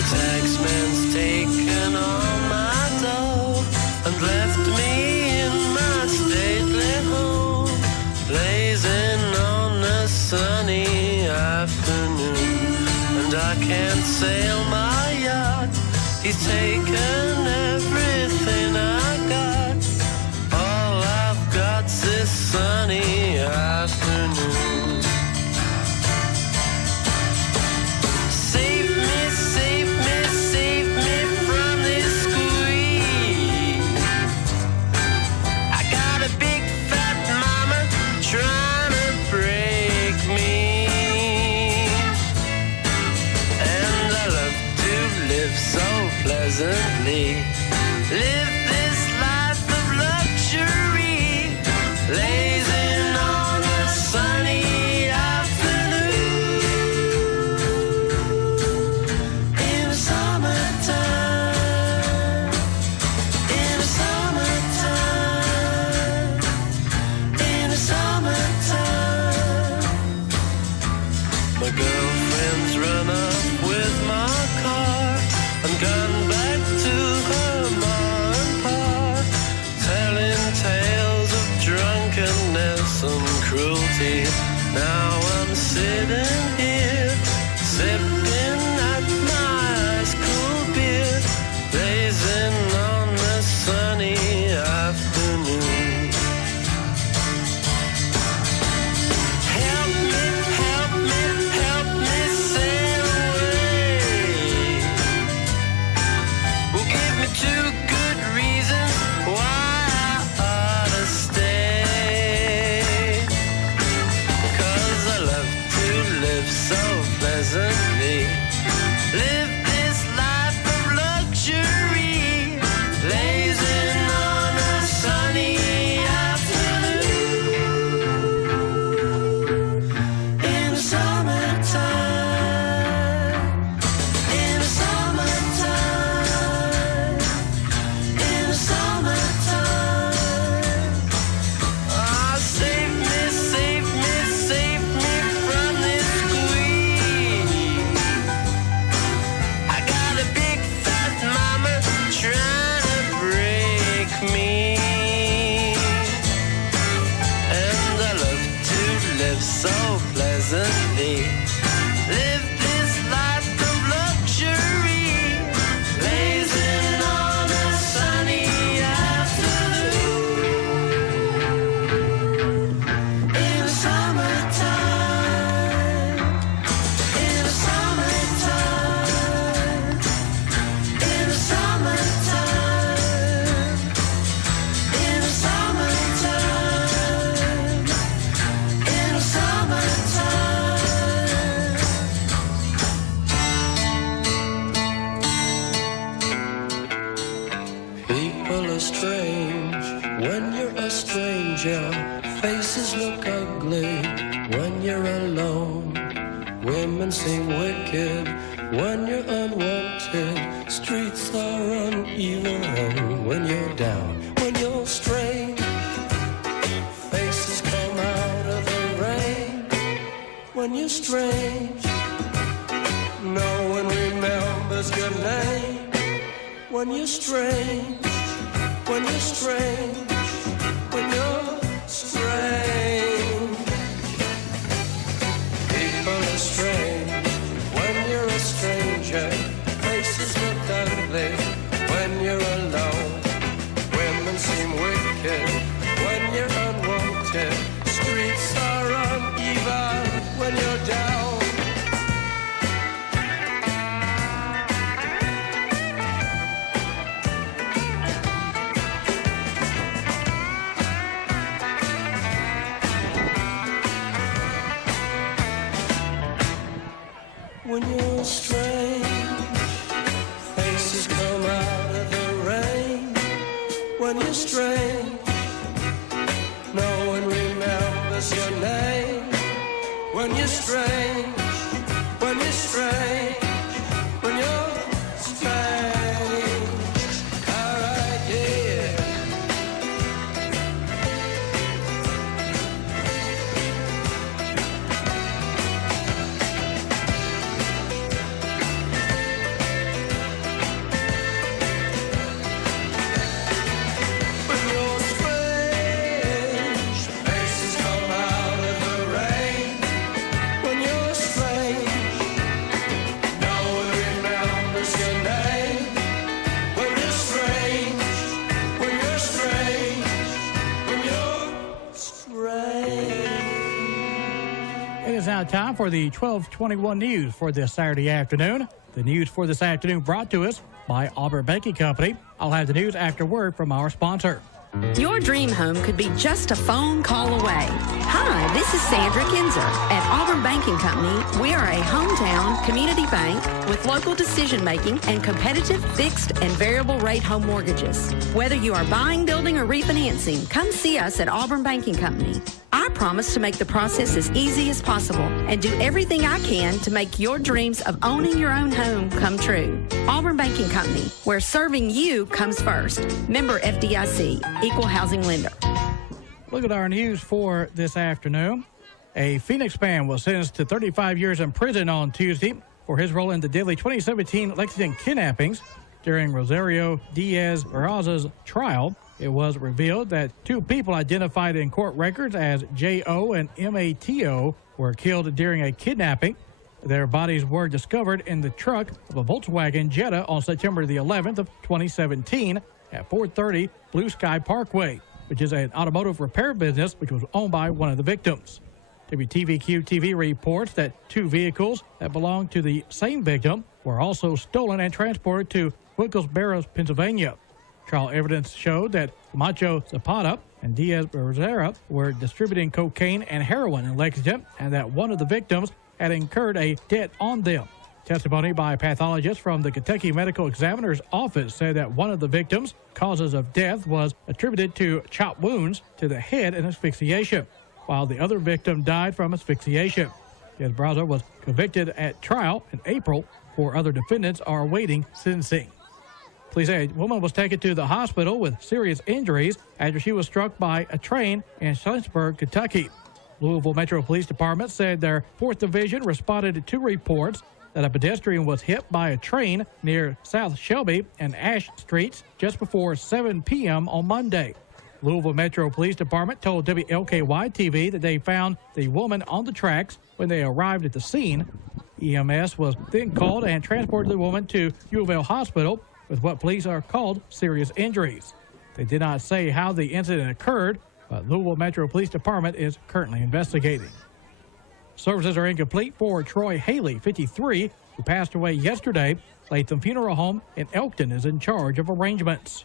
The taxman's taken all my dough and left me in my stately home, blazing on a sunny afternoon. And I can't sail my yacht, he's taken everything I got. All I've got's this sunny afternoon. Save me, save me, save me from this squeeze. I got a big fat mama trying to break me, and I love to live so pleasantly. Live this life of luxury, blazing on a sunny afternoon. In the summertime, in the summertime, in the summertime. My girlfriend's run up with my car and gone back to her ma and pa, telling tales of drunkenness and cruelty. Now I'm sitting here, sipping at my ice cool beer, blazing on a sunny afternoon. Help me, help me, help me sail away. Well, give me two good reasons why I ought to stay. 'Cause I love to live so pleasantly. Live this life of luxury, blazing on a sunny afternoon. In the summertime, in the summertime, in the summertime. Ah, save me, save me, save me from this squeeze. I got a big fat mama trying to break me, and I love to live so pleasantly. Live this life of luxury, blazing on a sunny afternoon. In the summertime, in the summertime, in the summertime, in the summertime, in the summertime. People are strange when you're a stranger. Faces look ugly when you're alone. Women seem wicked when you're unwanted. Streets are uneven when you're down. When you're strange, faces come out of the rain. When you're strange, no one remembers your name. When you're strange, when you're strange, when you're strange. People are strange when you're a stranger. Faces look ugly when you're alone. Women seem wicked when you're unwanted. Streets are uneven when you're down. When you're strange, faces come out of the rain. When you're strange, no one remembers your name. When you're strange, when you're strange, when you're strange. Alright, yeah. now time for the 1221 news for this Saturday afternoon. The news for this afternoon brought to us by Auburn Banking Company. I'll have the news after word from our sponsor. Your dream home could be just a phone call away. Hi, this is Sandra Kinzer. At Auburn Banking Company, we are a hometown community bank with local decision-making and competitive fixed and variable rate home mortgages. Whether you are buying, building, or refinancing, come see us at Auburn Banking Company. I promise to make the process as easy as possible and do everything I can to make your dreams of owning your own home come true. Auburn Banking Company, where serving you comes first. Member FDIC, Equal Housing Lender. Look at our news for this afternoon. A Phoenix man was sentenced to 35 years in prison on Tuesday for his role in the deadly 2017 Lexington kidnappings. During Rosario Diaz-Barraza's trial, it was revealed that two people identified in court records as J.O. and M.A.T.O. were killed during a kidnapping. Their bodies were discovered in the truck of a Volkswagen Jetta on September the 11th of 2017 at 430 Blue Sky Parkway, which is an automotive repair business which was owned by one of the victims. WTVQ-TV reports that two vehicles that belonged to the same victim were also stolen and transported to Wilkes-Barre, Pennsylvania. Trial evidence showed that Macho Zapata and Diaz-Barraza were distributing cocaine and heroin in Lexington and that one of the victims had incurred a debt on them. Testimony by pathologists from the Kentucky Medical Examiner's Office said that one of the victims' causes of death was attributed to chop wounds to the head and asphyxiation, while the other victim died from asphyxiation. Diaz-Barraza was convicted at trial in April. 4 other defendants are awaiting sentencing. Police say a woman was taken to the hospital with serious injuries after she was struck by a train in Shelensburg, Kentucky. Louisville Metro Police Department said their 4th Division responded to 2 reports that a pedestrian was hit by a train near South Shelby and Ash Streets just before 7 p.m. on Monday. Louisville Metro Police Department told WLKY-TV that they found the woman on the tracks when they arrived at the scene. EMS was then called and transported the woman to U of L Hospital with what police are called serious injuries. They did not say how the incident occurred, but Louisville Metro Police Department is currently investigating. Services are incomplete for Troy Haley, 53, who passed away yesterday. Latham Funeral Home in Elkton is in charge of arrangements.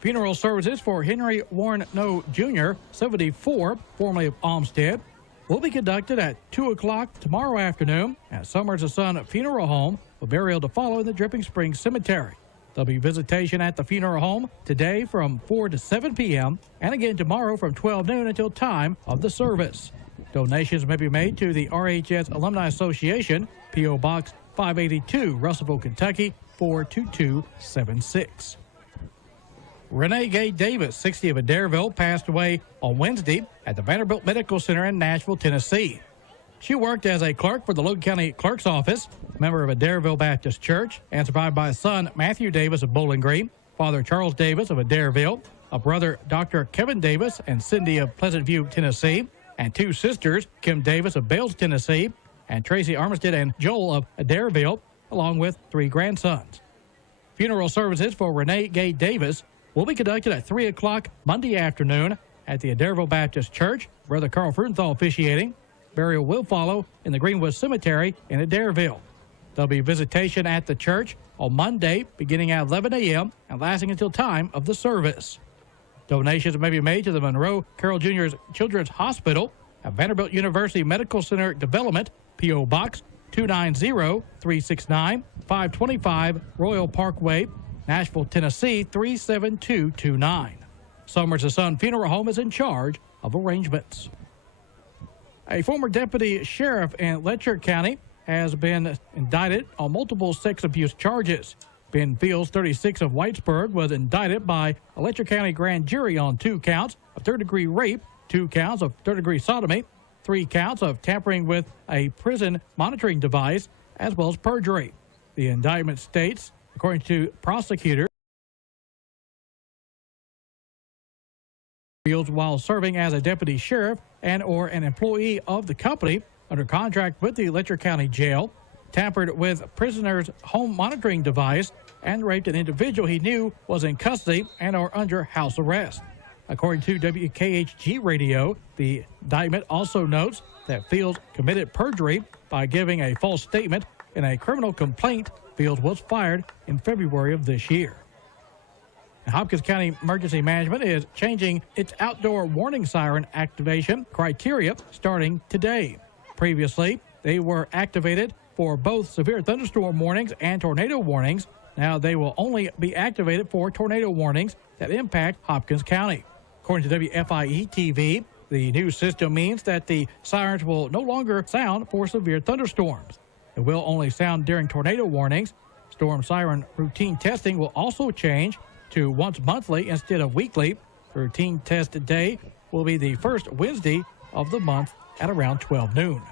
Funeral services for Henry Warren Noe Jr., 74, formerly of Olmsted, will be conducted at 2 o'clock tomorrow afternoon at Summers & Son Funeral Home, with burial to follow in the Dripping Springs Cemetery. There'll be visitation at the funeral home today from 4 to 7 p.m. and again tomorrow from 12 noon until time of the service. Donations may be made to the RHS Alumni Association, P.O. Box 582, Russellville, Kentucky, 42276. Renee Gay Davis, 60 of Adairville, passed away on Wednesday at the Vanderbilt Medical Center in Nashville, Tennessee. She worked as a clerk for the Logan County Clerk's Office, member of Adairville Baptist Church, and survived by a son, Matthew Davis of Bowling Green, father Charles Davis of Adairville, a brother, Dr. Kevin Davis and Cindy of Pleasant View, Tennessee, and 2 sisters, Kim Davis of Bales, Tennessee, and Tracy Armistead and Joel of Adairville, along with 3 grandsons. Funeral services for Renee Gay Davis will be conducted at 3 o'clock Monday afternoon at the Adairville Baptist Church, Brother Carl Fruenthal officiating. Burial will follow in the Greenwood Cemetery in Adairville. There'll be visitation at the church on Monday beginning at 11 a.m. and lasting until time of the service. Donations may be made to the Monroe Carroll Jr. Children's Hospital at Vanderbilt University Medical Center Development, P.O. Box 290-369, 525 Royal Parkway, Nashville, Tennessee 37229. Summers & Son Funeral Home is in charge of arrangements. A former deputy sheriff in Letcher County has been indicted on multiple sex abuse charges. Ben Fields, 36 of Whitesburg, was indicted by a Letcher County grand jury on 2 counts of third-degree rape, 2 counts of third-degree sodomy, 3 counts of tampering with a prison monitoring device, as well as perjury. The indictment states, according to prosecutors, Fields, while serving as a deputy sheriff and or an employee of the company under contract with the Letcher County Jail, tampered with prisoners' home monitoring device and raped an individual he knew was in custody and or under house arrest. According to WKHG Radio, the indictment also notes that Fields committed perjury by giving a false statement in a criminal complaint. Fields was fired in February of this year. Hopkins County Emergency Management is changing its outdoor warning siren activation criteria starting today. Previously, they were activated for both severe thunderstorm warnings and tornado warnings. Now they will only be activated for tornado warnings that impact Hopkins County. According to WFIE-TV, the new system means that the sirens will no longer sound for severe thunderstorms. It will only sound during tornado warnings. Storm siren routine testing will also change to once monthly instead of weekly. The routine test day will be the first Wednesday of the month at around 12 noon.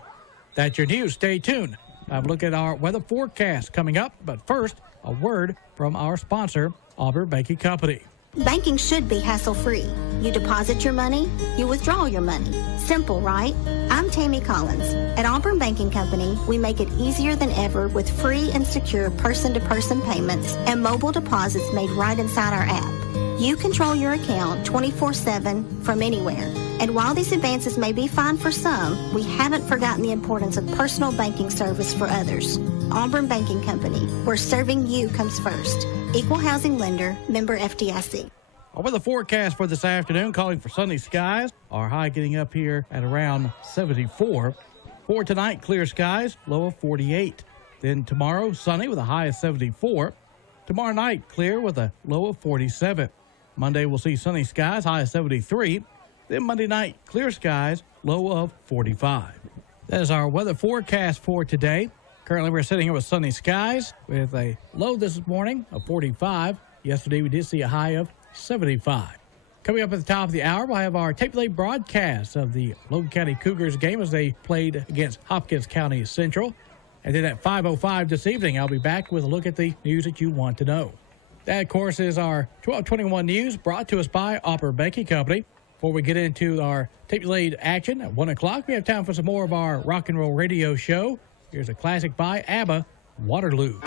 That's your news. Stay tuned. Have a look at our weather forecast coming up. But first, a word from our sponsor, Auburn Banking Company. Banking should be hassle-free. You deposit your money, you withdraw your money. Simple, right? I'm Tammy Collins. At Auburn Banking Company, we make it easier than ever with free and secure person-to-person payments and mobile deposits made right inside our app. You control your account 24/7 from anywhere. And while these advances may be fine for some, we haven't forgotten the importance of personal banking service for others. Auburn Banking Company, where serving you comes first. Equal housing lender, member FDIC. Our weather forecast for this afternoon, calling for sunny skies. Our high getting up here at around 74. For tonight, clear skies, low of 48. Then tomorrow, sunny with a high of 74. Tomorrow night, clear with a low of 47. Monday, we'll see sunny skies, high of 73. Then Monday night, clear skies, low of 45. That is our weather forecast for today. Currently, we're sitting here with sunny skies with a low this morning of 45. Yesterday, we did see a high of 75. Coming up at the top of the hour, we'll have our tape delay broadcast of the Logan County Cougars game as they played against Hopkins County Central. And then at 5:05 this evening, I'll be back with a look at the news that you want to know. That, of course, is our 1221 news brought to us by Auburn Banking Company. Before we get into our tape delayed action at 1 o'clock, we have time for some more of our rock and roll radio show. Here's a classic by ABBA, Waterloo.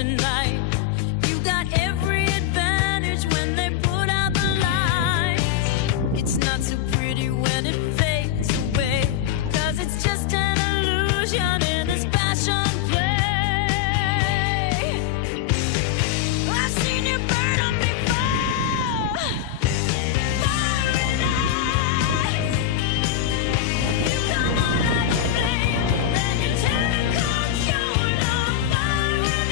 tonight. You got every advantage when they put out the lights. It's not so pretty when it fades away, 'cause it's just an illusion in this passion play. I've seen you burn on me before. Fire and you come on like a flame, then you turn and comes your love. Fire and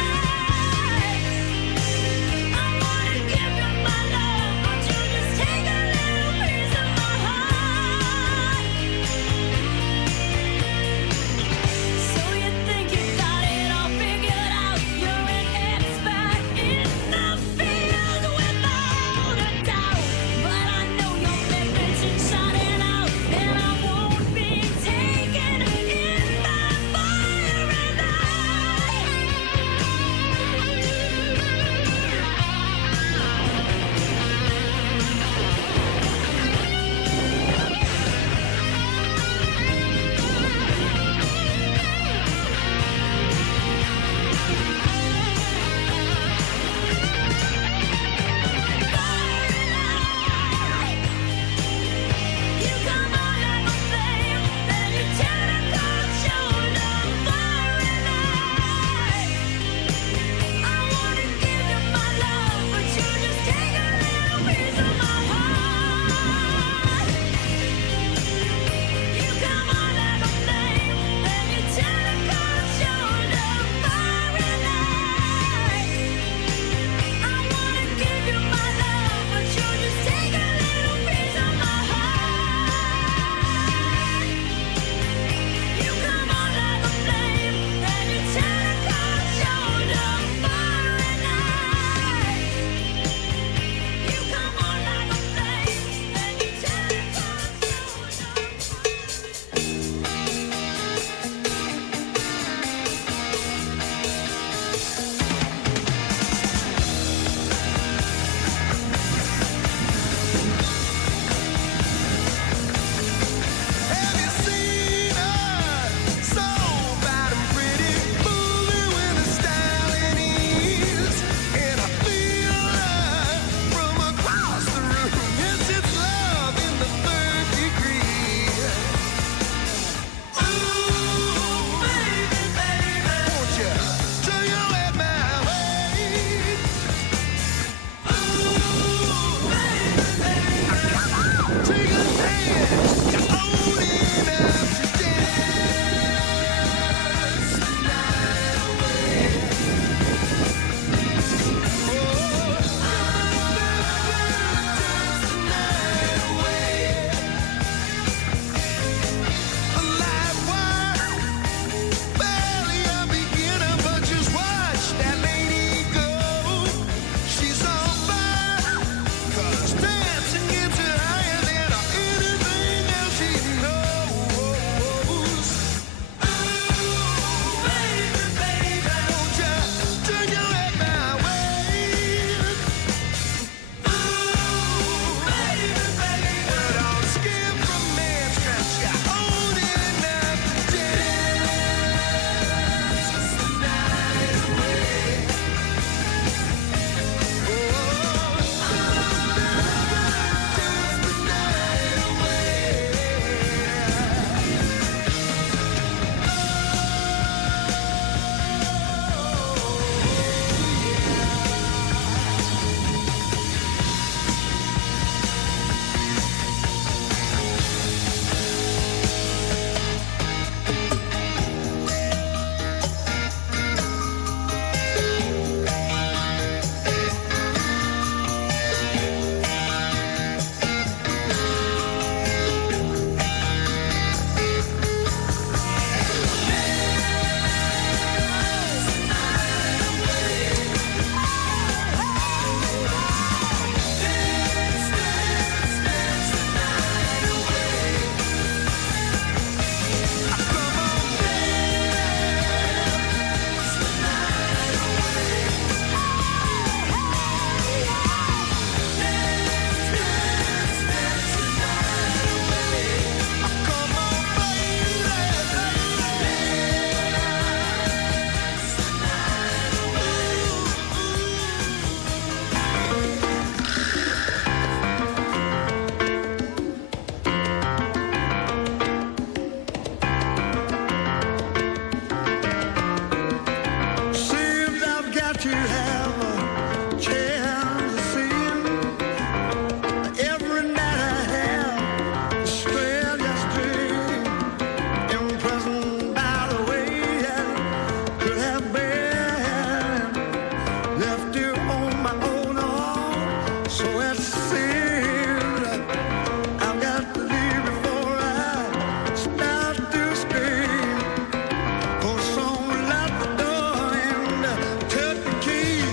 to have a chance to see him. Every night I have the strangest dream, imprisoned by the way I could have been, left you on my own arm. So it seems I've got to leave before I start to scream. Oh, someone lock the door and took the key.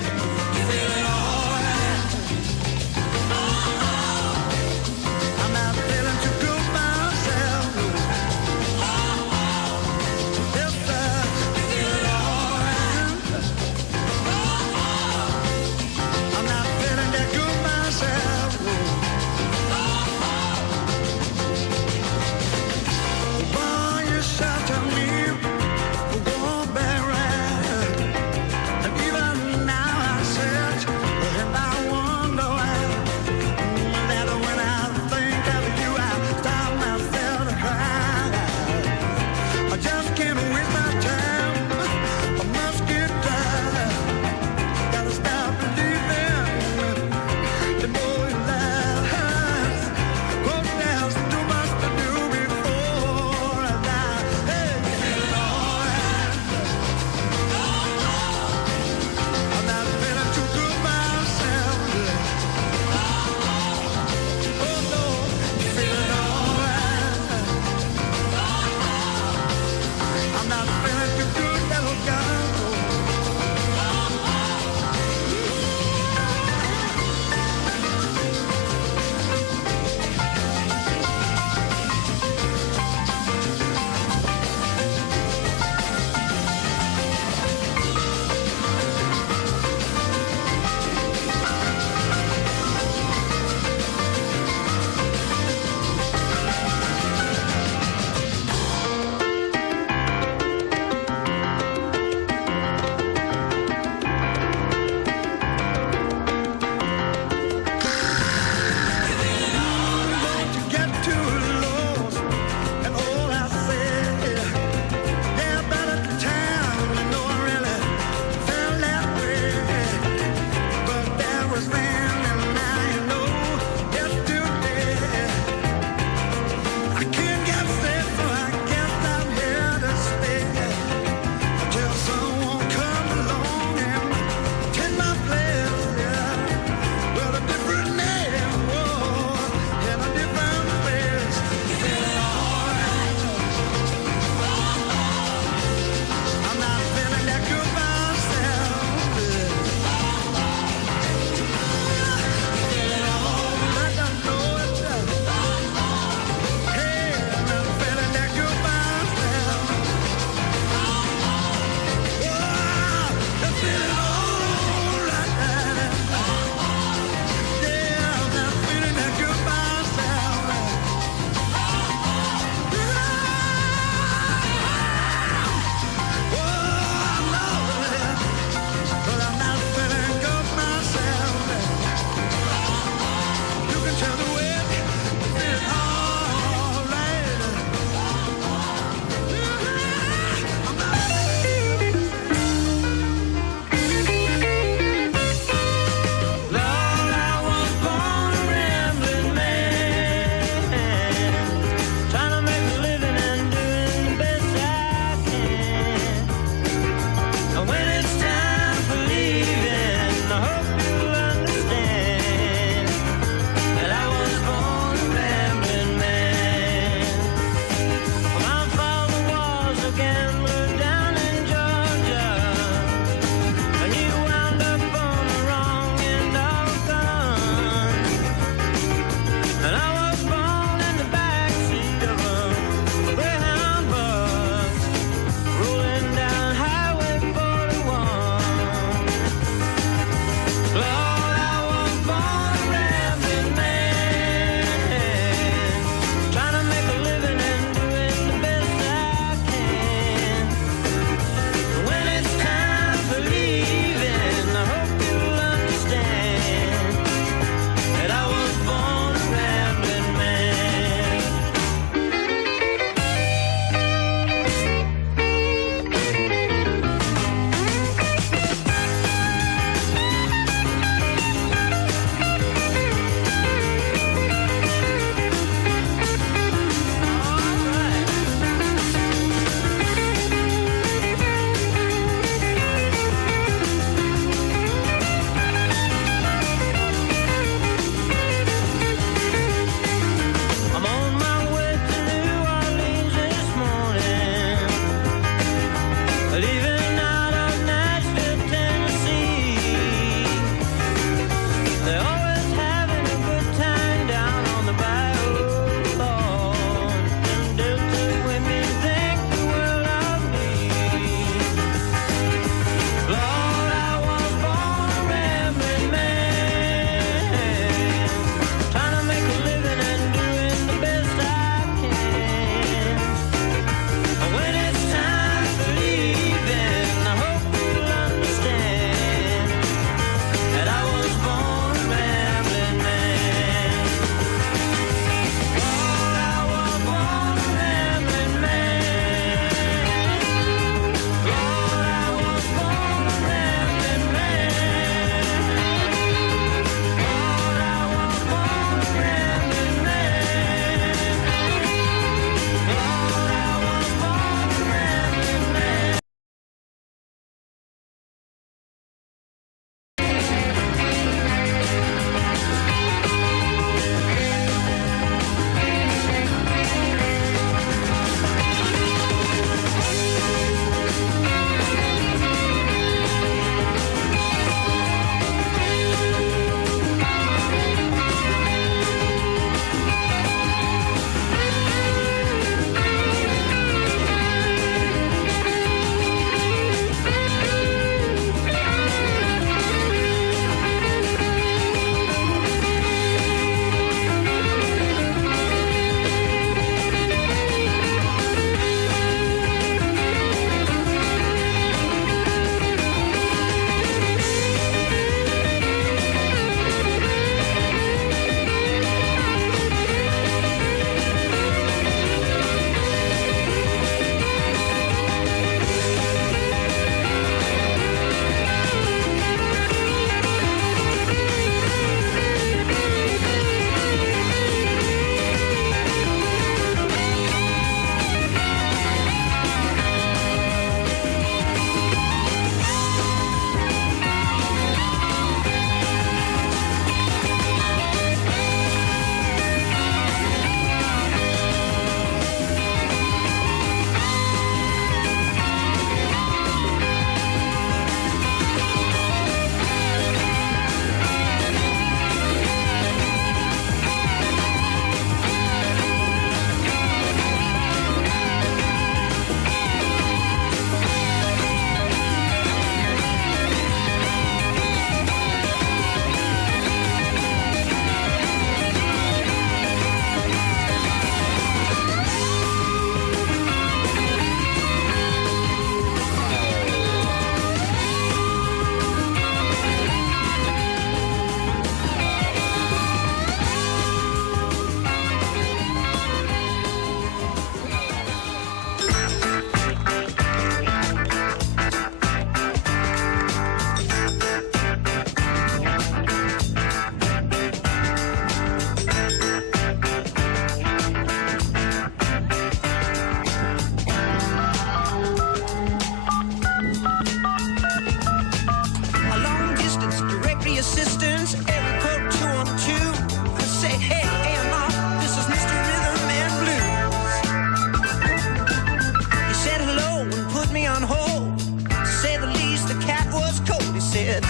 said,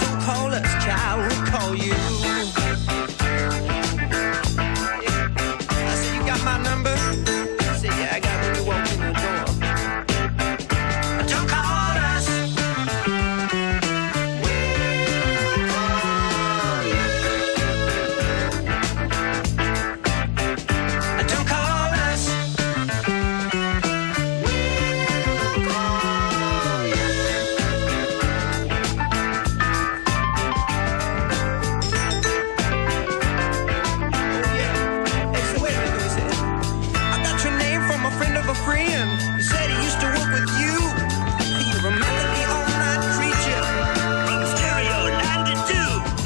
don't call us, child, we'll call you. I said, you got my number? I said, yeah, I got when you walk in the door. Don't call us. We'll call you. Don't call us. We'll call you. Hey, so wait a minute, he said. I got your name from a friend of a friend. He said he used to work with you. You remember the all-night creature from Stereo 92?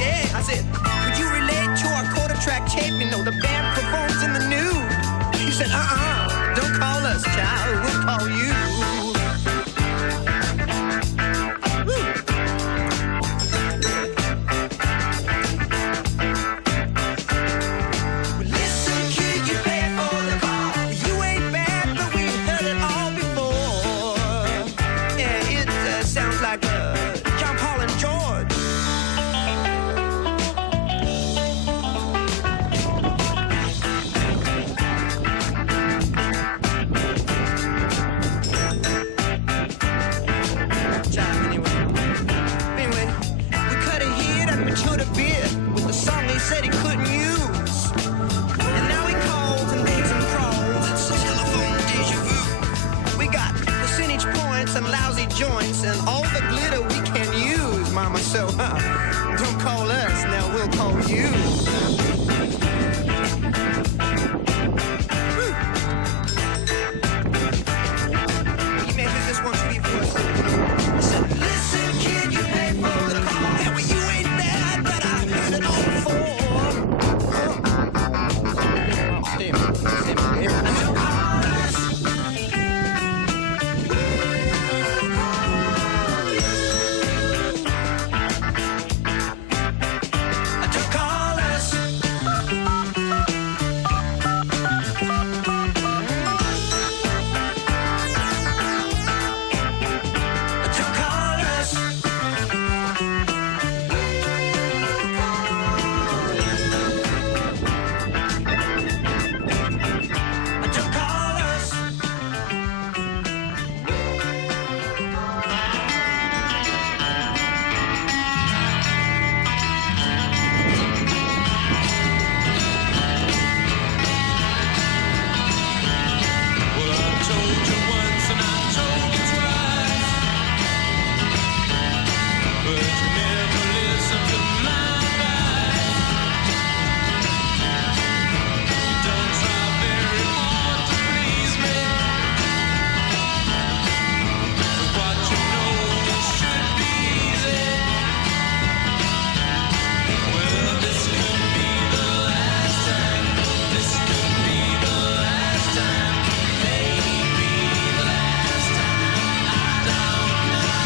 Yeah, I said, could you relate to our quarter-track tape? You know, the band performs in the nude. He said, don't call us, child, we'll call you. Woo. Listen, kid, you pay for the call. You ain't bad, but we've heard it all before. Yeah, it sounds like John Paul and George. Child, anyway, we cut a hit and matured a bit with the song he said he couldn't use. And now he calls and begs and crawls. It's a telephone deja vu. We got percentage points and lousy joints and all the glitter we can use, mama. So, don't call us, now we'll call you. Woo. You may hear this one sweet voice. I said, listen, kid, you pay for the call. Yeah, well, you ain't bad, but I heard it all before. Damn. Don't call us. Don't call us. Don't call us. Don't call us. Well, I told you once and I told you twice, but you never listen to my advice. You don't try very hard to please me, but what you know it should be easy. Well, this could be the last time. This could be the last time. Maybe the last time. I don't know.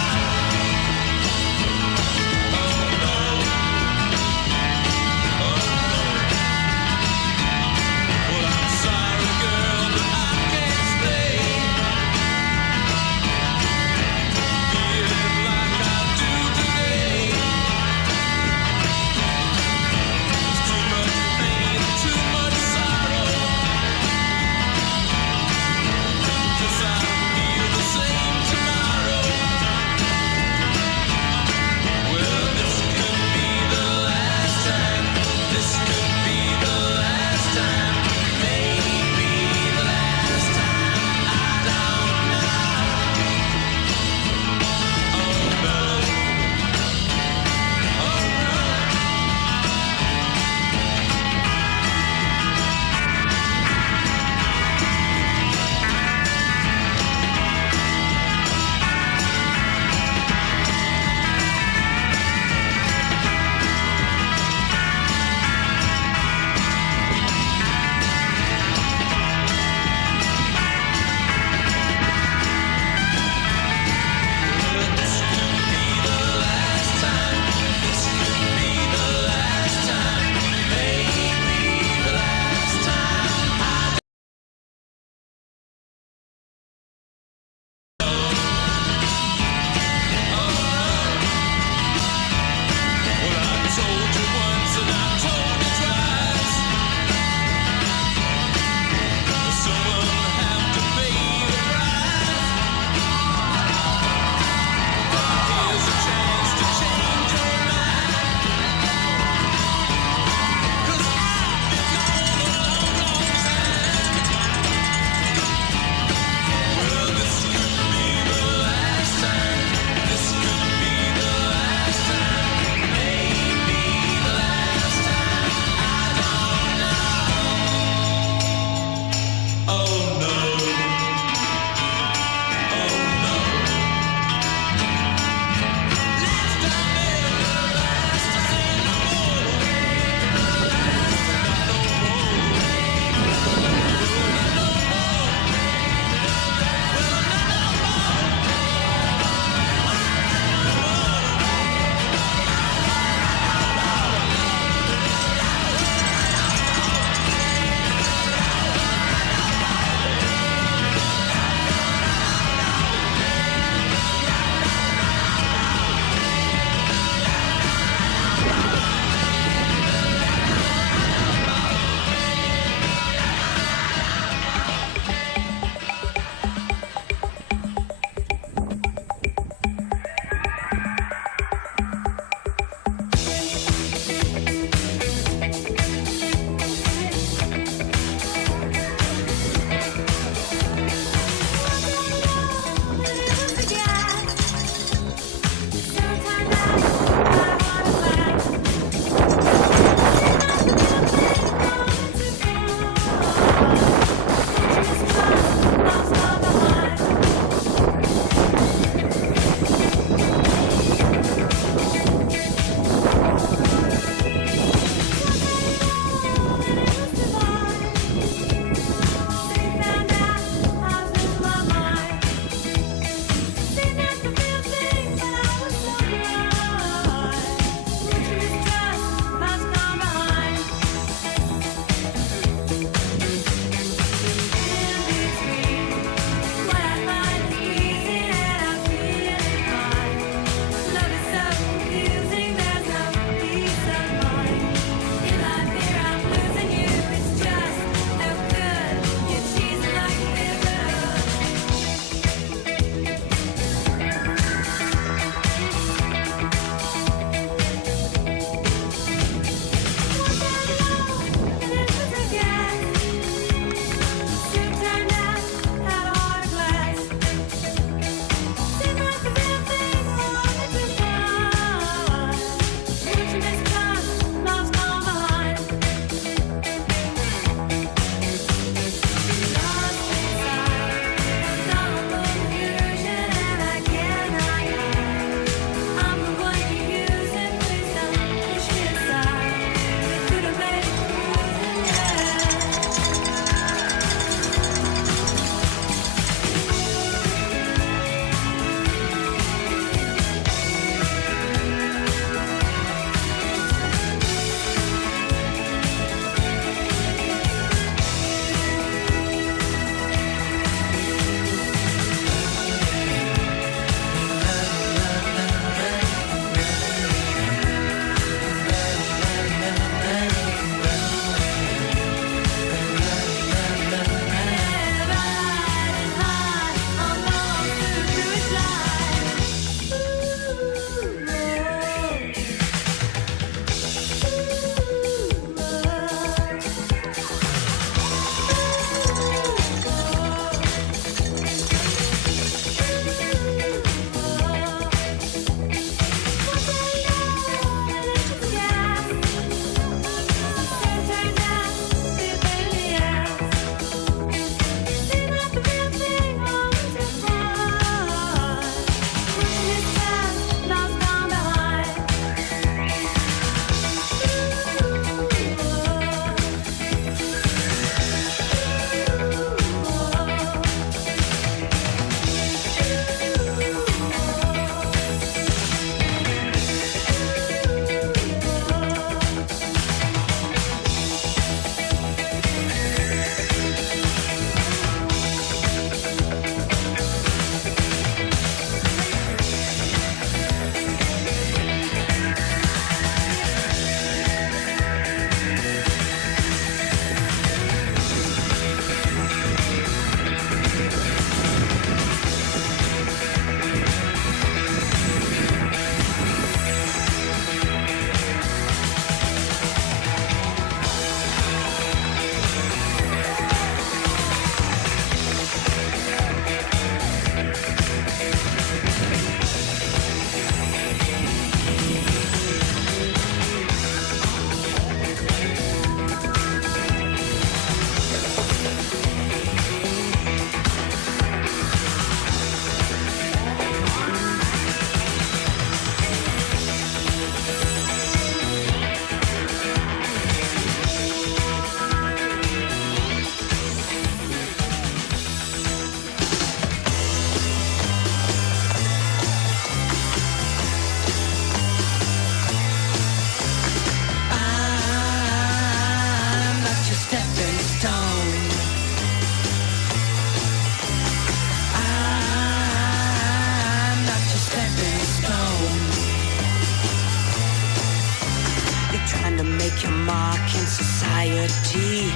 make your mark in society.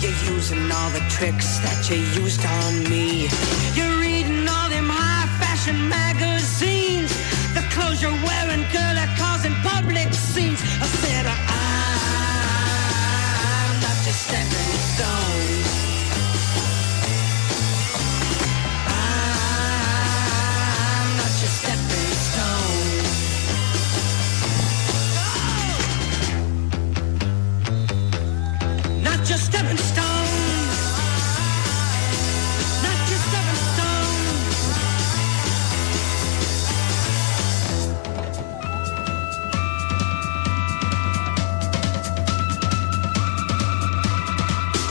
You're using all the tricks that you used on me. You're reading all them high-fashion magazines. The clothes you're wearing, girl, are causing public scenes. I said, I'm not your stepping stone. I'm not your stepping stone. Not your stepping stone. Not your stepping stone.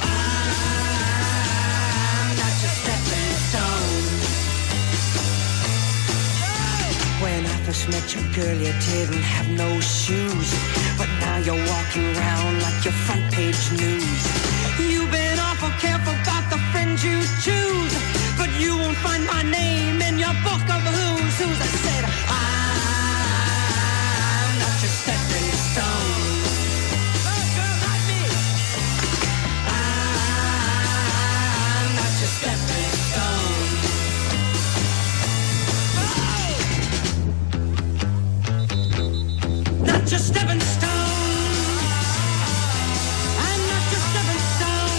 I'm not your stepping stone. When I first met you, girl, you didn't have no shoes. But now you're walking around like your front page news. You've been awful careful about the friends you choose. But you won't find my name in your book of who's who's. I said, I'm not your stepping stone. Oh, girl, not me. I'm not your stepping stone. Oh. Not your stepping stone. I'm not your stepping stone.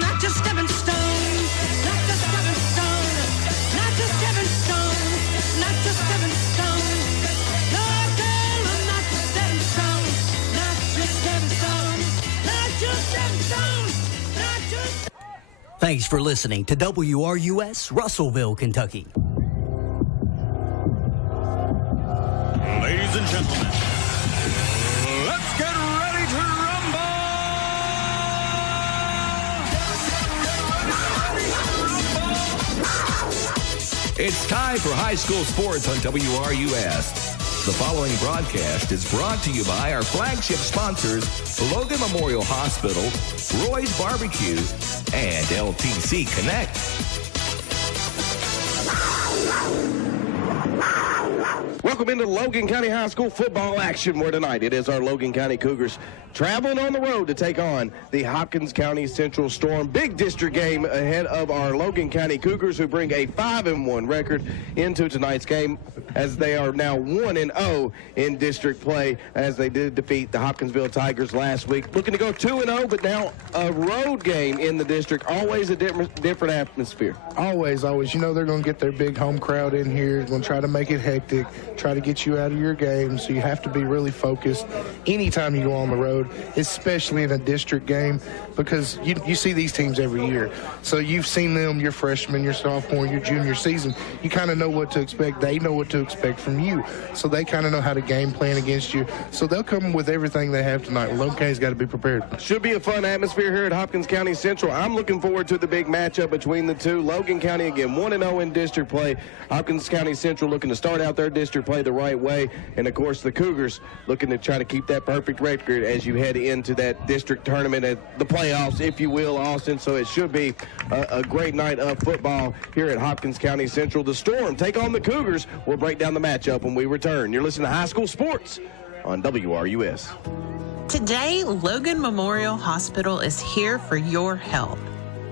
Not your stepping stone. Not your stepping stone. Not your stepping stone. Not your stepping stone. No, girl, I'm not your stepping stone. Not your stepping stone. Not your stepping stone. Not your. Thanks for listening to WRUS Russellville, Kentucky. Ladies and gentlemen, let's get ready to rumble! It's time for high school sports on WRUS. The following broadcast is brought to you by our flagship sponsors, Logan Memorial Hospital, Roy's Barbecue, and LTC Connect. Welcome into Logan County High School football action, where tonight it is our Logan County Cougars traveling on the road to take on the Hopkins County Central Storm. Big district game ahead of our Logan County Cougars, who bring a 5-1 record into tonight's game, as they are now 1-0 in district play, as they did defeat the Hopkinsville Tigers last week. Looking to go 2-0, but now a road game in the district. Always a different atmosphere. Always. You know they're going to get their big home crowd in here, going to try to make it hectic, try to get you out of your game, so you have to be really focused anytime you go on the road, especially in a district game, because you see these teams every year. So you've seen them your freshman, your sophomore, your junior season. You kind of know what to expect. They know what to expect from you. So they kind of know how to game plan against you. So they'll come with everything they have tonight. Logan County's got to be prepared. Should be a fun atmosphere here at Hopkins County Central. I'm looking forward to the big matchup between the two. Logan County, again, 1-0 in district play. Hopkins County Central looking to start out their district play the right way. And, of course, the Cougars looking to try to keep that perfect record as you head into that district tournament at the playoffs, if you will, Austin. So it should be a great night of football here at Hopkins County Central. The Storm take on the Cougars. We'll break down the matchup when we return. You're listening to High School Sports on WRUS. Today, Logan Memorial Hospital is here for your help.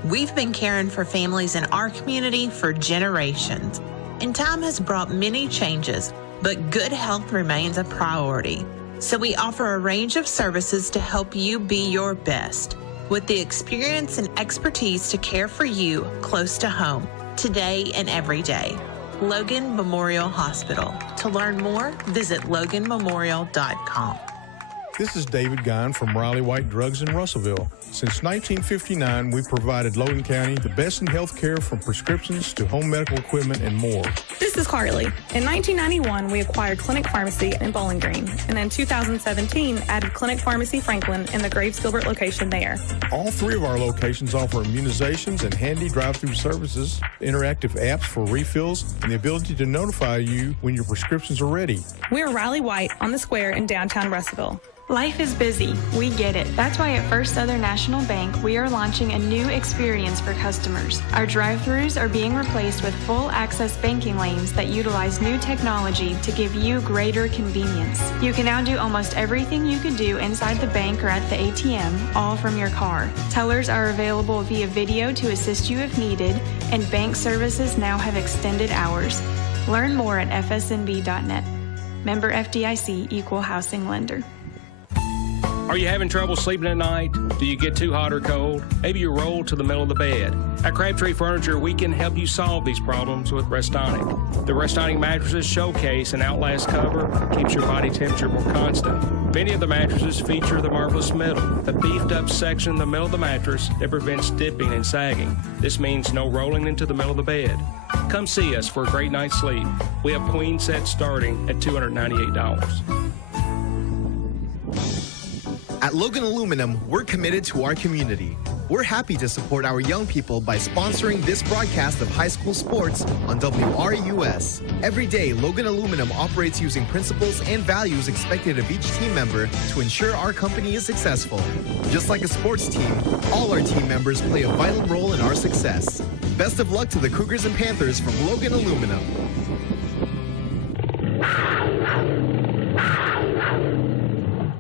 We've been caring for families in our community for generations, and time has brought many changes, but good health remains a priority. So we offer a range of services to help you be your best, with the experience and expertise to care for you close to home, today and every day. Logan Memorial Hospital. To learn more, visit loganmemorial.com. This is David Guyon from Riley White Drugs in Russellville. Since 1959, we've provided Logan County the best in health care, from prescriptions to home medical equipment and more. This is Carly. In 1991, we acquired Clinic Pharmacy in Bowling Green, and in 2017, added Clinic Pharmacy Franklin in the Graves Gilbert location there. All three of our locations offer immunizations and handy drive-through services, interactive apps for refills, and the ability to notify you when your prescriptions are ready. We're Riley White on the square in downtown Russellville. Life is busy. We get it. That's why at First Southern National National Bank, we are launching a new experience for customers. Our drive-thrus are being replaced with full access banking lanes that utilize new technology to give you greater convenience. You can now do almost everything you could do inside the bank or at the ATM, all from your car. Tellers are available via video to assist you if needed, and bank services now have extended hours. Learn more at fsnb.net. Member FDIC, Equal Housing Lender. Are you having trouble sleeping at night? Do you get too hot or cold? Maybe you roll to the middle of the bed. At Crabtree Furniture, we can help you solve these problems with Restonic. The Restonic mattresses showcase an Outlast cover, keeps your body temperature more constant. Many of the mattresses feature the Marvelous Middle, the beefed up section in the middle of the mattress that prevents dipping and sagging. This means no rolling into the middle of the bed. Come see us for a great night's sleep. We have queen sets starting at $298. At Logan Aluminum, we're committed to our community. We're happy to support our young people by sponsoring this broadcast of high school sports on WRUS. Every day, Logan Aluminum operates using principles and values expected of each team member to ensure our company is successful. Just like a sports team, all our team members play a vital role in our success. Best of luck to the Cougars and Panthers from Logan Aluminum.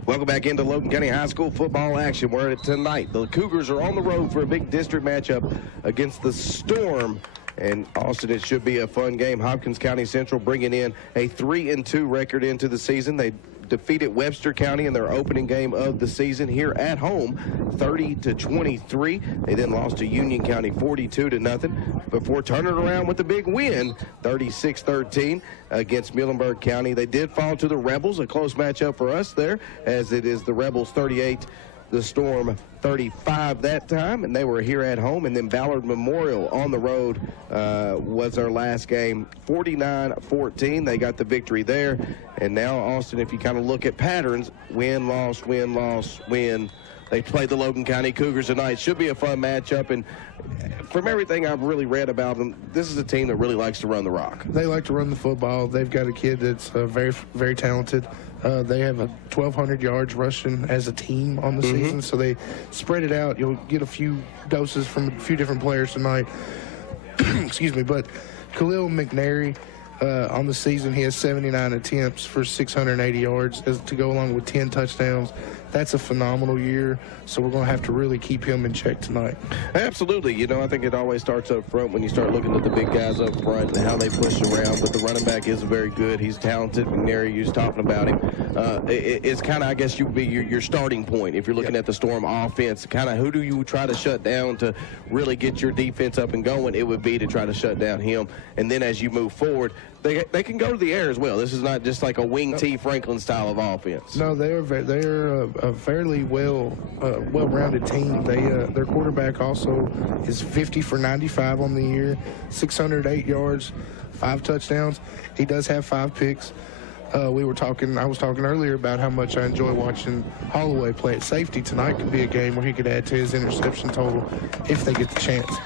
Welcome back into Logan County High School football action. Where tonight the Cougars are on the road for a big district matchup against the Storm. And Austin, it should be a fun game. Hopkins County Central bringing in a 3-2 record into the season. They defeated Webster County in their opening game of the season here at home, 30-23. They then lost to Union County 42-0 before turning around with a big win, 36-13 against Muhlenberg County. They did fall to the Rebels, a close matchup for us there, as it is the Rebels 38, the Storm 35 that time, and they were here at home. And then Ballard Memorial on the road was our last game, 49-14. They got the victory there. And now, Austin, if you kind of look at patterns, win, loss, win, loss, win. They play the Logan County Cougars tonight. Should be a fun matchup. And from everything I've really read about them, this is a team that really likes to run the rock. They like to run the football. They've got a kid that's very, very talented. They have 1,200 yards rushing as a team on the season, so they spread it out. You'll get a few doses from a few different players tonight. Excuse me, but Khalil McNary, on the season, he has 79 attempts for 680 yards to go along with 10 touchdowns. That's a phenomenal year, so we're going to have to really keep him in check tonight. Absolutely. You know, I think it always starts up front when you start looking at the big guys up front and how they push around, but the running back is very good. He's talented. McNary, you was talking about him. It's kind of, I guess, you would be your starting point if you're looking at the Storm offense. Kind of who do you try to shut down to really get your defense up and going? It would be to try to shut down him. And then as you move forward, they can go to the air as well. This is not just like a wing T Franklin style of offense. No, they're a fairly well-rounded team. Their quarterback also is 50 for 95 on the year, 608 yards, 5 touchdowns. He does have 5 picks. I was talking earlier about how much I enjoy watching Holloway play at safety. Tonight could be a game where he could add to his interception total if they get the chance.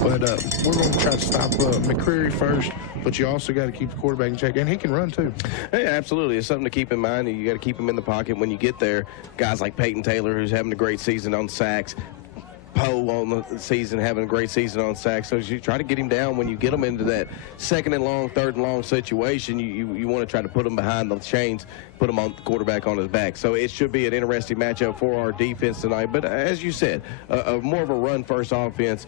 But we're going to try to stop McCreary first, but you also got to keep the quarterback in check, and he can run too. Hey, absolutely. It's something to keep in mind. You got to keep him in the pocket when you get there. Guys like Peyton Taylor, who's having a great season on sacks. Poe on the season, having a great season on sacks. So you try to get him down when you get him into that second and long, third and long situation. You want to try to put him behind the chains, put him on the quarterback on his back. So it should be an interesting matchup for our defense tonight. But as you said, more of a run-first offense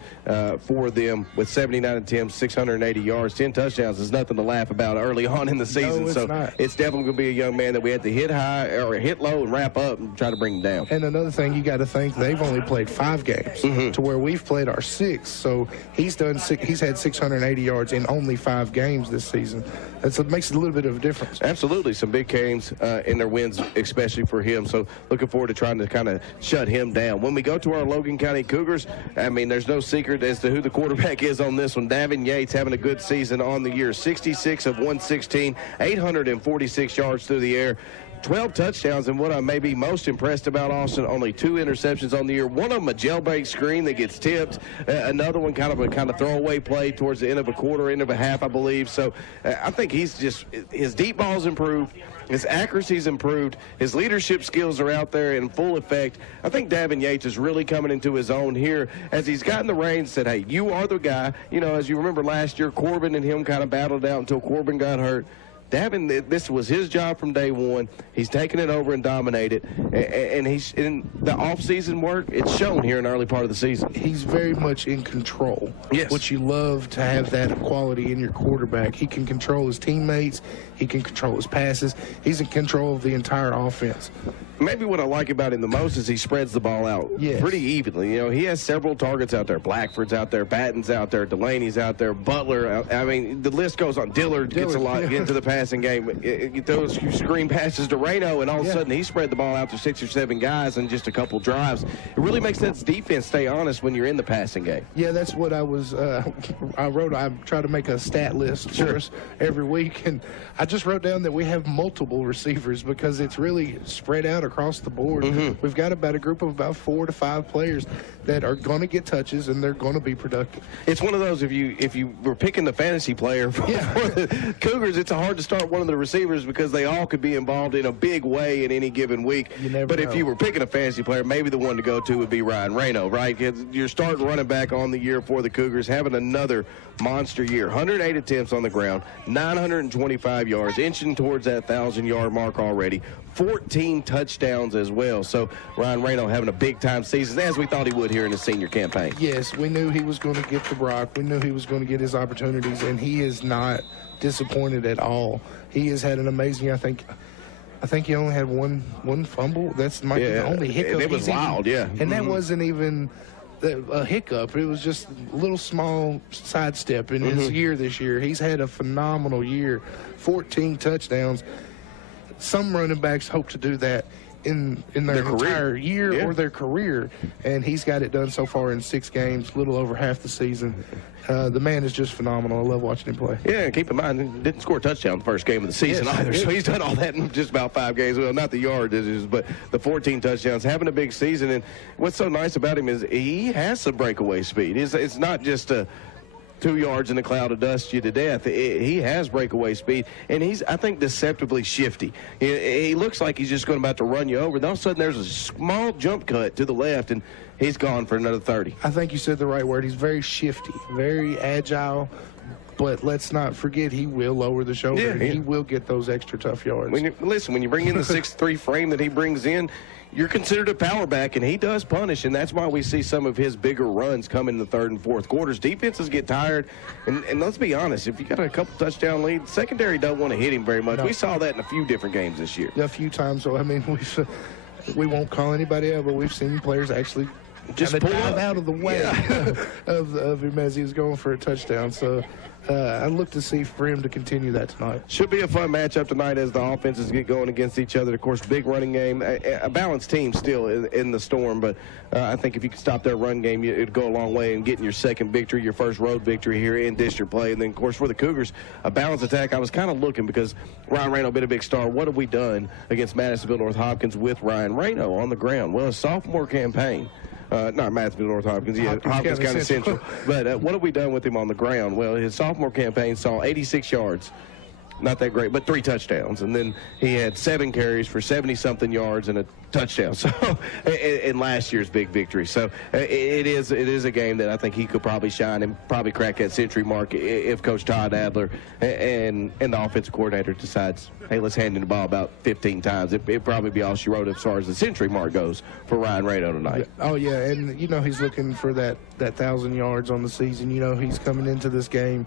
for them with 79 attempts, 680 yards, 10 touchdowns is nothing to laugh about early on in the season. No, it's not. It's definitely going to be a young man that we have to hit high or hit low and wrap up and try to bring him down. And another thing you got to think, they've only played 5 games to where we've played our 6. So he's had 680 yards in only 5 games this season. And so it makes a little bit of a difference. Absolutely. Some big games in their wins, especially for him. So looking forward to trying to kind of shut him down. When we go to our Logan County Cougars, I mean, there's no secret as to who the quarterback is on this one. Davin Yates having a good season on the year. 66 of 116, 846 yards through the air. 12 touchdowns, and what I may be most impressed about Austin, only 2 interceptions on the year. One of them a jailbreak screen that gets tipped. Another one kind of throwaway play towards the end of a quarter, end of a half, I believe. So I think he's just, his deep ball's improved. His accuracy's improved. His leadership skills are out there in full effect. I think Davin Yates is really coming into his own here as he's gotten the reins and said, hey, you are the guy. You know, as you remember last year, Corbin and him kind of battled out until Corbin got hurt. Davin, this was his job from day one. He's taken it over and dominated, and he's in the off-season work. It's shown here in the early part of the season. He's very much in control. Yes. Which you love to have that quality in your quarterback. He can control his teammates. He can control his passes. He's in control of the entire offense. Maybe what I like about him the most is he spreads the ball out pretty evenly. You know, he has several targets out there. Blackford's out there, Batten's out there, Delaney's out there, Butler. I mean, the list goes on. Dillard gets a lot into the passing game. He throws a few screen passes to Reno, and all of a sudden he spread the ball out to 6 or 7 guys in just a couple drives. It really makes that defense stay honest when you're in the passing game. Yeah, that's what I was. I try to make a stat list for us every week, and I just wrote down that we have multiple receivers because it's really spread out across the board. We've got about a group of about 4 to 5 players that are going to get touches and they're going to be productive. It's one of those, if you were picking the fantasy player for the Cougars, it's hard to start one of the receivers because they all could be involved in a big way in any given week. But if you were picking a fantasy player, maybe the one to go to would be Ryan Reno, right? You're starting running back on the year for the Cougars, having another monster year. 108 attempts on the ground, 925 yards, inching towards that 1,000-yard mark already. 14 touchdowns as well. So Ryan Reno having a big-time season, as we thought he would here in his senior campaign. Yes, we knew he was going to get the Brock. We knew he was going to get his opportunities, and he is not disappointed at all. He has had an amazing, I think he only had one fumble. That's the only hiccup. It was wild, And that wasn't even a hiccup. It was just a little small sidestep in his year this year. He's had a phenomenal year. 14 touchdowns. Some running backs hope to do that in their entire year or their career, and he's got it done so far in 6 games, a little over half the season. The man is just phenomenal. I love watching him play. Yeah, and keep in mind, he didn't score a touchdown the first game of the season either, so he's done all that in just about 5 games. Well, not the yards, but the 14 touchdowns, having a big season. And what's so nice about him is he has some breakaway speed. It's not just a 2 yards in a cloud of dust you to death. He has breakaway speed, and he's, I think, deceptively shifty. He looks like he's just going about to run you over. Then all of a sudden there's a small jump cut to the left, and he's gone for another 30. I think you said the right word. He's very shifty, very agile, but let's not forget he will lower the shoulder. Yeah. He will get those extra tough yards. When you bring in the 6'3" frame that he brings in, you're considered a power back, and he does punish, and that's why we see some of his bigger runs come in the 3rd and 4th quarters. Defenses get tired, and let's be honest, if you got a couple touchdown lead, secondary don't want to hit him very much. No. We saw that in a few different games this year. A few times, so I mean, we won't call anybody out, but we've seen players actually just pull out of the way of him as he was going for a touchdown. So I look to see for him to continue that tonight. Should be a fun matchup tonight as the offenses get going against each other. Of course, big running game, a balanced team still in the Storm, but I think if you could stop their run game, it'd go a long way in getting your second victory, your first road victory here in district play. And then, of course, for the Cougars, a balanced attack. I was kind of looking because Ryan Reno been a big star. What have we done against Madisonville North Hopkins with Ryan Reno on the ground? Well, a sophomore campaign. Not Madisonville North Hopkins, Hopkins County Central. But what have we done with him on the ground? Well, his sophomore campaign saw 86 yards. Not that great, but 3 touchdowns. And then he had 7 carries for 70-something yards and a touchdown. So, in last year's big victory. So, it is a game that I think he could probably shine and probably crack that century mark if Coach Todd Adler and the offensive coordinator decides, hey, let's hand him the ball about 15 times. It'd probably be all she wrote as far as the century mark goes for Ryan Reno tonight. Oh, yeah, and, he's looking for that 1,000 yards on the season. He's coming into this game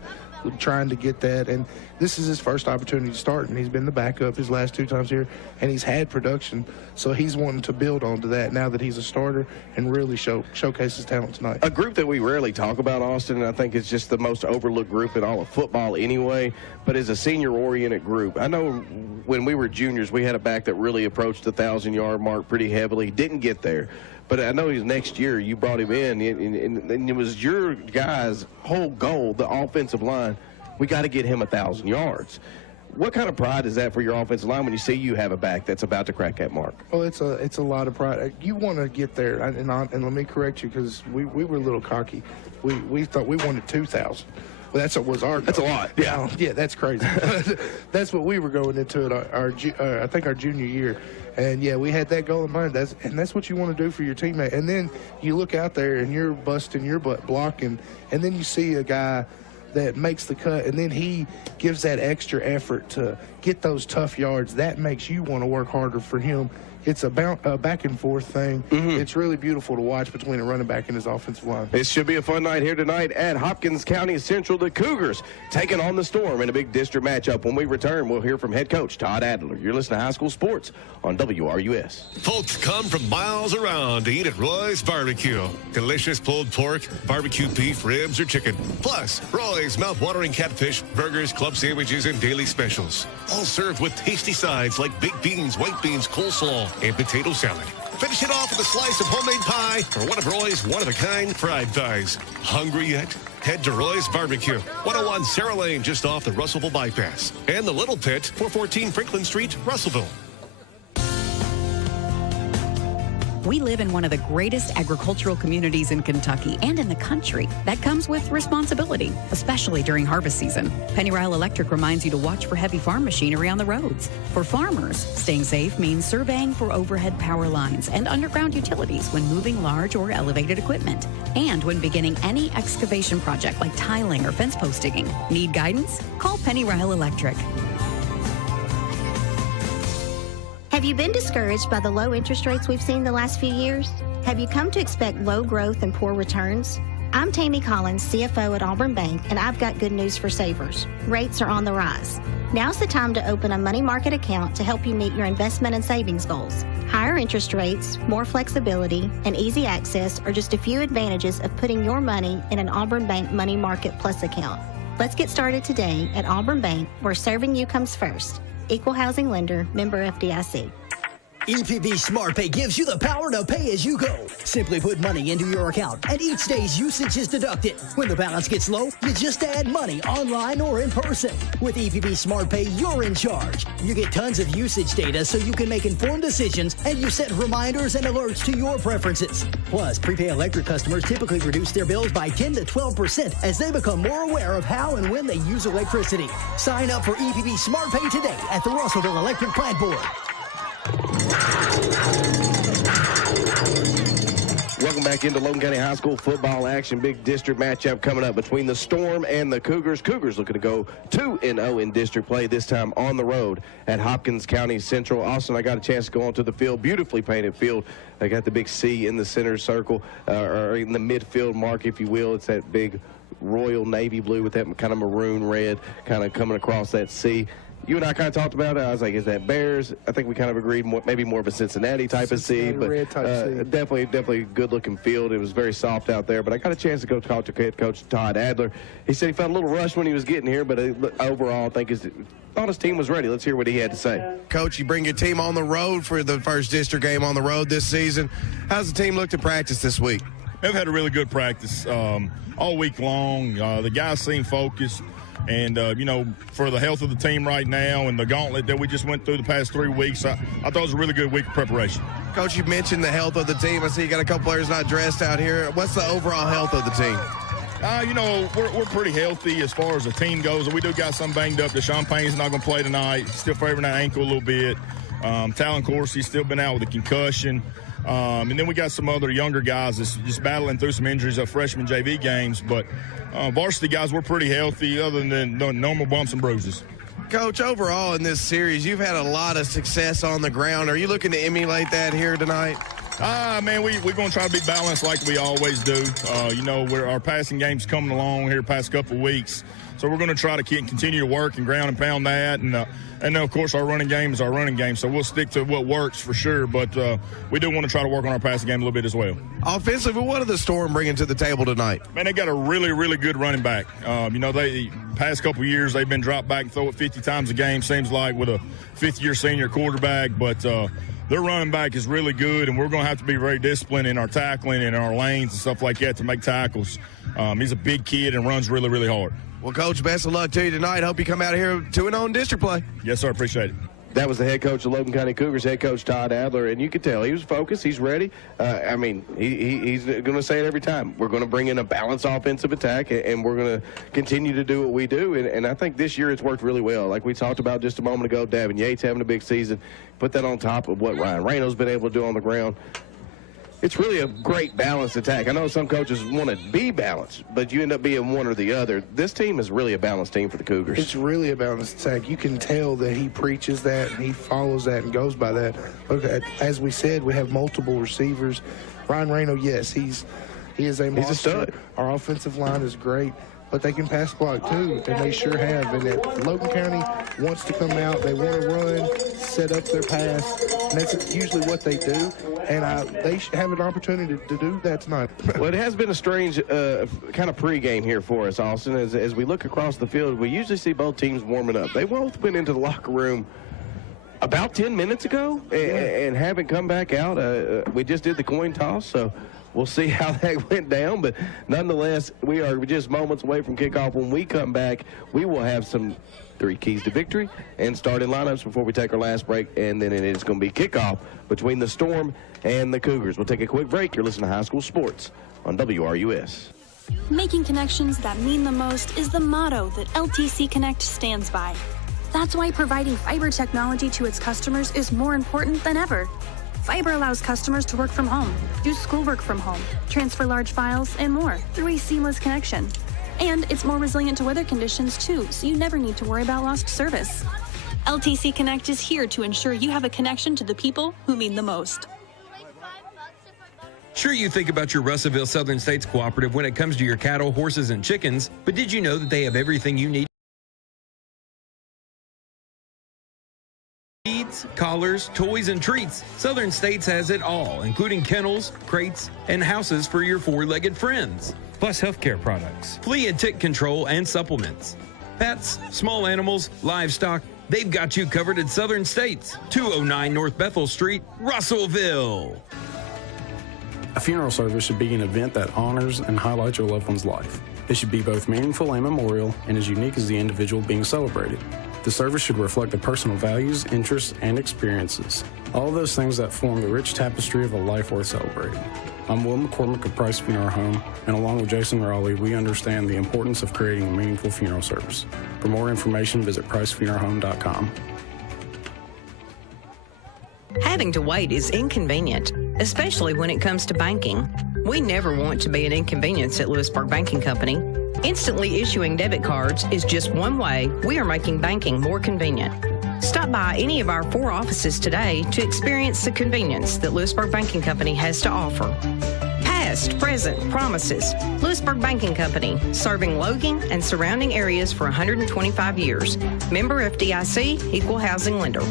trying to get that, and this is his first opportunity to start, and he's been the backup his last 2 times here, and he's had production, so he's wanting to build onto that now that he's a starter and really showcase his talent tonight. A group that we rarely talk about, Austin, and I think it's just the most overlooked group in all of football anyway, but is a senior-oriented group. I know when we were juniors, we had a back that really approached the 1,000-yard mark pretty heavily, didn't get there. But I know next year you brought him in, and it was your guys' whole goal, the offensive line, we got to get him 1,000 yards. What kind of pride is that for your offensive line when you see you have a back that's about to crack that mark? Well, it's a lot of pride. You want to get there, and let me correct you because we were a little cocky. We thought we wanted 2,000. Well, that's what was our goal. That's a lot. Yeah, that's crazy. That's what we were going into it. I think our junior year, and yeah, we had that goal in mind. That's what you want to do for your teammate. And then you look out there and you're busting your butt blocking, and then you see a guy that makes the cut, and then he gives that extra effort to get those tough yards. That makes you want to work harder for him. It's a back and forth thing. It's really beautiful to watch between a running back and his offensive line. It should be a fun night here tonight at Hopkins County Central. The Cougars taking on the Storm in a big district matchup. When we return, we'll hear from head coach Todd Adler. You're listening to High School Sports on WRUS. Folks come from miles around to eat at Roy's Barbecue. Delicious pulled pork, barbecue beef, ribs, or chicken. Plus, Roy's mouth-watering catfish, burgers, club sandwiches, and daily specials. All served with tasty sides like baked beans, white beans, coleslaw, and potato salad. Finish it off with a slice of homemade pie or one of Roy's one-of-a-kind fried thighs. Hungry yet? Head to Roy's Barbecue, 101 Sarah Lane, just off the Russellville Bypass. And the Little Pit, 414 Franklin Street, Russellville. We live in one of the greatest agricultural communities in Kentucky and in the country. That comes with responsibility, especially during harvest season. Pennyrile Electric reminds you to watch for heavy farm machinery on the roads. For farmers, staying safe means surveying for overhead power lines and underground utilities when moving large or elevated equipment, and when beginning any excavation project like tiling or fence post digging. Need guidance? Call Pennyrile Electric. Have you been discouraged by the low interest rates we've seen the last few years? Have you come to expect low growth and poor returns? I'm Tammy Collins, CFO at Auburn Bank, and I've got good news for savers. Rates are on the rise. Now's the time to open a money market account to help you meet your investment and savings goals. Higher interest rates, more flexibility, and easy access are just a few advantages of putting your money in an Auburn Bank Money Market Plus account. Let's get started today at Auburn Bank, where serving you comes first. Equal housing lender, member FDIC. EPB Smart Pay gives you the power to pay as you go. Simply put money into your account, and each day's usage is deducted. When the balance gets low, you just add money online or in person. With EPB Smart Pay, you're in charge. You get tons of usage data so you can make informed decisions, and you set reminders and alerts to your preferences. Plus, prepaid electric customers typically reduce their bills by 10 to 12% as they become more aware of how and when they use electricity. Sign up for EPB Smart Pay today at the Russellville Electric Plant Board. Welcome back into Logan County High School football action. Big district matchup coming up between the Storm and the Cougars. Cougars looking to go 2-0 in district play, this time on the road at Hopkins County Central. Austin, I got a chance to go onto the field, beautifully painted field. I got the big C in the center circle, or in the midfield mark, if you will. It's that big royal navy blue with that kind of maroon red kind of coming across that C. You and I kind of talked about it. I was like, is that Bears? I think we kind of agreed maybe more of a Cincinnati type of C, but definitely good-looking field. It was very soft out there, but I got a chance to go talk to head coach Todd Adler. He said he felt a little rushed when he was getting here, but overall I think thought his team was ready. Let's hear what he had to say. Coach, you bring your team on the road for the first district game on the road this season. How's the team look to practice this week? They've had a really good practice all week long. The guys seem focused. And, for the health of the team right now and the gauntlet that we just went through the past 3 weeks, I thought it was a really good week of preparation. Coach, you mentioned the health of the team. I see you got a couple players not dressed out here. What's the overall health of the team? We're pretty healthy as far as the team goes. We do got some banged up. Deshaun Payne's not going to play tonight. Still favoring that ankle a little bit. Talon Corsi's still been out with a concussion. And then we got some other younger guys that's just battling through some injuries of freshman JV games. But varsity guys, we're pretty healthy other than the normal bumps and bruises. Coach, overall in this series, you've had a lot of success on the ground. Are you looking to emulate that here tonight? Man, we're going to try to be balanced like we always do. Our passing game's coming along here the past couple of weeks. So we're going to try to continue to work and ground and pound that. And of course, our running game is our running game. So we'll stick to what works for sure. But we do want to try to work on our passing game a little bit as well. Offensively, what are the Storm bringing to the table tonight? Man, they got a really, really good running back. They past couple of years, they've been dropped back and throw it 50 times a game, seems like, with a fifth-year senior quarterback. But their running back is really good, and we're going to have to be very disciplined in our tackling and our lanes and stuff like that to make tackles. He's a big kid and runs really, really hard. Well, Coach, best of luck to you tonight. Hope you come out of here 2-0 in district play. Yes, sir. Appreciate it. That was the head coach of Logan County Cougars, head coach Todd Adler, and you could tell he was focused. He's ready. He's going to say it every time. We're going to bring in a balanced offensive attack, and we're going to continue to do what we do. And I think this year it's worked really well. Like we talked about just a moment ago, Davin Yates having a big season. Put that on top of what Ryan Rayno's been able to do on the ground. It's really a great balanced attack. I know some coaches want to be balanced, but you end up being one or the other. This team is really a balanced team for the Cougars. It's really a balanced attack. You can tell that he preaches that and he follows that and goes by that. Look, as we said, we have multiple receivers. Ryan Rayno, yes, he is a monster. He's a stud. Our offensive line is great, but they can pass block too, and they sure have. And if Logan County wants to come out, they want to run, set up their pass, and that's usually what they do. And they have an opportunity to do that tonight. Well, it has been a strange kind of pregame here for us, Austin. As we look across the field, we usually see both teams warming up. They both went into the locker room about 10 minutes ago and haven't come back out. We just did the coin toss, so we'll see how that went down. But nonetheless, we are just moments away from kickoff. When we come back, we will have some 3 keys to victory and starting lineups before we take our last break, and then it is going to be kickoff between the Storm and the Cougars. We'll take a quick break. You're listening to High School Sports on WRUS. Making connections that mean the most is the motto that LTC Connect stands by. That's why providing fiber technology to its customers is more important than ever. Fiber allows customers to work from home, do schoolwork from home, transfer large files, and more through a seamless connection. And it's more resilient to weather conditions too, so you never need to worry about lost service. LTC Connect is here to ensure you have a connection to the people who mean the most. Sure, you think about your Russellville Southern States Cooperative when it comes to your cattle, horses, and chickens, but did you know that they have everything you need? Feeds, collars, toys, and treats. Southern States has it all, including kennels, crates, and houses for your four-legged friends. Plus healthcare products, flea and tick control, and supplements. Pets, small animals, livestock, they've got you covered at Southern States. 209 North Bethel Street, Russellville. A funeral service should be an event that honors and highlights your loved one's life. It should be both meaningful and memorial, and as unique as the individual being celebrated. The service should reflect the personal values, interests, and experiences. All of those things that form the rich tapestry of a life worth celebrating. I'm Will McCormick of Price Funeral Home, and along with Jason Raleigh, we understand the importance of creating a meaningful funeral service. For more information, visit pricefuneralhome.com. Having to wait is inconvenient, especially when it comes to banking. We never want to be an inconvenience at Lewisburg Banking Company. Instantly issuing debit cards is just one way we are making banking more convenient. Stop by any of our 4 offices today to experience the convenience that Lewisburg Banking Company has to offer. Past, present, promises. Lewisburg Banking Company, serving Logan and surrounding areas for 125 years. Member FDIC, equal housing lender.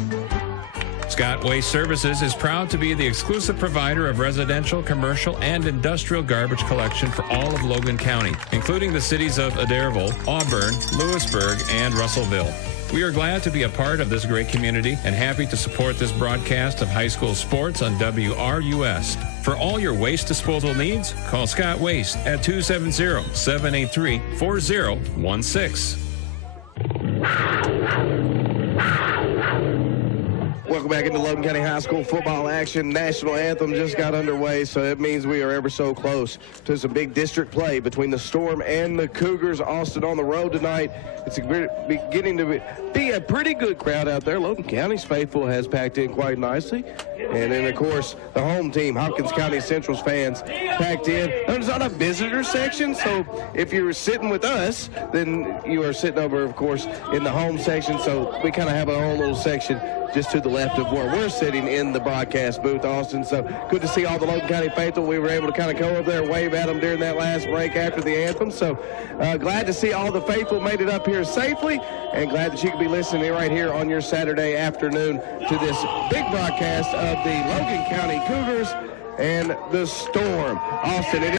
Scott Waste Services is proud to be the exclusive provider of residential, commercial, and industrial garbage collection for all of Logan County, including the cities of Adairville, Auburn, Lewisburg, and Russellville. We are glad to be a part of this great community and happy to support this broadcast of high school sports on WRUS. For all your waste disposal needs, call Scott Waste at 270-783-4016. Welcome back into Logan County High School football action. National anthem just got underway, so it means we are ever so close to some big district play between the Storm and the Cougars. Austin on the road tonight. It's beginning to be a pretty good crowd out there. Logan County's faithful has packed in quite nicely. And then, of course, the home team, Hopkins County Central's fans, packed in. There's not a visitor section, so if you're sitting with us, then you are sitting over, of course, in the home section. So we kind of have our own little section just to the left of where we're sitting in the broadcast booth, Austin. So good to see all the Logan County faithful. We were able to kind of go over there and wave at them during that last break after the anthem. So glad to see all the faithful made it up here safely, and glad that you could be listening right here on your Saturday afternoon to this big broadcast of the Logan County Cougars and the Storm. Austin,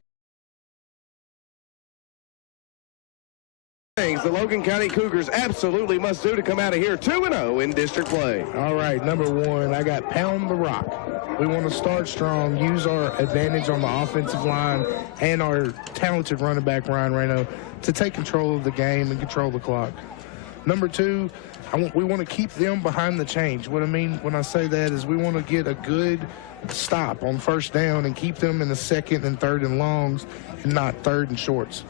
Things the Logan County Cougars absolutely must do to come out of here 2-0 in district play. All right, number one, I got pound the rock. We want to start strong, use our advantage on the offensive line and our talented running back, Ryan Reno, to take control of the game and control the clock. Number two, we want to keep them behind the chains. What I mean when I say that is we want to get a good stop on first down and keep them in the second and third and longs and not third and shorts.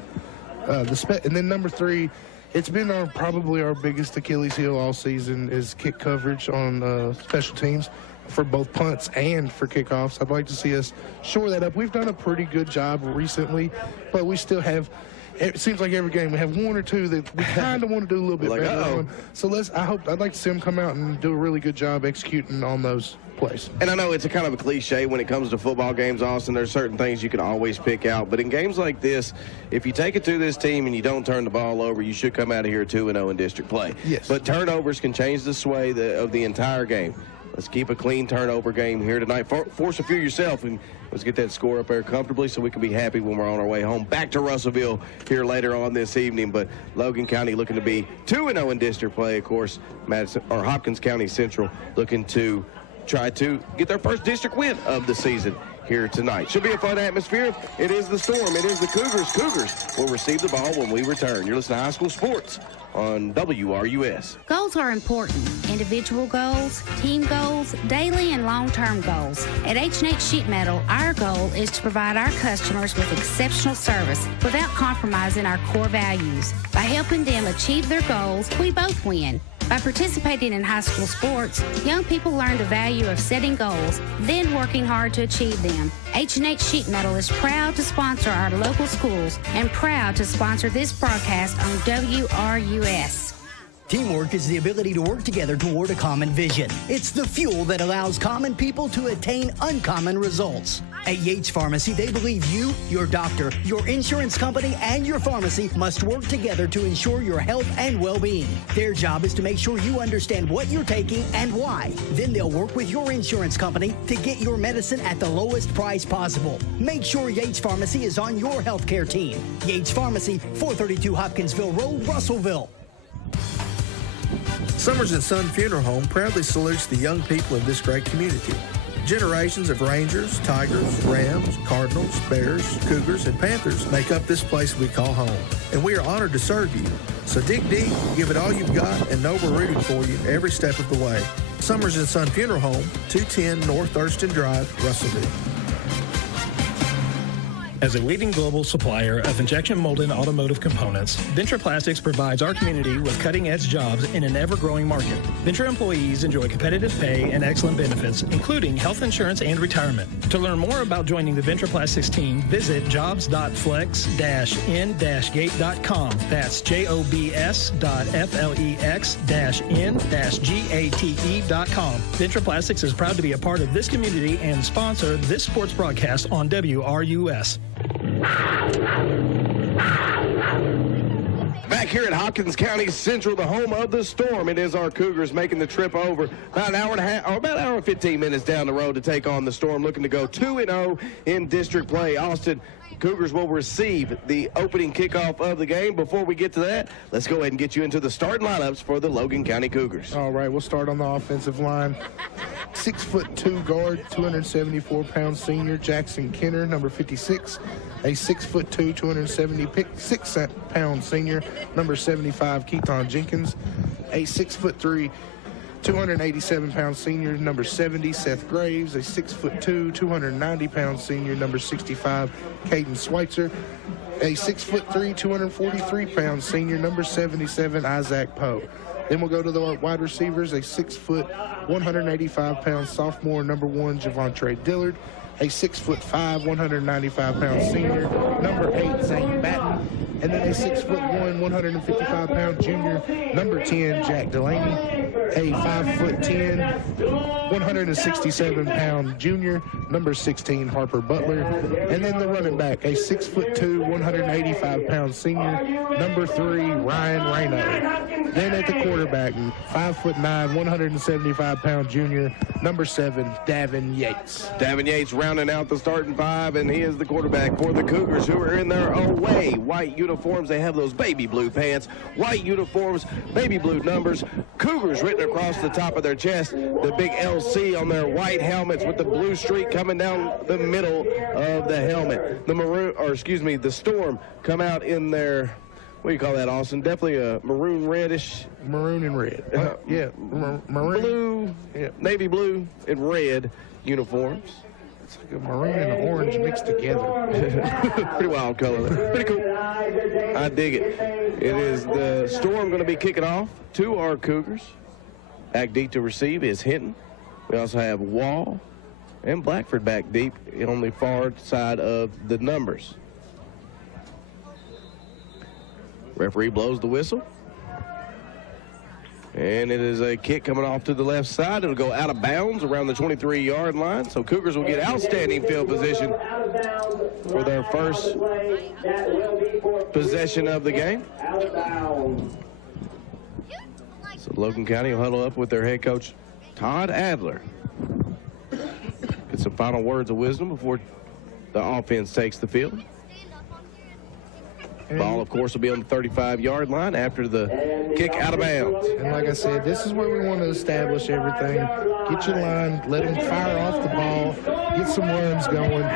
And then number three, it's been probably our biggest Achilles heel all season is kick coverage on special teams for both punts and for kickoffs. I'd like to see us shore that up. We've done a pretty good job recently, but we still have, it seems like every game we have one or two that we kind of want to do a little bit better on. So I'd like to see them come out and do a really good job executing on those plays. And I know it's a kind of a cliche when it comes to football games, Austin. There's certain things you can always pick out. But in games like this, if you take it to this team and you don't turn the ball over, you should come out of here 2-0 in district play. Yes. But turnovers can change the sway of the entire game. Let's keep a clean turnover game here tonight. Force a few yourself, and let's get that score up there comfortably so we can be happy when we're on our way home back to Russellville here later on this evening. But Logan County looking to be 2-0 in district play. Of course, Hopkins County Central looking to try to get their first district win of the season here tonight. Should be a fun atmosphere. It is the Storm. It is the Cougars. Cougars will receive the ball when we return. You're listening to High School Sports on WRUS. Goals are important. Individual goals, team goals, daily and long-term goals. At H&H Sheet Metal, our goal is to provide our customers with exceptional service without compromising our core values. By helping them achieve their goals, we both win. By participating in high school sports, young people learn the value of setting goals, then working hard to achieve them. H&H Sheet Metal is proud to sponsor our local schools and proud to sponsor this broadcast on WRUS. Teamwork is the ability to work together toward a common vision. It's the fuel that allows common people to attain uncommon results. At Yates Pharmacy, they believe you, your doctor, your insurance company, and your pharmacy must work together to ensure your health and well-being. Their job is to make sure you understand what you're taking and why. Then they'll work with your insurance company to get your medicine at the lowest price possible. Make sure Yates Pharmacy is on your healthcare team. Yates Pharmacy, 432 Hopkinsville Road, Russellville. Summers and Son Funeral Home proudly salutes the young people of this great community. Generations of Rangers, Tigers, Rams, Cardinals, Bears, Cougars, and Panthers make up this place we call home. And we are honored to serve you. So dig deep, give it all you've got, and know we're rooting for you every step of the way. Summers and Son Funeral Home, 210 North Thurston Drive, Russellville. As a leading global supplier of injection molded automotive components, Venture Plastics provides our community with cutting-edge jobs in an ever-growing market. Venture employees enjoy competitive pay and excellent benefits, including health insurance and retirement. To learn more about joining the Venture Plastics team, visit jobs.flex-n-gate.com. That's jobs.flex-n-gate.com. Venture Plastics is proud to be a part of this community and sponsor this sports broadcast on WRUS. Back here at Hopkins County Central, the home of the Storm, it is our Cougars making the trip over about an hour and a half, or about an hour and 15 minutes down the road to take on the Storm, looking to go 2-0 in district play. Austin, Cougars will receive the opening kickoff of the game. Before we get to that, let's go ahead and get you into the starting lineups for the Logan County Cougars. All right, we'll start on the offensive line. 6'2" guard, 274-pound senior Jackson Kenner, number 56. A 6'2", 276-pound senior, number 75, Keaton Jenkins. A 6'3", 287-pound senior, number 70, Seth Graves. A 6'2", 290-pound senior, number 65, Caden Schweitzer. A 6'3", 243-pound senior, number 77, Isaac Poe. Then we'll go to the wide receivers. A 6', 185-pound sophomore, number 1, Javontre Dillard. A 6'5", 195-pound senior, number 8, Zane Batten. And then a 6'1", 155-pound junior, number 10, Jack Delaney. A 5'10", 167-pound junior, number 16, Harper Butler. And then the running back, a 6'2", 185-pound senior, number 3, Ryan Reno. Then at the quarterback, 5'9", 175-pound junior, number 7, Davin Yates. Davin Yates rounding out the starting five, and he is the quarterback for the Cougars, who are in their away white uniform uniforms. They have those baby blue pants, white uniforms, baby blue numbers, Cougars written across the top of their chest, the big LC on their white helmets with the blue streak coming down the middle of the helmet. The Storm come out in their, what do you call that, Austin? Definitely a maroon reddish. Maroon and red. Maroon. Blue, navy blue, and red uniforms. It's like a maroon and an orange mixed together. Pretty wild color. Pretty cool. I dig it. It is the Storm going to be kicking off to our Cougars. Back deep to receive is Hinton. We also have Wall and Blackford back deep on the far side of the numbers. Referee blows the whistle. And it is a kick coming off to the left side. It'll go out of bounds around the 23-yard line. So Cougars will get outstanding field position for their first possession of the game. So Logan County will huddle up with their head coach, Todd Adler. Get some final words of wisdom before the offense takes the field. Ball, of course, will be on the 35-yard line after the kick out of bounds. And like I said, this is where we want to establish everything. Get your line, let them fire off the ball, get some runs going.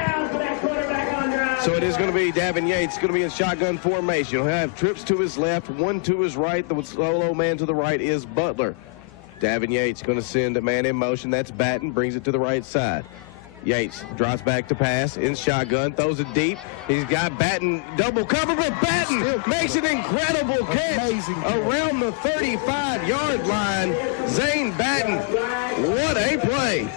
So it is going to be Davin Yates, going to be in shotgun formation. He'll have trips to his left, one to his right. The solo man to the right is Butler. Davin Yates going to send a man in motion. That's Batten, brings it to the right side. Yates drops back to pass in shotgun, throws it deep. He's got Batten double cover, but Batten makes an incredible catch around the 35-yard line. Zane Batten, what a play.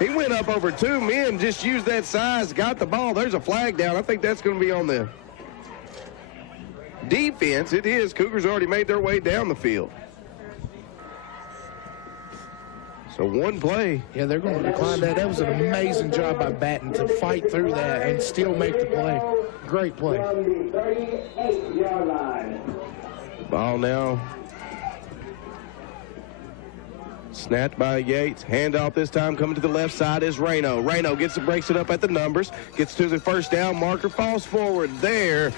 He went up over two men, just used that size, got the ball. There's a flag down. I think that's going to be on the defense. It is. Cougars already made their way down the field. So one play. Yeah, they're going to decline that. That was an amazing job by Batten to fight through that and still make the play. Great play. Ball now snapped by Yates. Handoff this time coming to the left side is Reno. Reno breaks it up at the numbers. Gets to the first down marker. Falls forward there.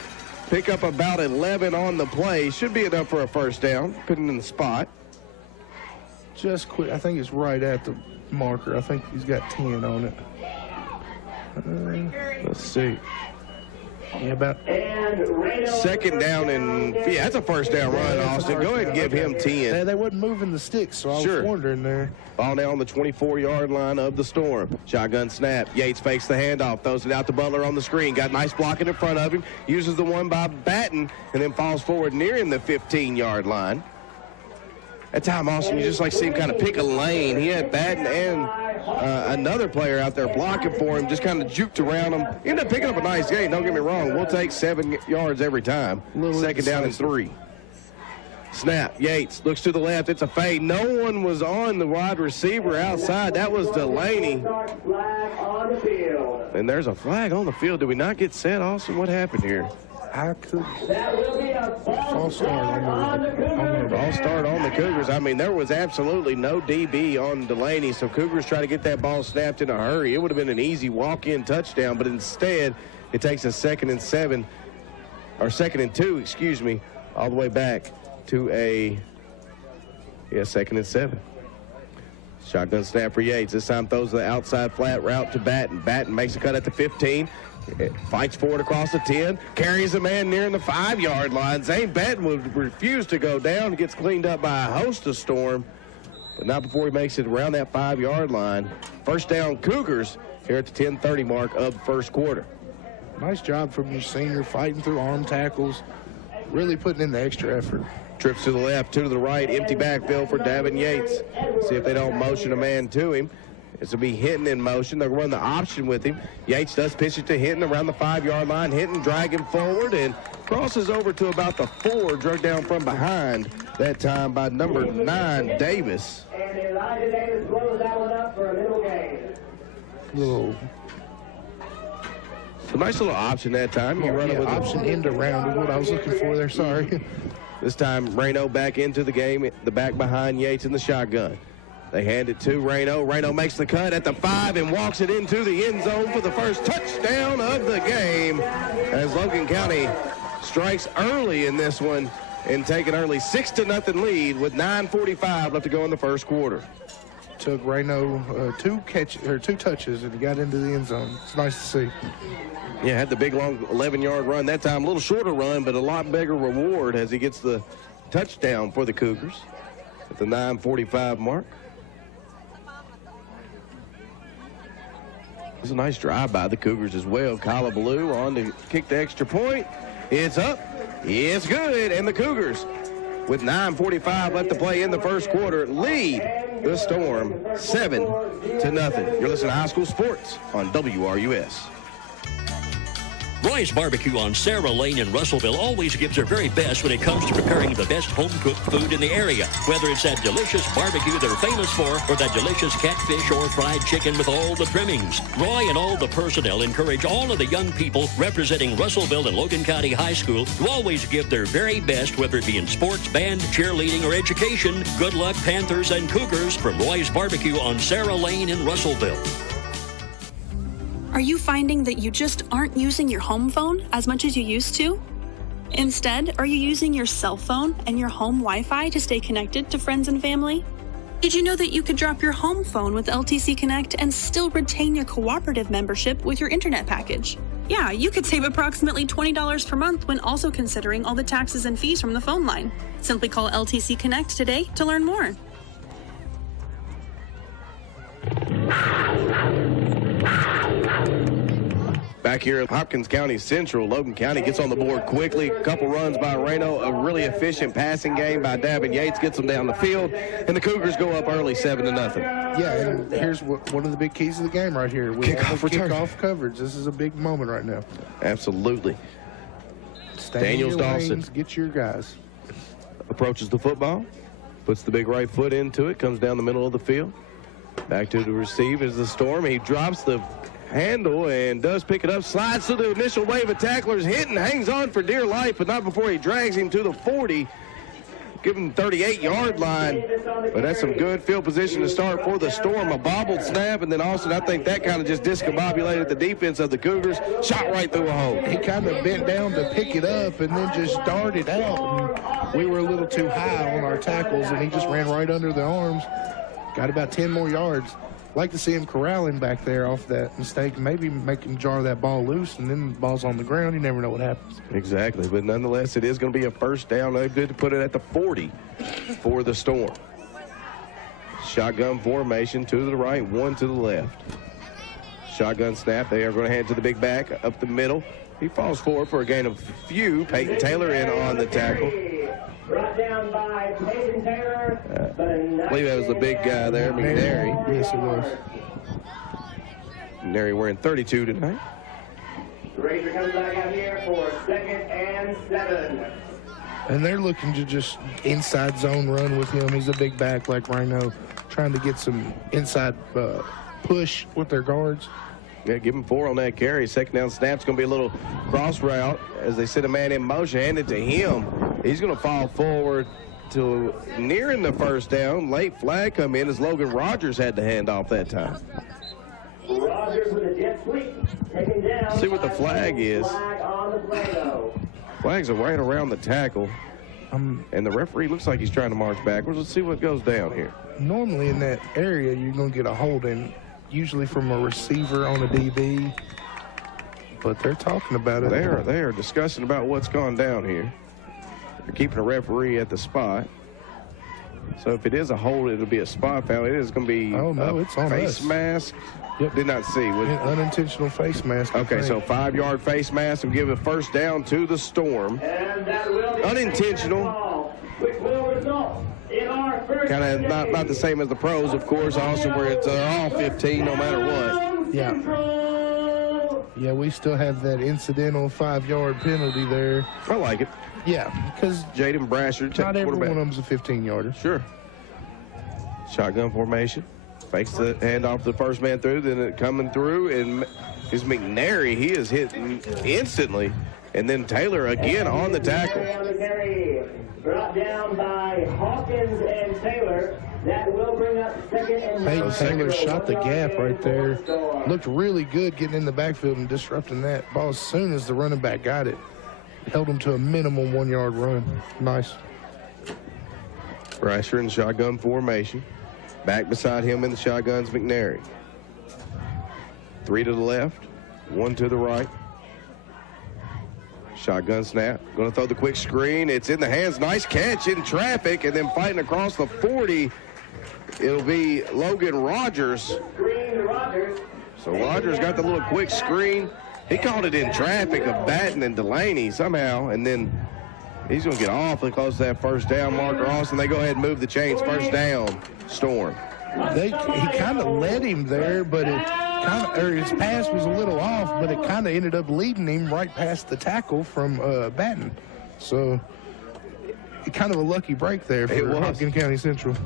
Pick up about 11 on the play. Should be enough for a first down. Put it in the spot. Just quick. I think it's right at the marker. I think he's got 10 on it. Let's see. Yeah, about second down and that's a first down run, Austin. Go ahead and give him 10. They wasn't moving the sticks, so I was wondering there. Ball now on the 24-yard line of the Storm. Shotgun snap. Yates fakes the handoff, throws it out to Butler on the screen. Got nice blocking in front of him. Uses the one by Batten and then falls forward nearing the 15-yard line. That time, Austin, you just see him kind of pick a lane. He had Batten and another player out there blocking for him, just kind of juked around him. Ended up picking up a nice gain, don't get me wrong. We'll take 7 yards every time. Second down and 3. Snap, Yates looks to the left. It's a fade. No one was on the wide receiver outside. That was Delaney. And there's a flag on the field. Did we not get set, Austin? What happened here? False start on the Cougars. I mean, there was absolutely no DB on Delaney, so Cougars try to get that ball snapped in a hurry. It would have been an easy walk-in touchdown, but instead it takes a 2nd and 2, all the way back to a 2nd and 7. Shotgun snap for Yates. This time throws the outside flat route to Batten. Batten makes a cut at the 15. Fights forward across the 10, carries a man nearing the 5-yard line. Zane Batten would refuse to go down. Gets cleaned up by a host of Storm, but not before he makes it around that 5-yard line. First down Cougars here at the 10:30 mark of the first quarter. Nice job from your senior, fighting through arm tackles, really putting in the extra effort. Trips to the left, 2 to the right, empty backfield for Davin Yates. See if they don't motion a man to him. This will be Hinton in motion. They'll run the option with him. Yates does pitch it to Hinton around the 5-yard line. Hinton dragging forward and crosses over to about the 4, drug down from behind, that time by number 9, Davis. A nice little option that time. You run it with option end around is what I was looking for there, sorry. This time, Reno back into the game, the back behind Yates in the shotgun. They hand it to Reno. Reno makes the cut at the 5 and walks it into the end zone for the first touchdown of the game as Logan County strikes early in this one and take an early 6-0 lead with 9:45 left to go in the first quarter. Took Reno two touches and he got into the end zone. It's nice to see. Yeah, had the big long 11-yard run that time. A little shorter run, but a lot bigger reward as he gets the touchdown for the Cougars at the 9:45 mark. It was a nice drive by the Cougars as well. Kyla Ballou on to kick the extra point. It's up. It's good. And the Cougars, with 9:45 left to play in the first quarter, lead the Storm 7-0. You're listening to High School Sports on WRUS. Roy's Barbecue on Sarah Lane in Russellville always gives their very best when it comes to preparing the best home-cooked food in the area. Whether it's that delicious barbecue they're famous for or that delicious catfish or fried chicken with all the trimmings. Roy and all the personnel encourage all of the young people representing Russellville and Logan County High School to always give their very best, whether it be in sports, band, cheerleading, or education. Good luck, Panthers and Cougars, from Roy's Barbecue on Sarah Lane in Russellville. Are you finding that you just aren't using your home phone as much as you used to? Instead, are you using your cell phone and your home Wi-Fi to stay connected to friends and family? Did you know that you could drop your home phone with LTC Connect and still retain your cooperative membership with your internet package? Yeah, you could save approximately $20 per month when also considering all the taxes and fees from the phone line. Simply call LTC Connect today to learn more. Back here at Hopkins County Central, Logan County gets on the board quickly. A couple runs by Reno, a really efficient passing game by Davin Yates gets them down the field, and the Cougars go up early 7-0. Yeah, and here's one of the big keys of the game right here. Kickoff coverage. This is a big moment right now. Absolutely. Daniels Dawson get your guys. Approaches the football, puts the big right foot into it, comes down the middle of the field. Back to the receive is the Storm. He drops the handle and does pick it up, slides to the initial wave of tacklers, hit and hangs on for dear life, but not before he drags him to the 40, giving him 38-yard line. But that's some good field position to start for the Storm. A bobbled snap, and then Austin, I think that kind of just discombobulated the defense of the Cougars, shot right through a hole. He kind of bent down to pick it up and then just darted out. And we were a little too high on our tackles, and he just ran right under the arms. Got about 10 more yards. Like to see him corralling back there off that mistake, maybe making jar that ball loose, and then the ball's on the ground. You never know what happens. Exactly, but nonetheless, it is going to be a first down. They're good to put it at the 40 for the Storm. Shotgun formation, 2 to the right, 1 to the left. Shotgun snap. They are going to hand to the big back up the middle. He falls forward for a gain of a few. Peyton Taylor in on the tackle. Brought down by Peyton Taylor. I believe that was the big guy there, McNary. Yes, it was. McNary wearing 32 tonight. Ranger comes back out here for 2nd and 7. And they're looking to just inside zone run with him. He's a big back like Rhino, trying to get some inside push with their guards. Yeah, give him 4 on that carry. 2nd down snap's going to be a little cross route as they set a man in motion. Hand it to him. He's going to fall forward to nearing the first down. Late flag come in as Logan Rogers had the handoff that time. Rogers with a jet sweep. Taken down. See what the flag is. Flag on the play, though. Flags are right around the tackle. And the referee looks like he's trying to march backwards. Let's see what goes down here. Normally in that area, you're going to get a holding, usually from a receiver on a DB. But they're talking about it. They are discussing about what's gone down here. They're keeping a referee at the spot. So if it is a hold, it'll be a spot foul. It is going to be it's on face us. Mask. Yep. Did not see. Unintentional face mask. Okay, so 5-yard face mask will give a first down to the Storm. Unintentional. Which will result in our first. Kind of not the same as the pros, of course, also where it's all 15 no matter what. Yeah. Yeah, we still have that incidental 5-yard penalty there. I like it. Yeah, because Jaden Brasher, not every one of them's a 15-yarder. Sure. Shotgun formation. Fakes the handoff to the first man through, then it coming through, and is McNary. He is hit instantly. And then Taylor again on the tackle. Brought down by Hawkins and Taylor. That will bring up second and Peyton Taylor shot the gap right there. Looked really good getting in the backfield and disrupting that ball as soon as the running back got it. Held him to a minimum 1 yard run. Nice. Brasher in shotgun formation. Back beside him in the shotgun's McNary. 3 to the left, 1 to the right. Shotgun snap. Going to throw the quick screen. It's in the hands. Nice catch in traffic, and then fighting across the 40. It'll be Logan Rogers. So Rogers got the little quick screen. He caught it in traffic of Batten and Delaney somehow, and then he's going to get awfully close to that first down marker. Austin, they go ahead and move the chains. First down, Storm. He kind of led him there, but his pass was a little off, but it kind of ended up leading him right past the tackle from Batten. So kind of a lucky break there for Hopkins County Central.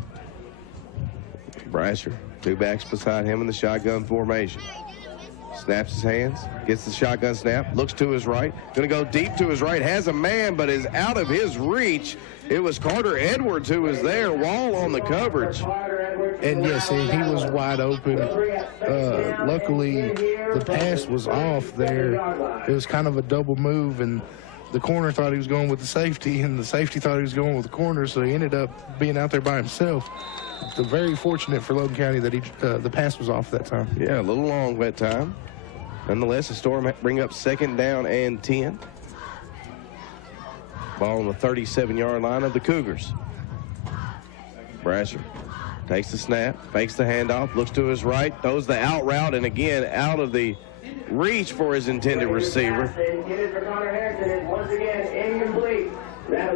Brasher, 2 backs beside him in the shotgun formation. Snaps his hands, gets the shotgun snap, looks to his right, going to go deep to his right, has a man, but is out of his reach. It was Carter Edwards who was there, Wall on the coverage. And yes, he was wide open. Luckily, the pass was off there. It was kind of a double move, and the corner thought he was going with the safety, and the safety thought he was going with the corner, so he ended up being out there by himself. So very fortunate for Logan County that the pass was off that time. Yeah, a little long that time. Nonetheless, the Storm bring up 2nd down and 10. Ball on the 37-yard line of the Cougars. Brasher takes the snap, fakes the handoff, looks to his right, throws the out route, and again, out of the reach for his intended receiver.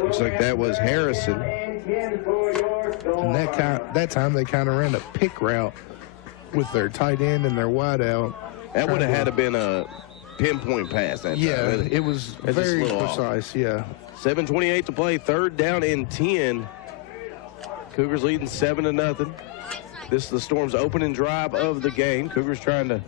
Looks like that was Harrison. And that time they kind of ran a pick route with their tight end and their wide out. That would have had to been a pinpoint pass that time. Yeah, it was very precise, yeah. 7:28 to play, 3rd down and 10. Cougars leading 7-0. This is the Storm's opening drive of the game. Cougars trying to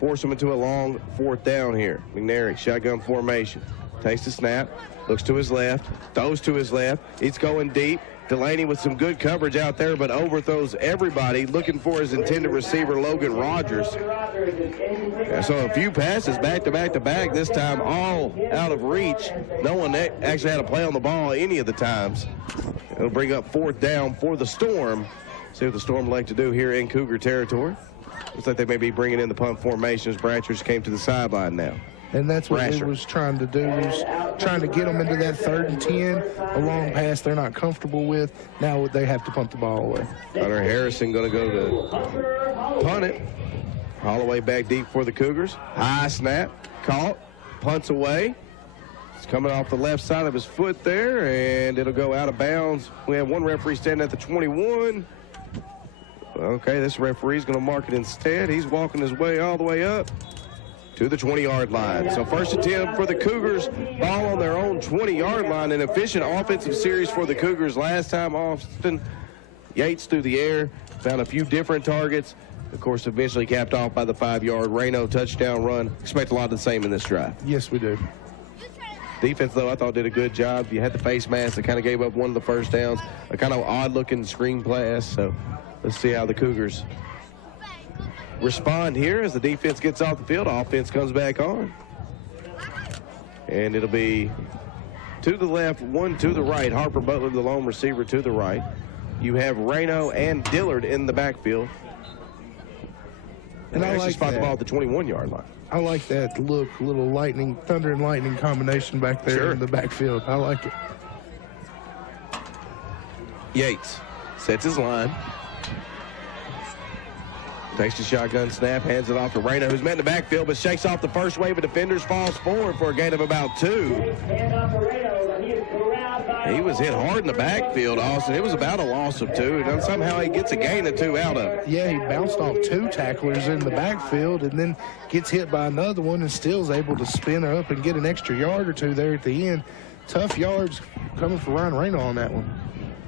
force them into a long 4th down here. McNary, shotgun formation. Takes the snap, looks to his left, throws to his left. He's going deep. Delaney with some good coverage out there, but overthrows everybody, looking for his intended receiver, Logan Rogers. Yeah, so a few passes back to back to back, this time all out of reach. No one actually had a play on the ball any of the times. It'll bring up 4th down for the Storm. See what the Storm like to do here in Cougar territory. Looks like they may be bringing in the punt formation as Bratchers came to the sideline now. And that's what he was trying to do. He was trying to get them into that 3rd and 10, a long pass they're not comfortable with. Now they have to punt the ball away. Hunter Harrison going to go to punt it. Holloway back deep for the Cougars. High snap, caught, punts away. It's coming off the left side of his foot there, and it'll go out of bounds. We have one referee standing at the 21. Okay, this referee's going to mark it instead. He's walking his way all the way up to the 20-yard line. So first attempt for the Cougars, ball on their own 20-yard line. An efficient offensive series for the Cougars last time. Austin Yates through the air, found a few different targets. Of course, eventually capped off by the 5-yard Reno touchdown run. Expect a lot of the same in this drive. Yes, we do. Defense, though, I thought did a good job. You had the face mask that kind of gave up one of the first downs. A kind of odd-looking screen pass. So let's see how the Cougars respond here as the defense gets off the field. Offense comes back on. And it'll be 2 to the left, 1 to the right. Harper Butler, the lone receiver, to the right. You have Reno and Dillard in the backfield. And I like spot the ball at the 21-yard line. I like that look, little lightning, thunder and lightning combination back there in the backfield. I like it. Yates sets his line. Takes the shotgun snap, hands it off to Reno, who's met in the backfield, but shakes off the first wave of defenders, falls forward for a gain of about 2. He was hit hard in the backfield, Austin. It was about a loss of 2, and somehow he gets a gain of 2 out of it. Yeah, he bounced off 2 tacklers in the backfield and then gets hit by another one and still is able to spin her up and get an extra yard or 2 there at the end. Tough yards coming for Ryan Reno on that one.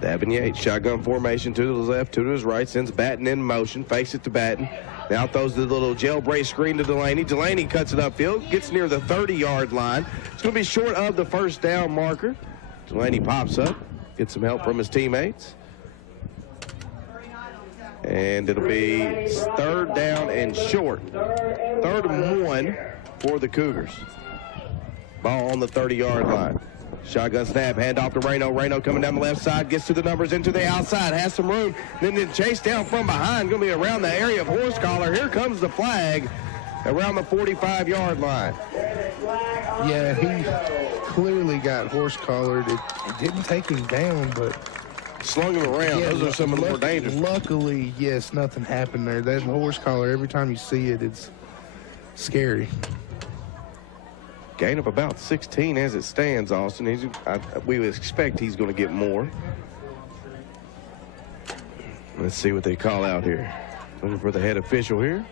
Davin Yates, shotgun formation, 2 to the left, 2 to his right, sends Batten in motion, fakes it to Batten. Now throws the little jailbreak screen to Delaney. Delaney cuts it upfield, gets near the 30-yard line. It's going to be short of the first down marker. Delaney pops up, gets some help from his teammates. And it'll be third down and short. 3rd and 1 for the Cougars. Ball on the 30-yard line. Shotgun snap, hand off to Reno. Reno coming down the left side, gets to the numbers, into the outside, has some room. Then chased down from behind, going to be around the area of horse collar. Here comes the flag around the 45-yard line. Yeah, he clearly got horse collared. It didn't take him down, but slung him around. Those are some of the more dangerous. Luckily, yes, nothing happened there. That horse collar, every time you see it, it's scary. Gain of about 16 as it stands, Austin. We would expect he's going to get more. Let's see what they call out here. Looking for the head official here.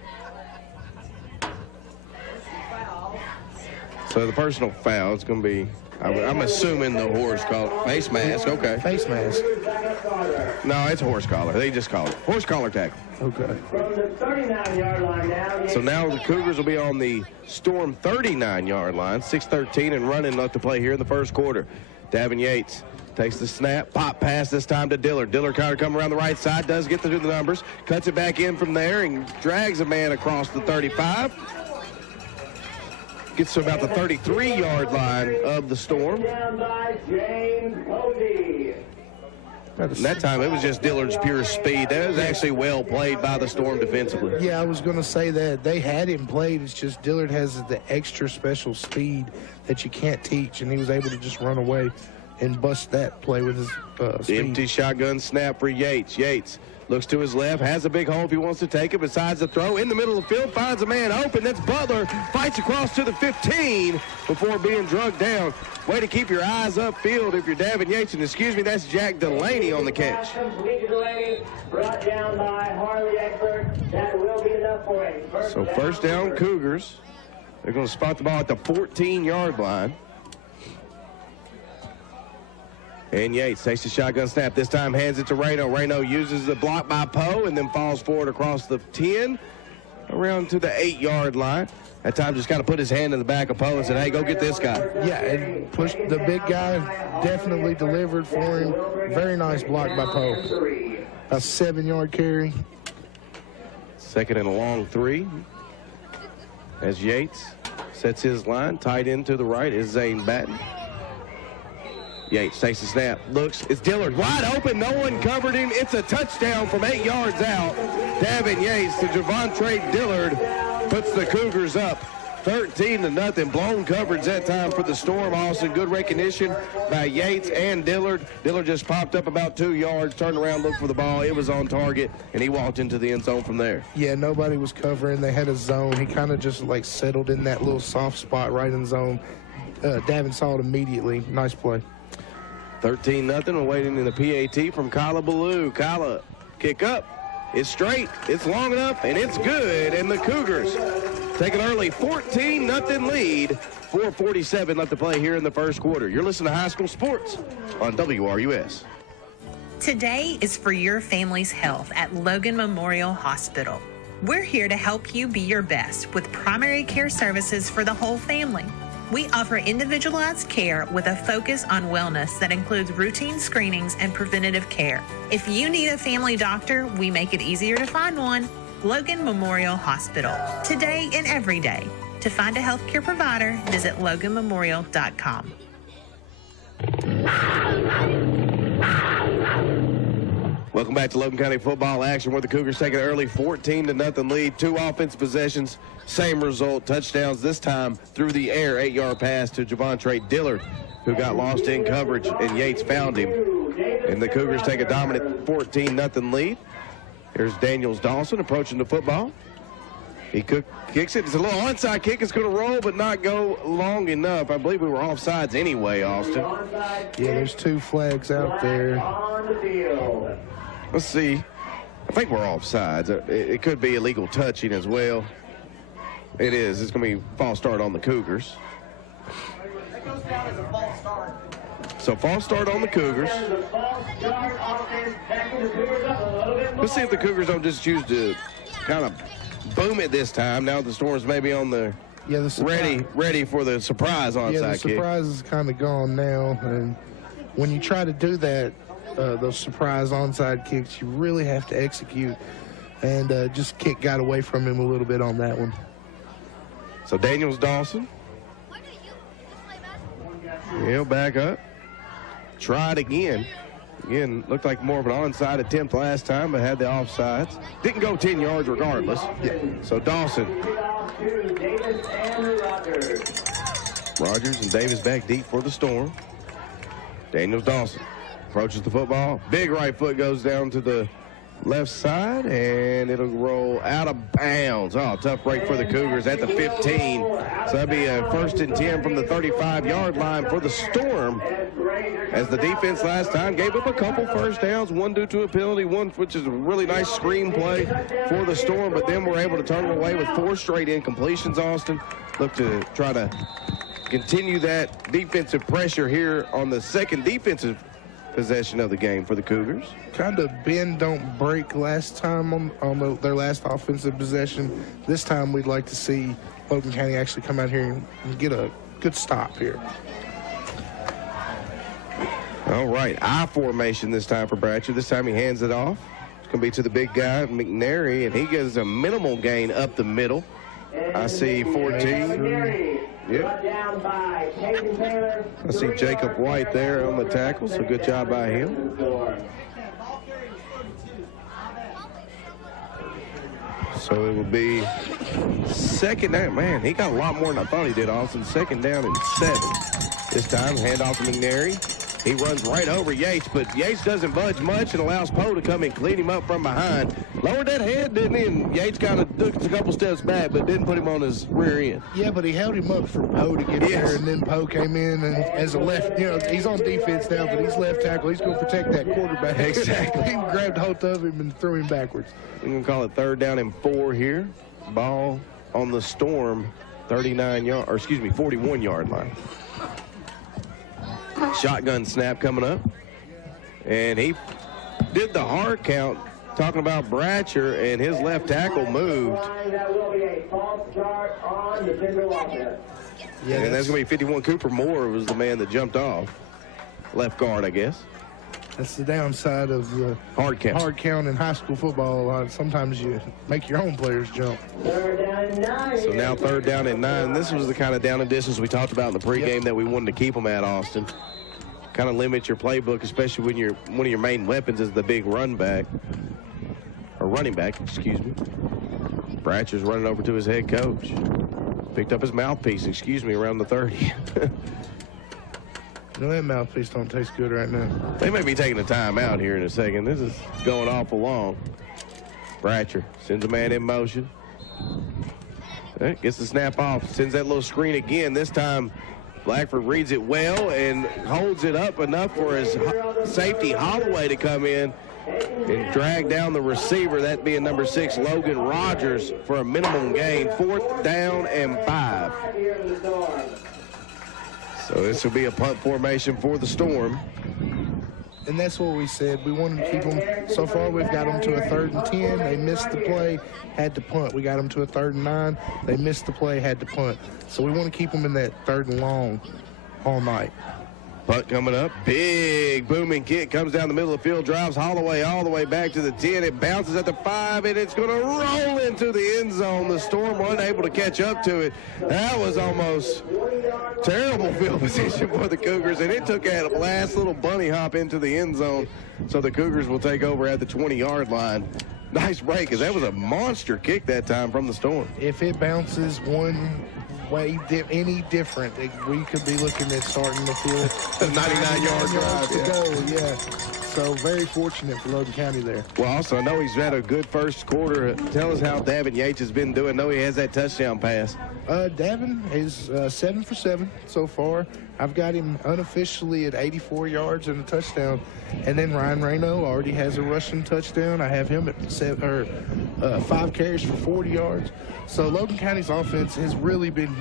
So the personal foul is going to be, I'm assuming the horse collar. Face mask, okay. Face mask. No, it's horse collar. They just call it horse collar tackle. Okay. From the 39-yard line now. So now the Cougars will be on the Storm 39-yard line. 6:13 and running left to play here in the first quarter. Davin Yates takes the snap, pop pass this time to Dillard. Dillard kind of coming around the right side, does get to do the numbers, cuts it back in from there and drags a man across the 35. Gets to about the 33-yard line of the Storm. And that time it was just Dillard's pure speed. That was actually well played by the Storm defensively. Yeah, I was going to say that. They had him played. It's just Dillard has the extra special speed that you can't teach, and he was able to just run away and bust that play with his speed. Empty shotgun snap for Yates. Yates looks to his left, has a big hole if he wants to take it, besides the throw. In the middle of the field, finds a man open. That's Butler. Fights across to the 15 before being drugged down. Way to keep your eyes upfield if you're Davin Yates. And excuse me, that's Jack Delaney on the catch. Brought down by Harley Eckert. That will be enough for a first So first down, Cougars. They're going to spot the ball at the 14-yard line. And Yates takes the shotgun snap. This time hands it to Reno. Reno uses the block by Poe and then falls forward across the 10 around to the 8-yard line. That time just kind of put his hand in the back of Poe and said, hey, go get this guy. Yeah, and pushed the big guy, definitely delivered for him. Very nice block by Poe. A 7-yard carry. Second and a long 3. As Yates sets his line, tight end to the right is Zane Batten. Yates takes the snap, looks, it's Dillard wide open, no one covered him. It's a touchdown from 8 yards out. Davin Yates to Javontre Dillard puts the Cougars up 13-0. Blown coverage that time for the Storm. Austin, good recognition by Yates and Dillard. Dillard just popped up about 2 yards, turned around, looked for the ball. It was on target, and he walked into the end zone from there. Yeah, nobody was covering. They had a zone. He kind of just like settled in that little soft spot right in the zone. Davin saw it immediately. Nice play. 13-0. We're waiting in the PAT from Kyla Ballou. Kyla, kick up. It's straight. It's long enough, and it's good. And the Cougars take an early 14-0 lead. 4:47 left to play here in the first quarter. You're listening to High School Sports on WRUS. Today is for your family's health at Logan Memorial Hospital. We're here to help you be your best with primary care services for the whole family. We offer individualized care with a focus on wellness that includes routine screenings and preventative care. If you need a family doctor, we make it easier to find one. Logan Memorial Hospital, today and every day. To find a healthcare provider, visit loganmemorial.com. Welcome back to Logan County football action where the Cougars take an early 14-0 lead. 2 offensive possessions, same result. Touchdowns this time through the air. 8-yard pass to Javontre Dillard, who got lost in coverage, and Yates found him. And the Cougars take a dominant 14-0 lead. Here's Daniels Dawson approaching the football. He kicks it. It's a little onside kick. It's going to roll, but not go long enough. I believe we were offsides anyway, Austin. Yeah, there's 2 flags out there. Let's see. I think we're offsides. It could be illegal touching as well. It is. It's going to be false start on the Cougars. That goes down as a false start. So false start on the Cougars. Let's see if the Cougars don't just choose to kind of boom it this time. Now the Storm's maybe on the ready for the surprise onside kick. Yeah, the surprise is kind of gone now. And when you try to do that, those surprise onside kicks, you really have to execute. And just kick got away from him a little bit on that one. So Daniels Dawson. He'll back up. Try it again. Again, looked like more of an onside attempt last time, but had the offsides. Didn't go 10 yards regardless. Yeah. So Dawson. Rogers and Davis back deep for the Storm. Daniels Dawson approaches the football. Big right foot goes down to the left side, and it'll roll out of bounds. Oh, tough break for the Cougars at the 15. So that'd be a 1st and 10 from the 35-yard line for the Storm, as the defense last time gave up a couple first downs, one due to a penalty, one which is a really nice screen play for the Storm, but then we're able to turn it away with 4 straight incompletions, Austin. Look to try to continue that defensive pressure here on the second defensive possession of the game for the Cougars. Kind of bend, don't break last time on their last offensive possession. This time we'd like to see Logan County actually come out here and get a good stop here. All right, I formation this time for Bratcher. This time he hands it off. It's going to be to the big guy, McNary, and he gets a minimal gain up the middle. I see 14. Yep. I see Jacob White there on the tackle, so good job by him. So it will be second down. Man, he got a lot more than I thought he did, Austin. Second down and 7. This time, handoff to McNary. He runs right over Yates, but Yates doesn't budge much and allows Poe to come and clean him up from behind. Lowered that head, didn't he? And Yates kind of took a couple steps back, but didn't put him on his rear end. Yeah, but he held him up for Poe to get there, and then Poe came in and as a left, he's on defense now, but he's left tackle. He's going to protect that quarterback. Exactly. He grabbed hold of him and threw him backwards. We're going to call it 3rd down and 4 here. Ball on the Storm, 41-yard line. Shotgun snap coming up. And he did the hard count, talking about Bratcher, and his left tackle moved. That will be a false start on the Central offense. Yeah, and that's going to be 51. Cooper Moore was the man that jumped off. Left guard, I guess. That's the downside of the hard count in high school football. Sometimes you make your own players jump. 3rd down and 9. So now 3rd down and 9. This was the kind of down and distance we talked about in the pregame that we wanted to keep them at, Austin. Kind of limit your playbook, especially when one of your main weapons is the big running back, excuse me. Bratcher's running over to his head coach. Picked up his mouthpiece, around the 30. That mouthpiece don't taste good right now. They may be taking a time out here in a second. This is going awful long. Bratcher sends a man in motion. Gets the snap off, sends that little screen again. This time, Blackford reads it well and holds it up enough for his safety Holloway to come in and drag down the receiver, that being number 6, Logan Rogers, for a minimum gain. 4th down and 5. So this will be a punt formation for the Storm. And that's what we said. We wanted to keep them. So far, we've got them to a 3rd and 10. They missed the play, had to punt. We got them to a 3rd and 9. They missed the play, had to punt. So we want to keep them in that 3rd and long all night. Punt coming up. Big booming kick comes down the middle of the field, drives Holloway all the way back to the 10. It bounces at the 5, and it's going to roll into the end zone. The Storm unable to catch up to it. That was almost terrible field position for the Cougars, and it took a last little bunny hop into the end zone. So the Cougars will take over at the 20-yard line. Nice break, because that was a monster kick that time from the Storm. If it bounces one way any different, we could be looking at starting the field. 99-yard drive to go, yeah. So very fortunate for Logan County there. Well, also, I know he's had a good first quarter. Tell us how Davin Yates has been doing. I know he has that touchdown pass. Davin is 7 for 7 so far. I've got him unofficially at 84 yards and a touchdown. And then Ryan Reno already has a rushing touchdown. I have him at 5 carries for 40 yards. So Logan County's offense has really been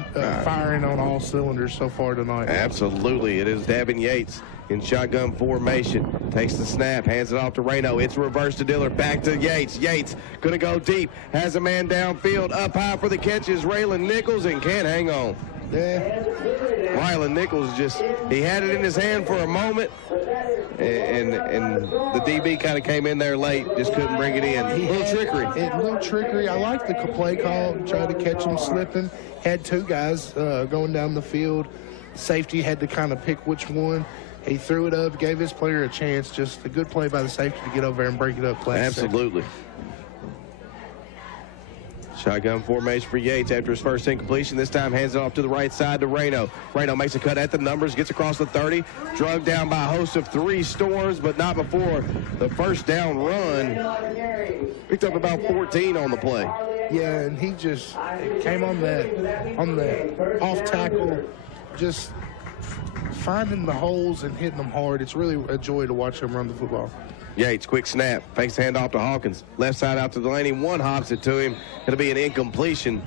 firing on all cylinders so far tonight. Absolutely. It is Davin Yates in shotgun formation. Takes the snap, hands it off to Reno. It's reverse to Dillard, back to Yates. Yates going to go deep, has a man downfield. Up high for the catch is Raylan Nichols and can't hang on. Yeah. Rylan Nichols he had it in his hand for a moment, and the DB kind of came in there late, just couldn't bring it in. A little trickery. I like the play call, tried to catch him slipping. Had two guys going down the field. Safety had to kind of pick which one. He threw it up, gave his player a chance. Just a good play by the safety to get over there and break it up. Absolutely. Shotgun formation for Yates after his first incompletion. This time hands it off to the right side to Reno. Reno makes a cut at the numbers, gets across the 30, drugged down by a host of 3 Storms, but not before the first down run. Picked up about 14 on the play. Yeah, and he just came on the off tackle, just finding the holes and hitting them hard. It's really a joy to watch him run the football. Yates, quick snap, fakes the handoff to Hawkins. Left side out to Delaney, one hops it to him. It'll be an incompletion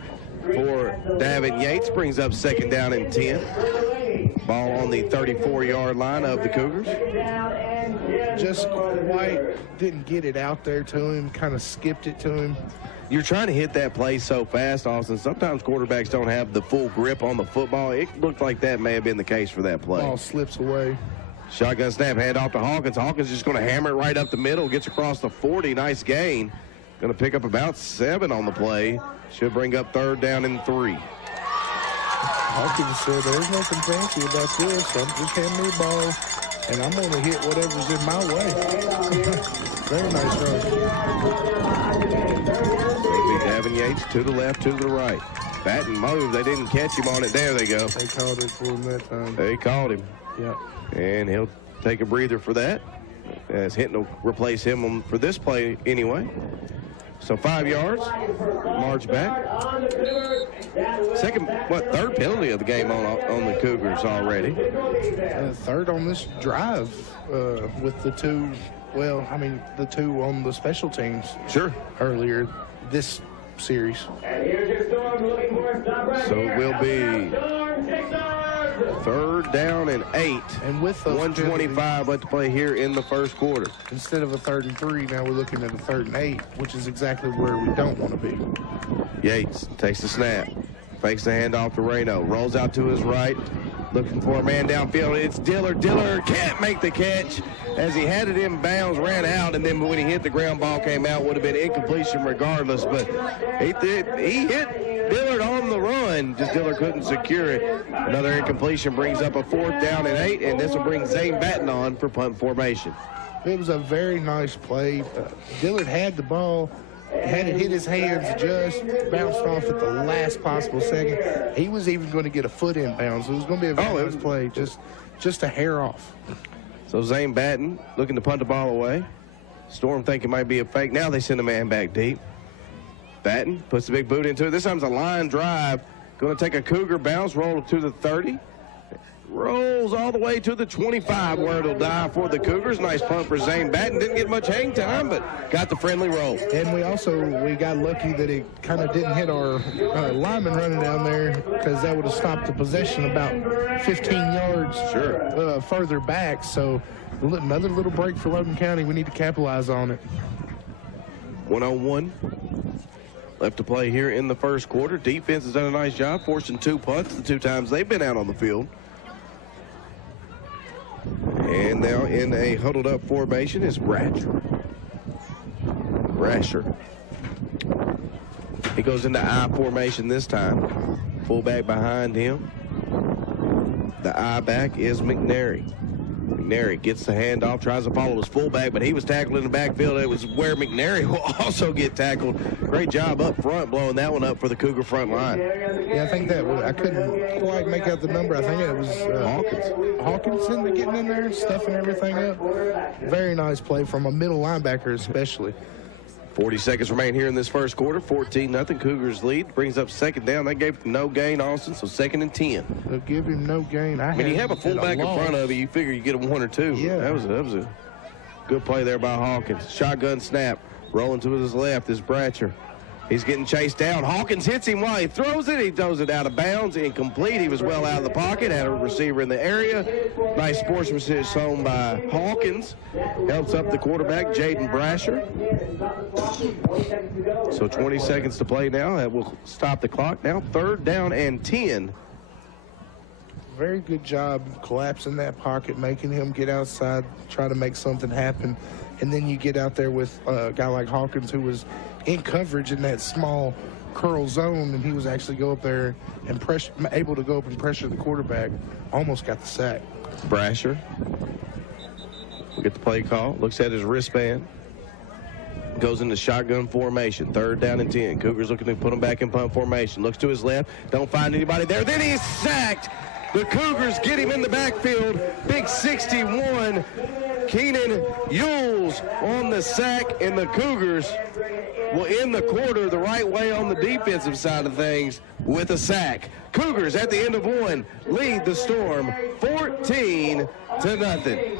for Davin Yates. Brings up second down and 10. Ball on the 34-yard line of the Cougars. Just quite didn't get it out there to him, kind of skipped it to him. You're trying to hit that play so fast, Austin. Sometimes quarterbacks don't have the full grip on the football. It looked like that may have been the case for that play. Ball slips away. Shotgun snap, hand off to Hawkins. Hawkins just going to hammer it right up the middle. Gets across the 40. Nice gain. Going to pick up about 7 on the play. Should bring up third down and 3. Hawkins said, there's nothing fancy about this. I'm just handing me the ball, and I'm going to hit whatever's in my way. Very nice run. Davin Yates to the left, to the right. Batten moved. They didn't catch him on it. There they go. They called it for him that time. They called him. Yeah. And he'll take a breather for that, as Hinton will replace him for this play anyway. So 5 yards, march back. Third penalty of the game on the Cougars already. Third on this drive with the two, the two on the special teams. Sure. Earlier this series. So it will be third down and 8. And with those 1:25 left to play here in the first quarter. Instead of a 3rd and 3, now we're looking at a 3rd and 8, which is exactly where we don't want to be. Yates takes the snap, fakes the handoff to Reno, rolls out to his right, looking for a man downfield. It's Diller. Diller can't make the catch as he had it in bounds, ran out, and then when he hit the ground, ball came out. Would have been incompletion regardless, but he hit Dillard on the run. Just Dillard couldn't secure it. Another incompletion brings up a 4th down and 8, and this will bring Zane Batten on for punt formation. It was a very nice play. Dillard had the ball, had it hit his hands, just bounced off at the last possible second. He was even going to get a foot in bounds. It was going to be a very nice play, just a hair off. So Zane Batten looking to punt the ball away. Storm think it might be a fake. Now they send a man back deep. Batten puts the big boot into it. This time's a line drive. Going to take a Cougar bounce, roll to the 30. Rolls all the way to the 25 where it'll die for the Cougars. Nice punt for Zane Batten. Didn't get much hang time, but got the friendly roll. And we got lucky that it kind of didn't hit our lineman running down there, because that would have stopped the possession about 15 yards further back. So another little break for Logan County. We need to capitalize on it. 1:01 left to play here in the first quarter. Defense has done a nice job forcing 2 punts the 2 times they've been out on the field. And now in a huddled up formation is Brasher. He goes into I formation this time. Fullback behind him. The I back is McNary. McNary gets the handoff, tries to follow his fullback, but he was tackled in the backfield. It was where McNary will also get tackled. Great job up front, blowing that one up for the Cougar front line. Yeah, I think that I couldn't quite make out the number. I think it was Hawkins getting in there, stuffing everything up. Very nice play from a middle linebacker especially. 40 seconds remain here in this first quarter. 14-0 Cougars lead. Brings up second down. They gave no gain, Austin, so 2nd and 10. They'll give him no gain. When you have a fullback in front of you, you figure you get a 1 or 2. Yeah. That was a good play there by Hawkins. Shotgun snap. Rolling to his left is Bratcher. He's getting chased down. Hawkins hits him while he throws it. He throws it out of bounds, incomplete. He was well out of the pocket, had a receiver in the area. Nice sportsmanship shown by Hawkins. Helps up the quarterback, Jaden Brasher. So 20 seconds to play now. That will stop the clock now. 3rd down and 10. very good job collapsing that pocket, making him get outside, try to make something happen. And then you get out there with a guy like Hawkins, who was in coverage in that small curl zone, and he was actually go up there and able to go up and pressure the quarterback. Almost got the sack. Brasher will get the play call, looks at his wristband, goes into shotgun formation, 3rd down and 10. Cougars looking to put him back in punt formation, looks to his left, don't find anybody there, then he's sacked. The Cougars get him in the backfield. Big 61, Keenan Yules on the sack, and the Cougars will end the quarter the right way on the defensive side of things with a sack. Cougars at the end of one lead the Storm 14-0.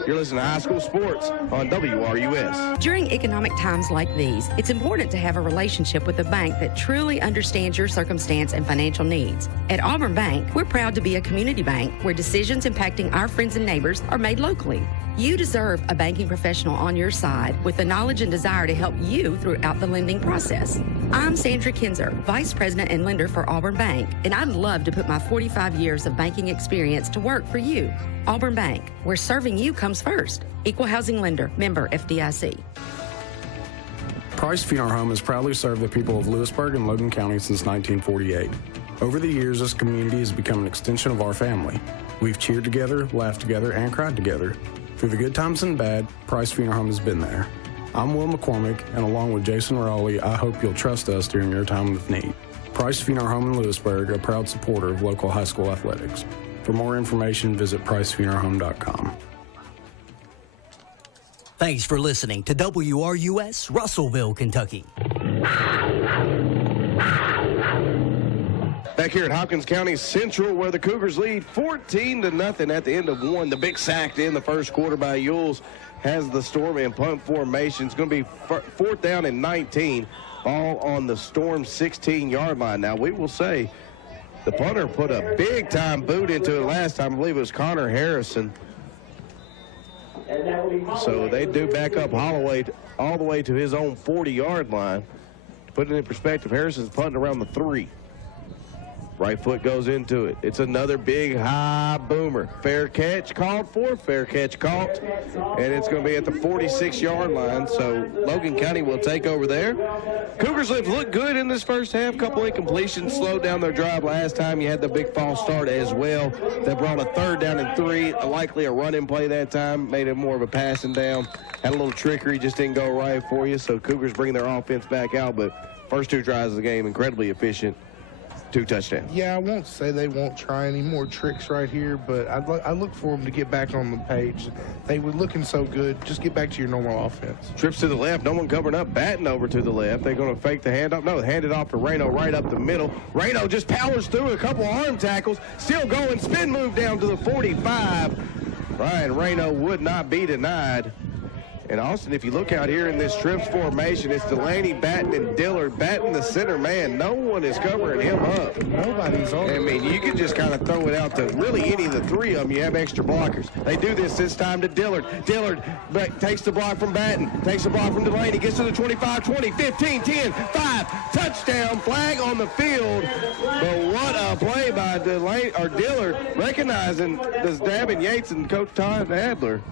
You're listening to High School Sports on WRUS. During economic times like these, it's important to have a relationship with a bank that truly understands your circumstance and financial needs. At Auburn Bank, we're proud to be a community bank where decisions impacting our friends and neighbors are made locally. You deserve a banking professional on your side with the knowledge and desire to help you throughout the lending process. I'm Sandra Kinzer, Vice President and Lender for Auburn Bank, and I'd love to put my 45 years of banking experience to work for you. Auburn Bank, where serving you comes first. Equal housing lender, member FDIC. Price Funeral Home has proudly served the people of Lewisburg and Logan County since 1948. Over the years, this community has become an extension of our family. We've cheered together, laughed together, and cried together. Through the good times and bad, Price Funeral Home has been there. I'm Will McCormick, and along with Jason Rowley, I hope you'll trust us during your time of need. Price Funeral Home in Lewisburg, a proud supporter of local high school athletics. For more information, visit pricefuneralhome.com. Thanks for listening to WRUS Russellville, Kentucky. Back here at Hopkins County Central, where the Cougars lead 14-0 at the end of one. The big sack in the first quarter by Yules has the Storm in punt formation. It's going to be 4th down and 19. Ball on the Storm 16-yard line. Now, we will say the punter put a big-time boot into it last time. I believe it was Connor Harrison. So they do back up Holloway all the way to his own 40-yard line. To put it in perspective, Harrison's punting around the 3. Right foot goes into it. It's another big high boomer. Fair catch called for, fair catch caught, and it's going to be at the 46-yard line. So Logan County will take over there. Cougars have looked good in this first half. Couple incompletions slowed down their drive last time. You had the big false start as well. They brought a 3rd down and 3, likely a running play that time. Made it more of a passing down. Had a little trickery, just didn't go right for you. So Cougars bring their offense back out, but first 2 drives of the game, incredibly efficient. 2 touchdowns. Yeah, I won't say they won't try any more tricks right here, but I look for them to get back on the page. They were looking so good. Just get back to your normal offense. Trips to the left. No one covering up. Batten over to the left. They're going to fake the handoff. No, hand it off to Reno right up the middle. Reno just powers through a couple arm tackles. Still going. Spin move down to the 45. Ryan Reno would not be denied. And Austin, if you look out here in this trips formation, it's Delaney, Batten, and Dillard. Batten, the center man. No one is covering him up. Nobody's on. I mean, you can just kind of throw it out to really any of the 3 of them. You have extra blockers. They do this time to Dillard. Dillard takes the block from Batten, takes the block from Delaney, gets to the 25, 20, 15, 10, 5. Touchdown, flag on the field. But what a play by Dillard, recognizing this Davin Yates and Coach Todd Adler.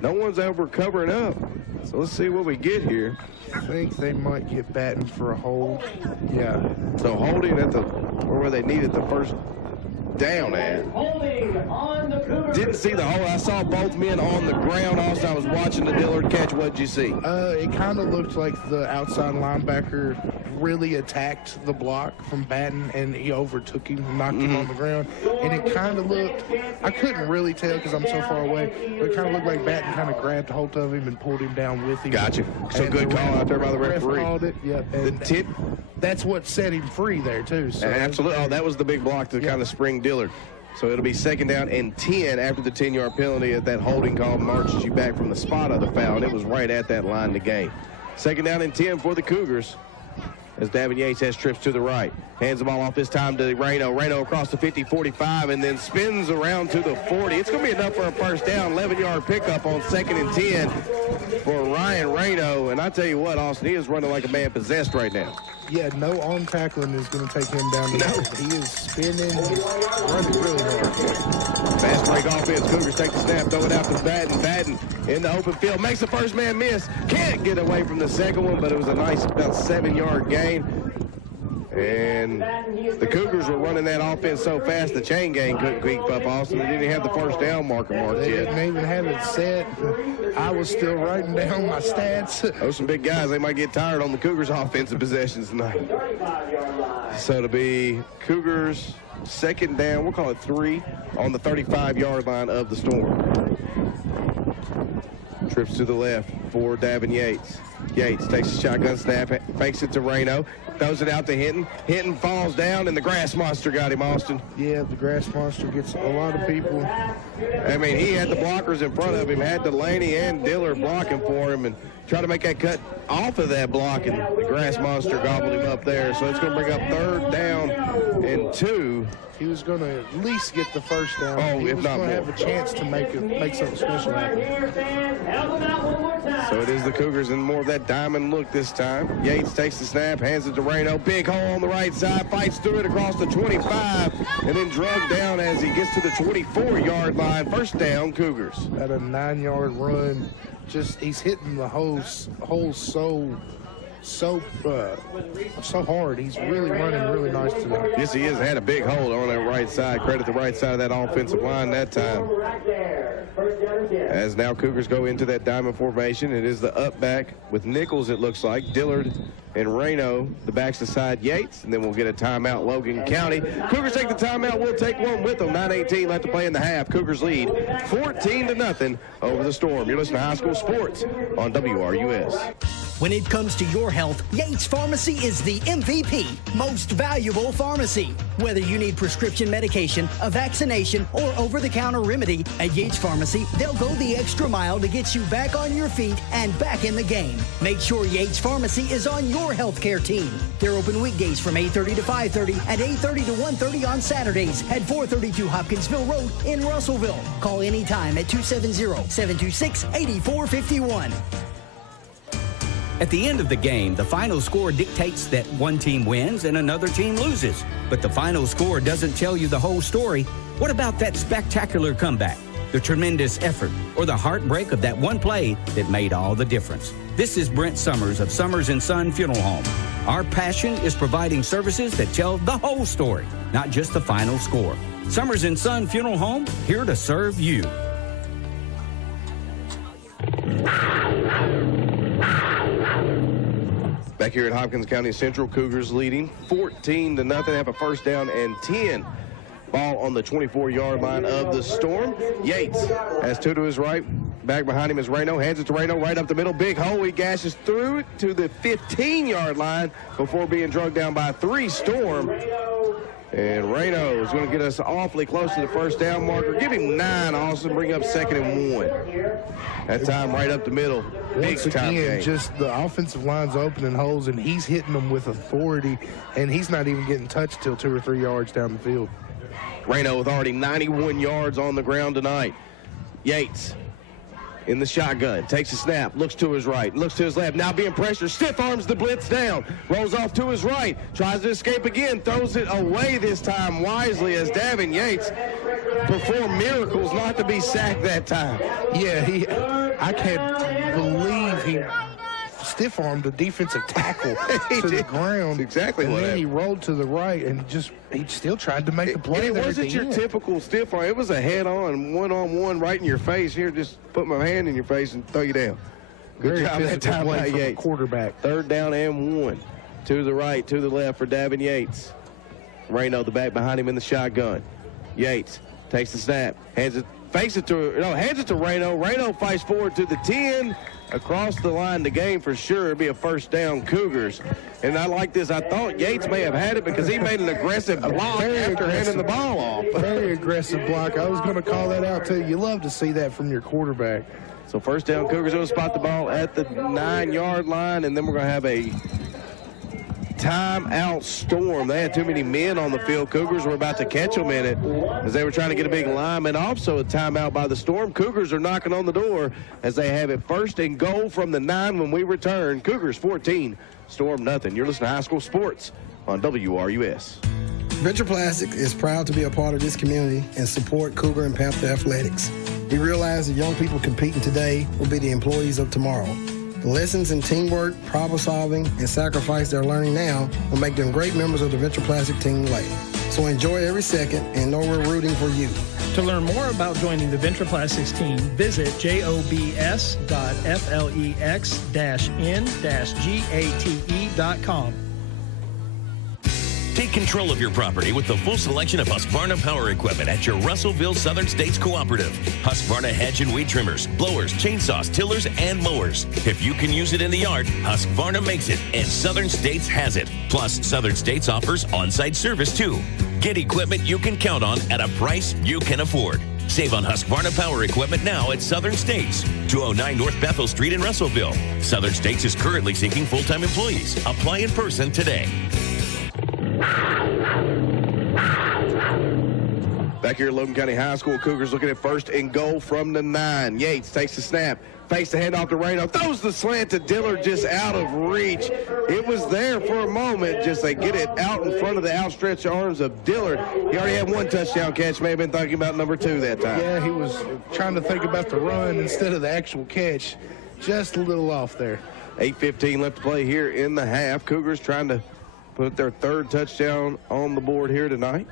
No one's ever covering up. So let's see what we get here. I think they might get Batten for a hold. Yeah. So holding at where they needed the first down at. Didn't see the hold. I saw both men on the ground. Also, I was watching the Dillard catch. What did you see? It kind of looked like the outside linebacker really attacked the block from Batten, and he overtook him and knocked him on the ground. And it kind of looked, I couldn't really tell because I'm so far away, but it kind of looked like Batten kind of grabbed hold of him and pulled him down with him. Gotcha. So good call out there by the referee. Called it. Yep. The tip. That's what set him free there, too. So absolutely. Oh, that was the big block to kind of spring Dillard. So it'll be 2nd down and 10 after the 10-yard penalty at that holding call marches you back from the spot of the foul, and it was right at that line to gain. 2nd down and 10 for the Cougars. as Davin Yates has trips to the right. Hands the ball off this time to Reno. Reno across the 50-45 and then spins around to the 40. It's going to be enough for a first down. 11-yard pickup on 2nd and 10 for Ryan Reno. And I tell you what, Austin, he is running like a man possessed right now. Yeah, no arm tackling is going to take him down. He is spinning, running really hard. Fast break offense. Cougars take the snap, throw it out to Batten. Batten in the open field, makes the first man miss. Can't get away from the second one, but it was a nice about 7-yard gain. And the Cougars were running that offense so fast, the chain gang couldn't keep up, Austin. They didn't have the first down marker marked They yet. didn't even have it set. I was still writing down my stats. Those some big guys. They might get tired on the Cougars' offensive possessions tonight. So to be Cougars' 2nd down, we'll call it 3, on the 35-yard line of the Storm. Trips to the left for Davin Yates. Yates takes a shotgun snap, fakes it to Reno, throws it out to Hinton. Hinton falls down, and the grass monster got him, Austin. Yeah, the grass monster gets a lot of people. I mean, he had the blockers in front of him, had Delaney and Dillard blocking for him, and try to make that cut off of that block, and the grass monster gobbled him up there. So it's going to bring up 3rd down and 2. He was going to at least get the first down. Oh, he if was not going to more. have a chance to make something special happen. So it is the Cougars in more of that diamond look this time. Yates takes the snap, hands it to Reno. Big hole on the right side, fights through it across the 25, and then drugged down as he gets to the 24-yard line. First down, Cougars. At a 9-yard run, he's hitting the hole so hard. He's really running really nice today. Yes, he is. Had a big hole on that right side. Credit the right side of that offensive line that time. As now Cougars go into that diamond formation, it is the up back with Nichols, it looks like. Dillard and Reno, the backs aside Yates, and then we'll get a timeout, Logan County. Cougars take the timeout. We'll take one with them. 9:18 left to play in the half. Cougars lead 14-0 over the Storm. You're listening to High School Sports on WRUS. When it comes to your health, Yates Pharmacy is the MVP, most valuable pharmacy. Whether you need prescription medication, a vaccination, or over-the-counter remedy, at Yates Pharmacy, they'll go the extra mile to get you back on your feet and back in the game. Make sure Yates Pharmacy is on your healthcare team. They're open weekdays from 8:30 to 5:30 and 8:30 to 1:30 on Saturdays at 432 Hopkinsville Road in Russellville. Call anytime at 270-726-8451. At the end of the game, the final score dictates that one team wins and another team loses. But the final score doesn't tell you the whole story. What about that spectacular comeback, the tremendous effort, or the heartbreak of that one play that made all the difference? This is Brent Summers of Summers & Son Funeral Home. Our passion is providing services that tell the whole story, not just the final score. Summers & Son Funeral Home, here to serve you. Back here at Hopkins County Central, Cougars leading 14-0. Have a first down and 10. Ball on the 24-yard line of the Storm. Yates has 2 to his right. Back behind him is Reno. Hands it to Reno right up the middle. Big hole. He gashes through it to the 15-yard line before being drugged down by 3 Storm. And Reno is going to get us awfully close to the first down marker. Give him 9, Austin. Bring up 2nd and 1. That time right up the middle. Once again, just the offensive line's opening holes, and he's hitting them with authority, and he's not even getting touched till 2 or 3 yards down the field. Reno with already 91 yards on the ground tonight. Yates in the shotgun, takes a snap, looks to his right, looks to his left, now being pressured, stiff arms the blitz down, rolls off to his right, tries to escape again, throws it away this time wisely as Davin Yates performed miracles not to be sacked that time. Yeah, I can't believe he stiff-armed a defensive tackle to the ground. That's exactly and what then happened. He rolled to the right, and he still tried to make the play. It there wasn't at the your end. typical stiff arm. It was a head-on, one-on-one right in your face. Here, just put my hand in your face and throw you down. Good Very job that physical time play by from a Yates. quarterback. 3rd down and 1. To the right, to the left for Davin Yates. Reno, the back behind him in the shotgun. Yates takes the snap, hands it to Reno. Reno fights forward to the 10. Across the line, the game for sure. It'll be a first down, Cougars. And I like this. I thought Yates may have had it because he made an aggressive block after handing the ball off. Very aggressive block. I was going to call that out, too. You love to see that from your quarterback. So first down, Cougars will spot the ball at the 9-yard line, and then we're going to have a timeout Storm. They had too many men on the field. Cougars were about to catch them in it as they were trying to get a big lineman. Also a timeout by the Storm. Cougars are knocking on the door as they have it 1st and goal from the 9 when we return. Cougars 14, Storm nothing. You're listening to High School Sports on WRUS. Venture Plastic is proud to be a part of this community and support Cougar and Panther athletics. We realize the young people competing today will be the employees of tomorrow. The lessons in teamwork, problem solving, and sacrifice they're learning now will make them great members of the Venture Plastic team later. So enjoy every second and know we're rooting for you. To learn more about joining the Venture Plastics team, visit jobs.flex-n-gate.com. Take control of your property with the full selection of Husqvarna power equipment at your Russellville Southern States Cooperative. Husqvarna hedge and weed trimmers, blowers, chainsaws, tillers, and mowers. If you can use it in the yard, Husqvarna makes it, and Southern States has it. Plus, Southern States offers on-site service, too. Get equipment you can count on at a price you can afford. Save on Husqvarna power equipment now at Southern States, 209 North Bethel Street in Russellville. Southern States is currently seeking full-time employees. Apply in person today. Back here at Logan County High School, Cougars looking at 1st and goal from the 9. Yates takes the snap, fakes the handoff to Reno, throws the slant to Dillard, just out of reach. It was there for a moment, just they get it out in front of the outstretched arms of Dillard. He already had 1 touchdown catch, may have been thinking about number 2 that time. Yeah, he was trying to think about the run instead of the actual catch. Just a little off there. 8:15 left to play here in the half. Cougars trying to put their 3rd touchdown on the board here tonight.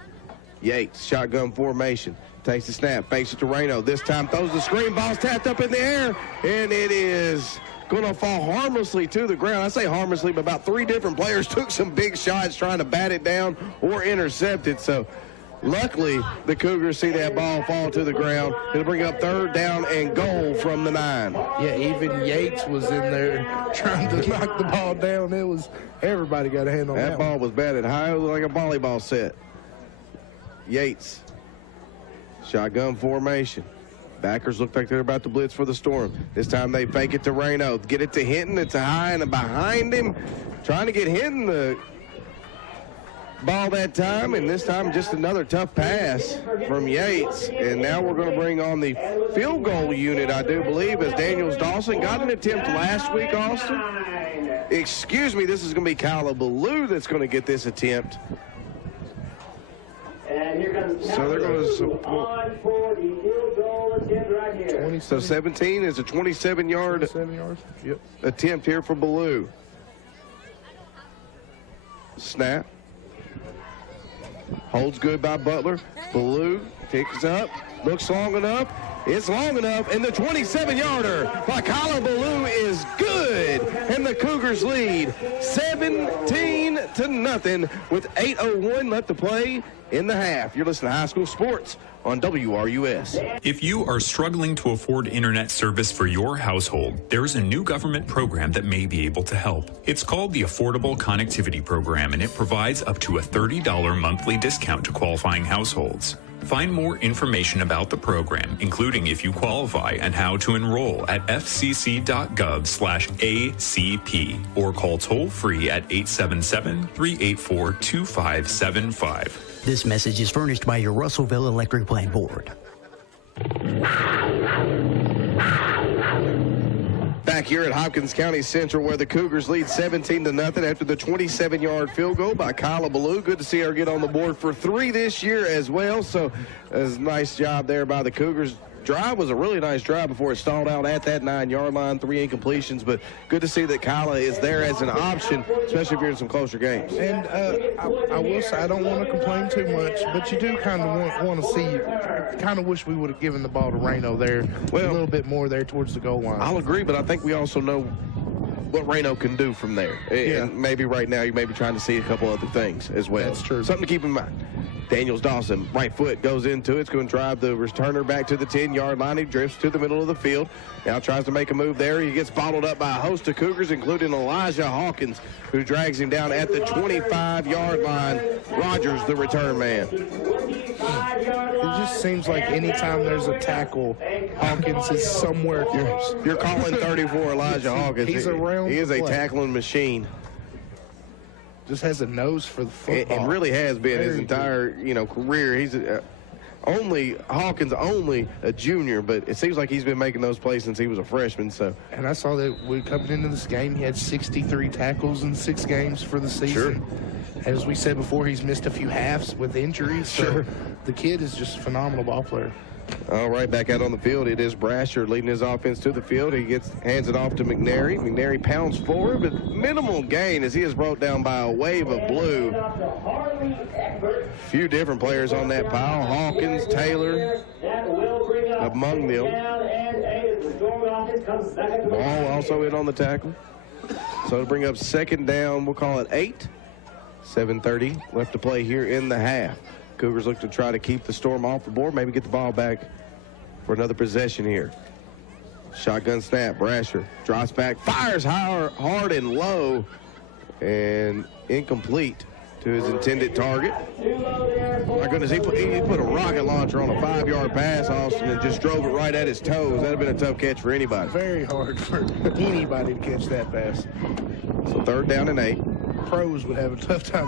Yates, shotgun formation, takes the snap, fakes it to Reno. This time throws the screen, ball's tapped up in the air, and it is going to fall harmlessly to the ground. I say harmlessly, but about 3 different players took some big shots trying to bat it down or intercept it. So luckily, the Cougars see that ball fall to the ground. It'll bring up 3rd down and goal from the 9. Yeah, even Yates was in there trying to knock the ball down. It was everybody got a hand on that. That ball was batted high, like a volleyball set. Yates, shotgun formation. Backers look like they're about to blitz for the Storm. This time they fake it to Reno. Get it to Hinton. It's a high and behind him. Trying to get Hinton the ball that time, and this time just another tough pass from Yates. And now we're going to bring on the field goal unit, I do believe, as Daniels Dawson got an attempt last week, Austin. Excuse me, this is going to be Kyla Ballou that's going to get this attempt. So they're going to so 17 is a 27-yard attempt here for Ballou. Snap. Holds good by Butler. Ballou picks up, looks long enough. It's long enough, and the 27-yarder by Kyla Ballou is good, and the Cougars lead 17-0 with 8:01 left to play in the half. You're listening to High School Sports on WRUS. If you are struggling to afford internet service for your household, there is a new government program that may be able to help. It's called the Affordable Connectivity Program, and it provides up to a $30 monthly discount to qualifying households. Find more information about the program, including if you qualify and how to enroll at fcc.gov/ACP or call toll-free at 877-384-2575. This message is furnished by your Russellville Electric Plant Board. Back here at Hopkins County Central, where the Cougars lead 17-0 after the 27-yard field goal by Kyla Ballou. Good to see her get on the board for 3 this year as well. So it was a nice job there by the Cougars. Drive was a really nice drive before it stalled out at that 9-yard line, 3 incompletions. But good to see that Kyla is there as an option, especially if you're in some closer games. And I will say, I don't want to complain too much, but you do kind of want to see, kind of wish we would have given the ball to Reno there a little bit more there towards the goal line. I'll agree, but I think we also know what Reno can do from there. Yeah. And maybe right now you may be trying to see a couple other things as well. That's true. Something to keep in mind. Daniels Dawson, right foot, goes into it. It's going to drive the returner back to the 10-yard line. He drifts to the middle of the field. Now tries to make a move there. He gets bottled up by a host of Cougars, including Elijah Hawkins, who drags him down at the 25-yard line. Rogers, the return man. It just seems like anytime there's a tackle, Hawkins is somewhere close. You're calling 34 Elijah Hawkins. He's around. He is the a play. tackling machine. just has a nose for the football. And really has been Very his entire, career. He's Hawkins only a junior, but it seems like he's been making those plays since he was a freshman. So, and I saw that coming into this game, he had 63 tackles in 6 games for the season. Sure. As we said before, he's missed a few halves with injuries. So the kid is just a phenomenal ball player. All right, back out on the field, it is Brasher leading his offense to the field. He hands it off to McNary. McNary pounds forward, but minimal gain as he is brought down by a wave of blue. A few different players on that pile. Hawkins, Taylor, among them. Ball also in on the tackle. So to bring up second down, we'll call it 8. 7:30 left to play here in the half. Cougars look to try to keep the Storm off the board, maybe get the ball back for another possession here. Shotgun snap, Brasher drops back, fires hard and low, and incomplete to his intended target. My goodness, he put a rocket launcher on a 5-yard pass, Austin, and just drove it right at his toes. That would have been a tough catch for anybody. Very hard for anybody to catch that pass. So 3rd down and 8. Pros would have a tough time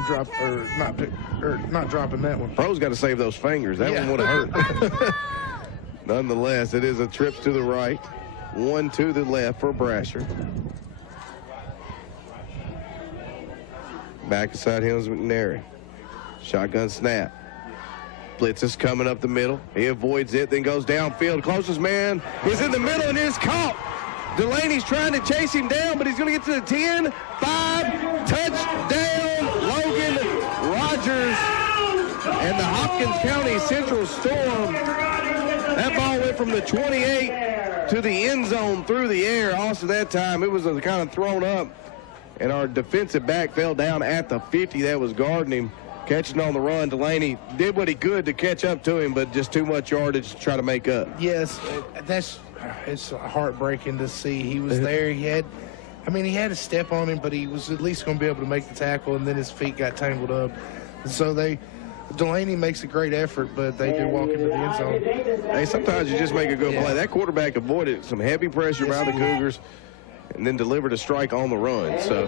not dropping that one. Pros got to save those fingers. That one would have hurt. Nonetheless, it is a trip to the right, 1 to the left for Brasher. Back inside him is McNary. Shotgun snap. Blitz is coming up the middle. He avoids it, then goes downfield. Closest man is in the middle and is caught. Delaney's trying to chase him down, but he's going to get to the 10. 5, touchdown, Logan Rogers and the Hopkins County Central Storm. That ball went from the 28 to the end zone through the air. Also that time, it was kind of thrown up, and our defensive back fell down at the 50 that was guarding him. Catching on the run, Delaney did what he could to catch up to him, but just too much yardage to try to make up. Yes, it's heartbreaking to see. He was there. He had a step on him, but he was at least going to be able to make the tackle, and then his feet got tangled up. And so Delaney makes a great effort, but they do walk into the end zone. Hey, sometimes you just make a good play. That quarterback avoided some heavy pressure by the Cougars and then delivered a strike on the run. So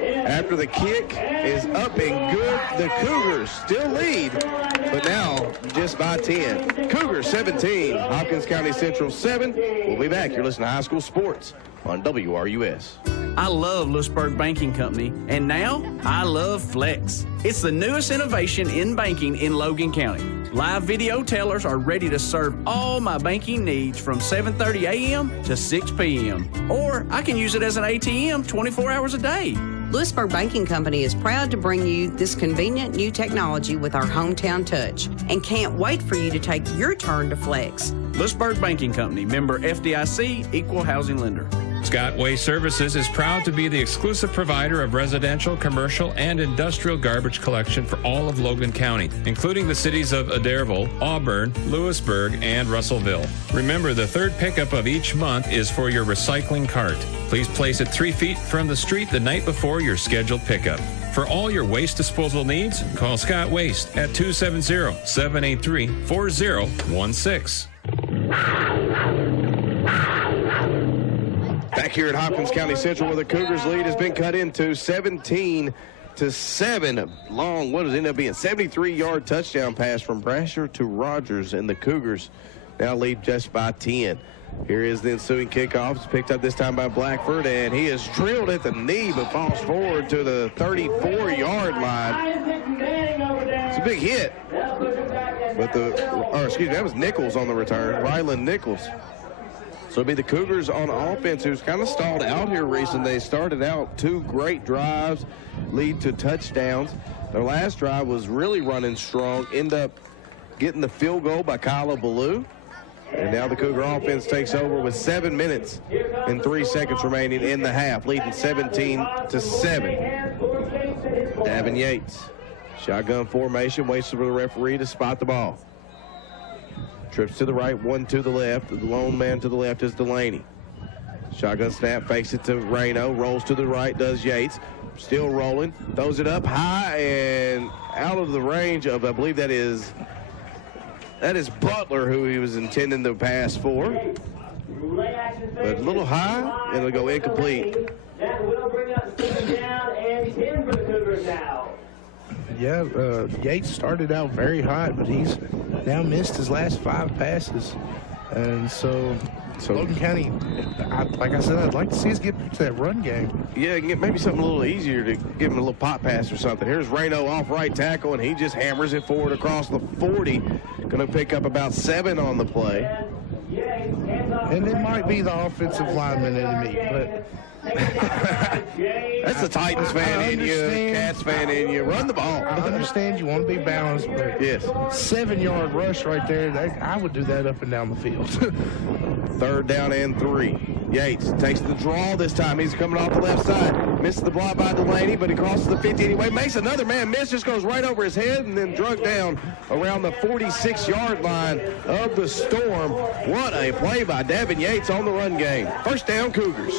after the kick is up and good, the Cougars still lead, but now just by 10. Cougars 17, Hopkins County Central 7. We'll be back. You're listening to High School Sports on WRUS. I love Lewisburg Banking Company, and now I love Flex. It's the newest innovation in banking in Logan County. Live video tellers are ready to serve all my banking needs from 7:30 a.m. to 6 p.m. Or I can use it as an ATM 24 hours a day. Lewisburg Banking Company is proud to bring you this convenient new technology with our hometown touch and can't wait for you to take your turn to Flex. Lewisburg Banking Company, member FDIC, equal housing lender. Scott Waste Services is proud to be the exclusive provider of residential, commercial, and industrial garbage collection for all of Logan County, including the cities of Adairsville, Auburn, Lewisburg, and Russellville. Remember, the 3rd pickup of each month is for your recycling cart. Please place it 3 feet from the street the night before your scheduled pickup. For all your waste disposal needs, call Scott Waste at 270-783-4016. Back here at Hopkins County Central, where the Cougars' lead has been cut into 17-7. Long, what does it end up being? 73-yard touchdown pass from Brasher to Rogers, and the Cougars now lead just by 10. Here is the ensuing kickoff. It's picked up this time by Blackford, and he is drilled at the knee, but falls forward to the 34-yard line. It's a big hit. But that was Nichols on the return, Ryland Nichols. So it'll be the Cougars on offense, who's kind of stalled out here recently. They started out 2 great drives, lead to touchdowns. Their last drive was really running strong, end up getting the field goal by Kyla Ballou. And now the Cougar offense takes over with 7 minutes and 3 seconds remaining in the half, leading 17-7. Davin Yates, shotgun formation, waits for the referee to spot the ball. Trips to the right, 1 to the left. The lone man to the left is Delaney. Shotgun snap, fakes it to Reno, rolls to the right, does Yates. Still rolling, throws it up high and out of the range of, I believe that is Butler, who he was intending to pass for. But a little high, and it'll go incomplete. That will bring up 2nd down and 10 for the Cougars. Yeah, Yates started out very hot, but he's now missed his last 5 passes. And so Logan County, like I said, I'd like to see us get to that run game. Yeah, get maybe something a little easier to give him a little pop pass or something. Here's Reno off right tackle, and he just hammers it forward across the 40. Going to pick up about 7 on the play. And it might be the offensive lineman in me, but... That's the Titans fan in you, Cats fan in you. Run the ball. I understand you want to be balanced, but yes, 7-yard rush right there, I would do that up and down the field. 3rd down and 3. Yates takes the draw this time. He's coming off the left side. Misses the block by Delaney, but he crosses the 50 anyway. Makes another man miss, just goes right over his head and then drug down around the 46-yard line of the Storm. What a play by Davin Yates on the run game. 1st down, Cougars.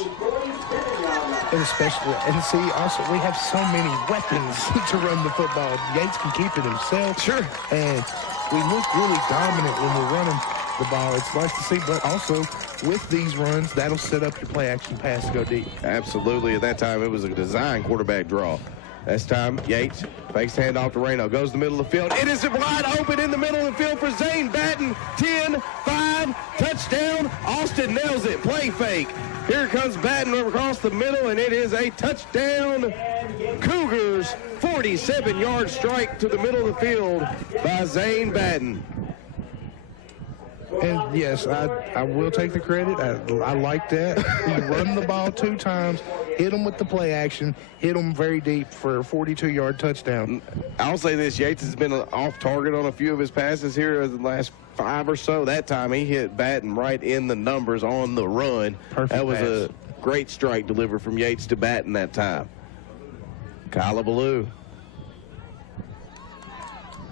And especially, and see, also, we have so many weapons to run the football. Yates can keep it himself. Sure. And we look really dominant when we're running the ball. It's nice to see, but also with these runs, that'll set up your play-action pass to go deep. Absolutely. At that time, it was a design quarterback draw. This time, Yates fakes handoff to Reno. Goes to the middle of the field. It is wide open in the middle of the field for Zane Batten. 10, 5, touchdown. Austin nails it. Play fake. Here comes Batten across the middle, and it is a touchdown. Cougars, 47-yard strike to the middle of the field by Zane Batten. And yes, I will take the credit. I like that. You run the ball 2 times, hit them with the play action, hit them very deep for a 42-yard touchdown. I'll say this, Yates has been off target on a few of his passes here in the last 5 or so. That time he hit Batten right in the numbers on the run. Perfect that was pass. A great strike delivered from Yates to Batten that time. Kyla Ballou.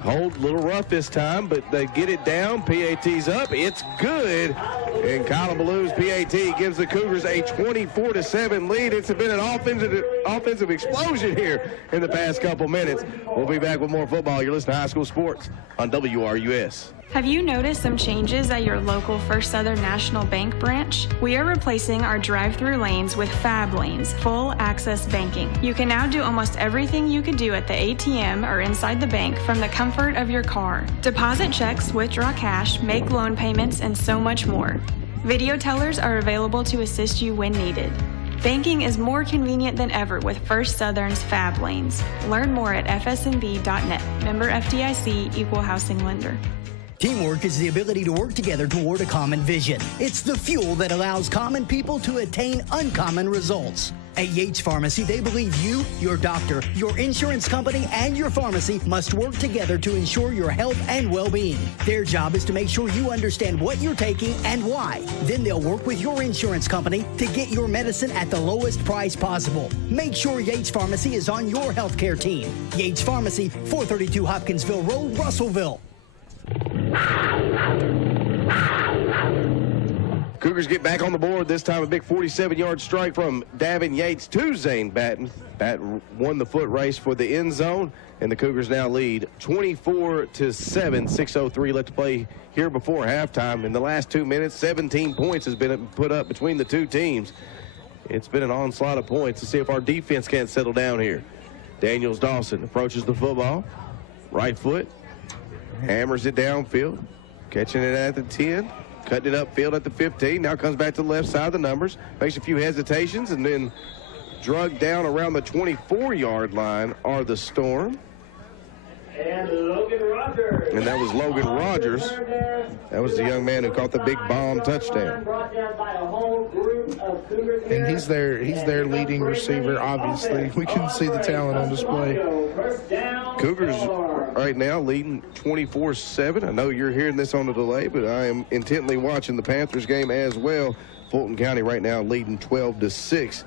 Hold a little rough this time, but they get it down. PAT's up. It's good. And Kyla Ballou's PAT gives the Cougars a 24-7 lead. It's been an offensive explosion here in the past couple minutes. We'll be back with more football. You're listening to High School Sports on WRUS. Have you noticed some changes at your local First Southern National Bank branch? We are replacing our drive-through lanes with Fab lanes, full access banking. You can now do almost everything you could do at the ATM or inside the bank from the comfort of your car. Deposit checks, withdraw cash, make loan payments, and so much more. Video tellers are available to assist you when needed. Banking is more convenient than ever with First Southern's Fab lanes. Learn more at fsnb.net. Member FDIC, Equal Housing Lender. Teamwork is the ability to work together toward a common vision. It's the fuel that allows common people to attain uncommon results. At Yates Pharmacy, they believe you, your doctor, your insurance company, and your pharmacy must work together to ensure your health and well-being. Their job is to make sure you understand what you're taking and why. Then they'll work with your insurance company to get your medicine at the lowest price possible. Make sure Yates Pharmacy is on your healthcare team. Yates Pharmacy, 432 Hopkinsville Road, Russellville. Cougars get back on the board. This time a big 47-yard strike from Davin Yates to Zane Batten. Batten won the foot race for the end zone, and the Cougars now lead 24-7. 6:03 left to play here before halftime. In the last 2 minutes, 17 points has been put up between the two teams. It's been an onslaught of points. To see if our defense can't settle down here. Daniels Dawson approaches the football. Right foot. Hammers it downfield. Catching it at the 10. Cutting it upfield at the 15. Now comes back to the left side of the numbers. Makes a few hesitations and then drugged down around the 24-yard line are the Storm. And Logan Rogers. And that was Logan Rogers. That was the young man who caught the big bomb touchdown. And he's their leading receiver, obviously. We can see the talent on display. Cougars right now leading 24-7. I know you're hearing this on the delay, but I am intently watching the Panthers game as well. Fulton County right now leading 12-6.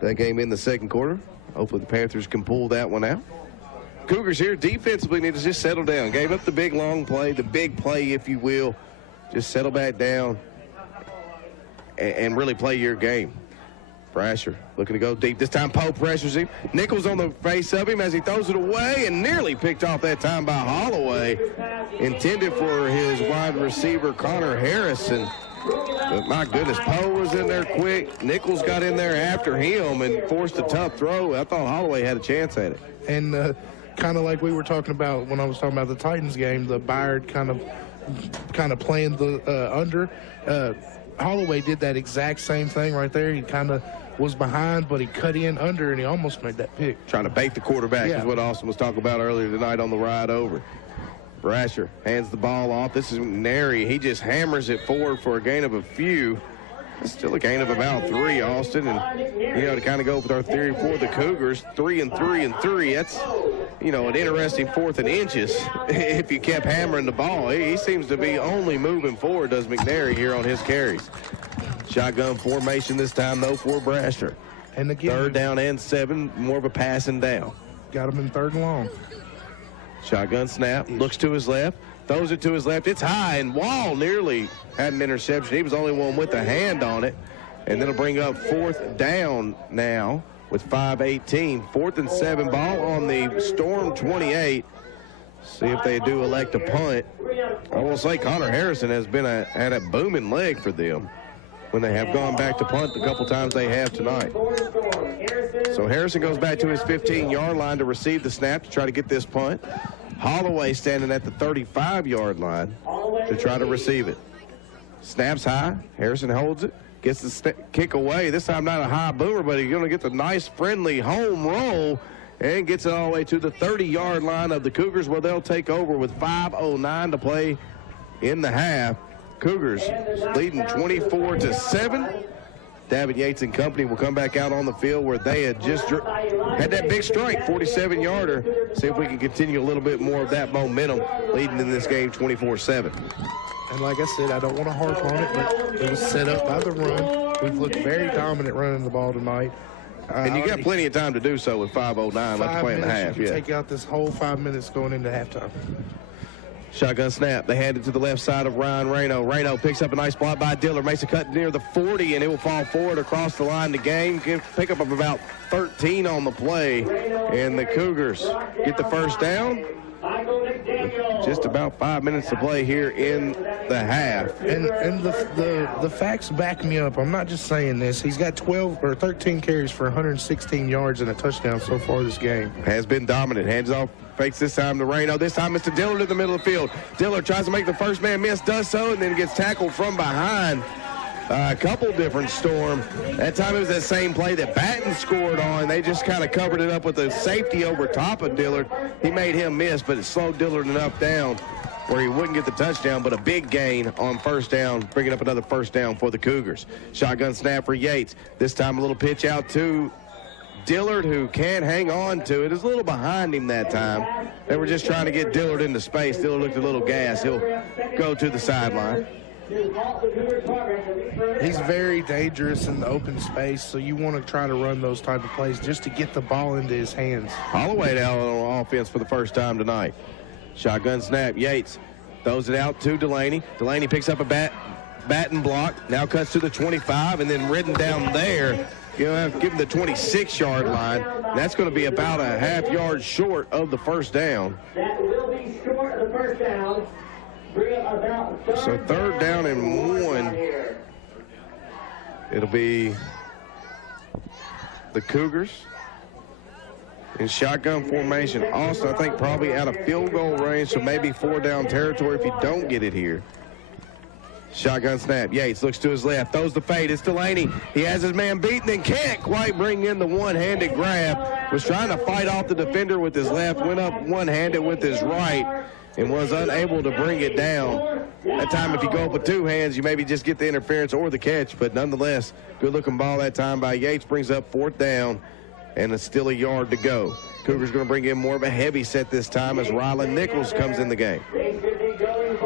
That game in the second quarter. Hopefully the Panthers can pull that one out. Cougars here defensively need to just settle down. Gave up the big long play, the big play, if you will. Just settle back down and really play your game. Brasher looking to go deep. This time Poe pressures him. Nichols on the face of him as he throws it away and nearly picked off that time by Holloway. Intended for his wide receiver, Connor Harrison. But my goodness, Poe was in there quick. Nichols got in there after him and forced a tough throw. I thought Holloway had a chance at it. And kind of like we were talking about when I was talking about the Titans game, the Byard kind of playing the under. Holloway did that exact same thing right there. He kind of was behind, but he cut in under, and he almost made that pick. Trying to bait the quarterback is what Austin was talking about earlier tonight on the ride over. Brasher hands the ball off. This is McNary. He just hammers it forward for a gain of a few. It's still a gain of about 3, Austin. And, to kind of go with our theory for the Cougars, 3 and 3 and 3. That's, an interesting 4th and inches if you kept hammering the ball. He seems to be only moving forward, does McNary, here on his carries. Shotgun formation this time, though, for Brasher. And again, 3rd down and 7, more of a passing down. Got him in 3rd and long. Shotgun snap, looks to his left, throws it to his left. It's high, and Wall nearly had an interception. He was the only one with a hand on it. And then it'll bring up 4th down now with 5:18. 4th and 7, ball on the Storm 28. See if they do elect a punt. I will say Connor Harrison has been had a booming leg for them when they have gone back to punt the couple times they have tonight. So Harrison goes back to his 15-yard line to receive the snap to try to get this punt. Holloway standing at the 35-yard line to try to receive it. Snaps high. Harrison holds it. Gets the kick away. This time not a high boomer, but he's going to get the nice, friendly home roll and gets it all the way to the 30-yard line of the Cougars, where they'll take over with 5:09 to play in the half. Cougars leading 24-7. David Yates and company will come back out on the field where they had just had that big strike, 47-yarder. See if we can continue a little bit more of that momentum leading in this game 24-7. And like I said, I don't want to harp on it, but it was set up by the run. We've looked very dominant running the ball tonight. And you got plenty of time to do so with 5:09 left to play in the half. You take out this whole 5 minutes going into halftime. Shotgun snap. They hand it to the left side of Ryan Reno. Reno picks up a nice block by Dillard. Makes a cut near the 40, and it will fall forward across the line to gain. Pick up of about 13 on the play. And the Cougars get the first down. Just about 5 minutes to play here in the half. And the facts back me up. I'm not just saying this. He's got 13 carries for 116 yards and a touchdown so far this game. Has been dominant. Hands off. Fakes this time to Reno. This time it's to Dillard in the middle of the field. Dillard tries to make the first man miss, does so, and then gets tackled from behind. A couple different Storm. That time it was that same play that Batten scored on. They just kind of covered it up with a safety over top of Dillard. He made him miss, but it slowed Dillard enough down where he wouldn't get the touchdown, but a big gain on 1st down, bringing up another 1st down for the Cougars. Shotgun snap for Yates. This time a little pitch out to Dillard, who can't hang on to it. Is a little behind him that time. They were just trying to get Dillard into space. Dillard looked a little gas. He'll go to the sideline. He's very dangerous in the open space, so you want to try to run those type of plays just to get the ball into his hands. Holloway down on offense for the first time tonight. Shotgun snap. Yates throws it out to Delaney. Delaney picks up a Batten block. Now cuts to the 25, and then ridden down there. You'll have to give him the 26-yard line. That's going to be about a half yard short of the 1st down. That will be short of the 1st down. So 3rd down and 1. It'll be the Cougars in shotgun formation. Austin, I think, probably out of field goal range, so maybe 4-down territory if you don't get it here. Shotgun snap. Yates looks to his left, throws the fade. It's Delaney. He has his man beaten and can't quite bring in the one-handed grab. Was trying to fight off the defender with his left, went up one-handed with his right, and was unable to bring it down. That time, if you go up with 2 hands, you maybe just get the interference or the catch, but nonetheless, good-looking ball that time by Yates. Brings up 4th down, and it's still a yard to go. Cougars going to bring in more of a heavy set this time as Ryland Nichols comes in the game.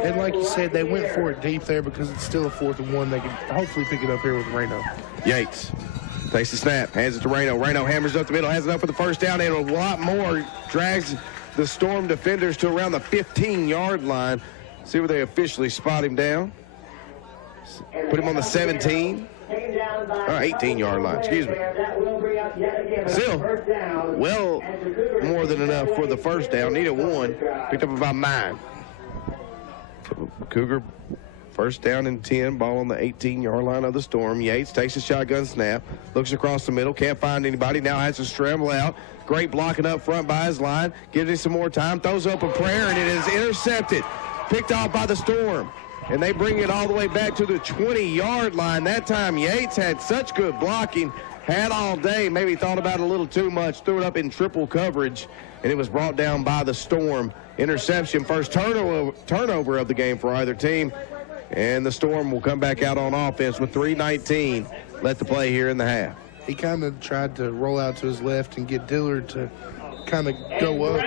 And like you said, they went for it deep there because it's still a 4th and 1. They can hopefully pick it up here with Reno. Yates takes the snap, hands it to Reno. Reno hammers up the middle, has enough for the 1st down, and a lot more. Drags the Storm defenders to around the 15-yard line. See where they officially spot him down. Put him on the 17. 18-yard line, excuse me. Still, well, more than enough for the 1st down. Needed 1. Picked up about 9. Cougar First down and 10, ball on the 18-yard line of the Storm. Yates takes a shotgun snap, looks across the middle, can't find anybody, now has to scramble out. Great blocking up front by his line, gives him some more time, throws up a prayer, and it is intercepted. Picked off by the Storm. And they bring it all the way back to the 20-yard line. That time Yates had such good blocking, had all day, maybe thought about it a little too much, threw it up in triple coverage, and it was brought down by the Storm. Interception, first turnover of the game for either team. And the Storm will come back out on offense with 3:19 left to play here in the half. He kind of tried to roll out to his left and get Dillard to kind of go up,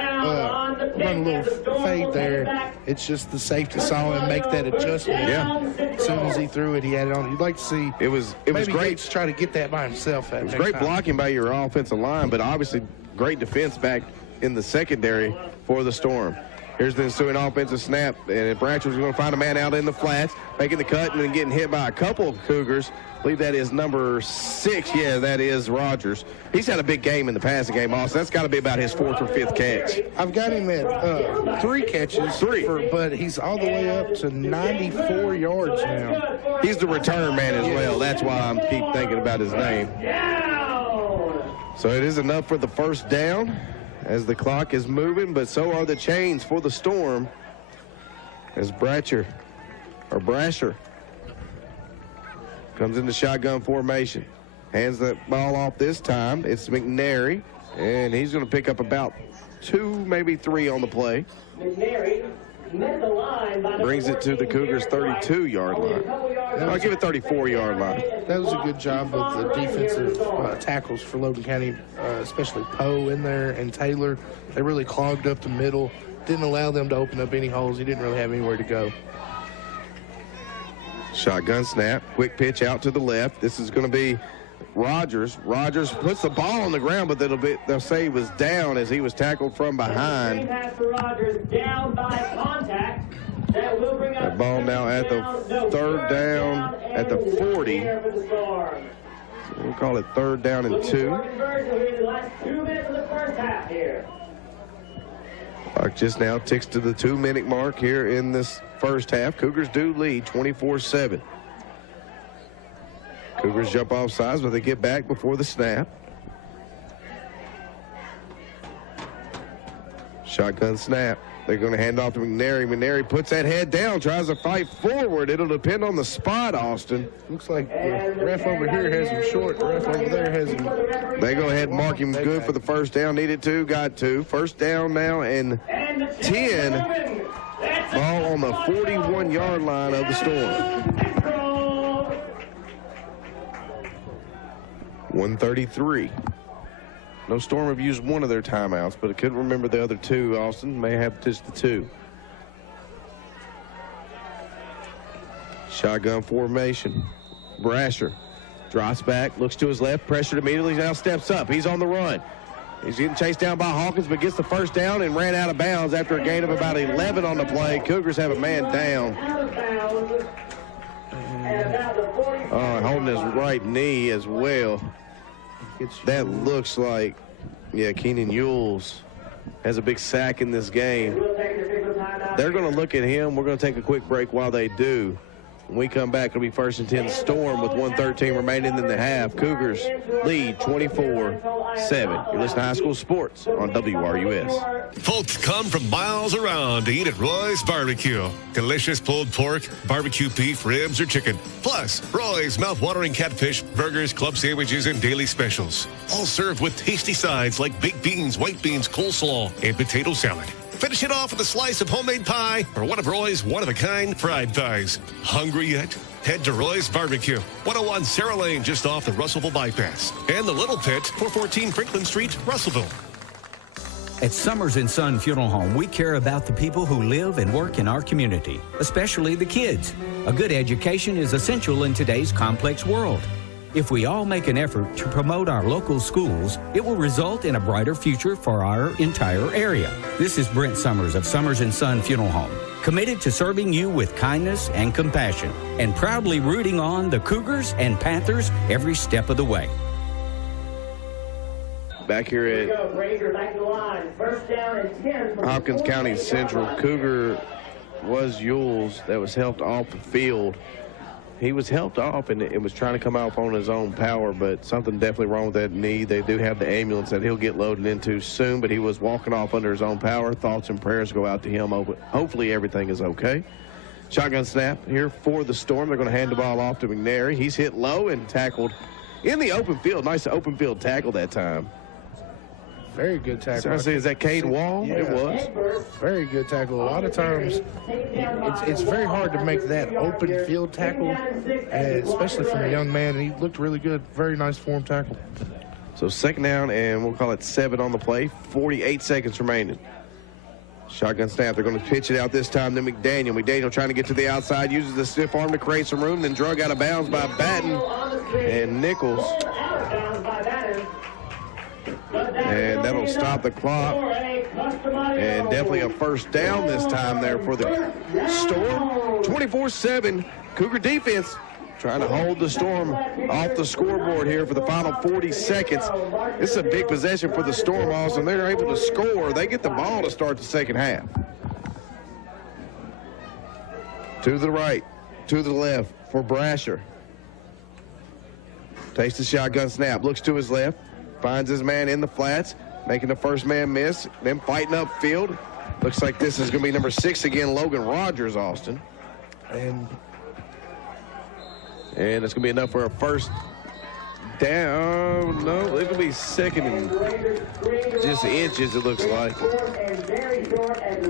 run a little fade there. It's just the safety saw him make that adjustment. Yeah. As soon as he threw it, he had it on. You'd like to see it was great. Yates try to get that by himself. It was great blocking by your offensive line, but obviously great defense back in the secondary for the Storm. Here's the ensuing offensive snap, and Bratcher's going to find a man out in the flats, making the cut and then getting hit by a couple of Cougars. I believe that is number 6. Yeah, that is Rogers. He's had a big game in the passing game, Austin. That's got to be about his 4th or 5th catch. I've got him at 3 catches, but he's all the way up to 94 yards now. He's the return man as well. That's why I keep thinking about his name. So it is enough for the first down as the clock is moving, but so are the chains for the Storm as Brasher comes into shotgun formation. Hands that ball off this time. It's McNary, and he's going to pick up about 2, maybe 3 on the play. Brings it to the Cougars' 32-yard line. I'll give it 34-yard line. That was a good job of the defensive tackles for Logan County, especially Poe in there and Taylor. They really clogged up the middle, didn't allow them to open up any holes. He didn't really have anywhere to go. Shotgun snap, quick pitch out to the left. This is going to be Rogers. Rogers puts the ball on the ground, but they'll say he was down as he was tackled from behind. That ball now at the 3rd down at the 40. So we'll call it 3rd down and 2. Clock just now ticks to the 2-minute mark here in this first half. Cougars do lead 24-7. Cougars jump off sides, but they get back before the snap. Shotgun snap. They're going to hand off to McNary. McNary puts that head down, tries to fight forward. It'll depend on the spot, Austin. Looks like the ref over here has him short. The ref over there has him. They go ahead and mark him good for the first down. Needed 2, got 2. First down now and 10. Ball on the 41-yard line of the Storm. 1:33. No, Storm have used one of their timeouts, but I couldn't remember the other 2. Austin may have just the 2. Shotgun formation. Brasher drops back, looks to his left, pressured immediately, now steps up. He's on the run. He's getting chased down by Hawkins, but gets the first down and ran out of bounds after a gain of about 11 on the play. Cougars have a man down. Holding his right knee as well. That looks like, Keenan Yules has a big sack in this game. They're going to look at him. We're going to take a quick break while they do. When we come back, it'll be 1st and 10 Storm with 1:13 remaining in the half. Cougars lead 24-7. You're listening to High School Sports on WRUS. Folks come from miles around to eat at Roy's Barbecue. Delicious pulled pork, barbecue beef, ribs, or chicken. Plus, Roy's mouth-watering catfish, burgers, club sandwiches, and daily specials. All served with tasty sides like baked beans, white beans, coleslaw, and potato salad. Finish it off with a slice of homemade pie or one of Roy's one-of-a-kind fried pies. Hungry yet? Head to Roy's Barbecue, 101 Sarah Lane, just off the Russellville Bypass. And the Little Pit, 414 Franklin Street, Russellville. At Summers & Son Funeral Home, we care about the people who live and work in our community, especially the kids. A good education is essential in today's complex world. If we all make an effort to promote our local schools, it will result in a brighter future for our entire area. This is Brent Summers of Summers & Son Funeral Home, committed to serving you with kindness and compassion, and proudly rooting on the Cougars and Panthers every step of the way. Back here at Hopkins County Central, Cougar was Yules that was helped off the field. He was helped off and it was trying to come off on his own power, but something definitely wrong with that knee. They do have the ambulance that he'll get loaded into soon, but he was walking off under his own power. Thoughts and prayers go out to him. Hopefully everything is okay. Shotgun snap here for the Storm. They're going to hand the ball off to McNary. He's hit low and tackled in the open field. Nice open field tackle that time. Very good tackle. So I see, is that Cade Wall? Yeah. It was. Very good tackle. A lot of times, it's very hard to make that open field tackle, especially from a young man. He looked really good. Very nice form tackle. So second down, and we'll call it 7 on the play. 48 seconds remaining. Shotgun snap. They're going to pitch it out this time to McDaniel. McDaniel trying to get to the outside, uses the stiff arm to create some room, then drug out of bounds by Batten and Nichols. And that'll stop the clock. And definitely a first down this time there for the Storm. 24-7, Cougar defense trying to hold the Storm off the scoreboard here for the final 40 seconds. This is a big possession for the Storm, Austin. They're able to score. They get the ball to start the second half. To the right, to the left for Brasher. Takes the shotgun snap, looks to his left, finds his man in the flats, making the first man miss, then fighting upfield. Looks like this is going to be number 6 again, Logan Rogers, Austin. And it's going to be enough for a first down. No, it's going to be second and just inches, it looks like.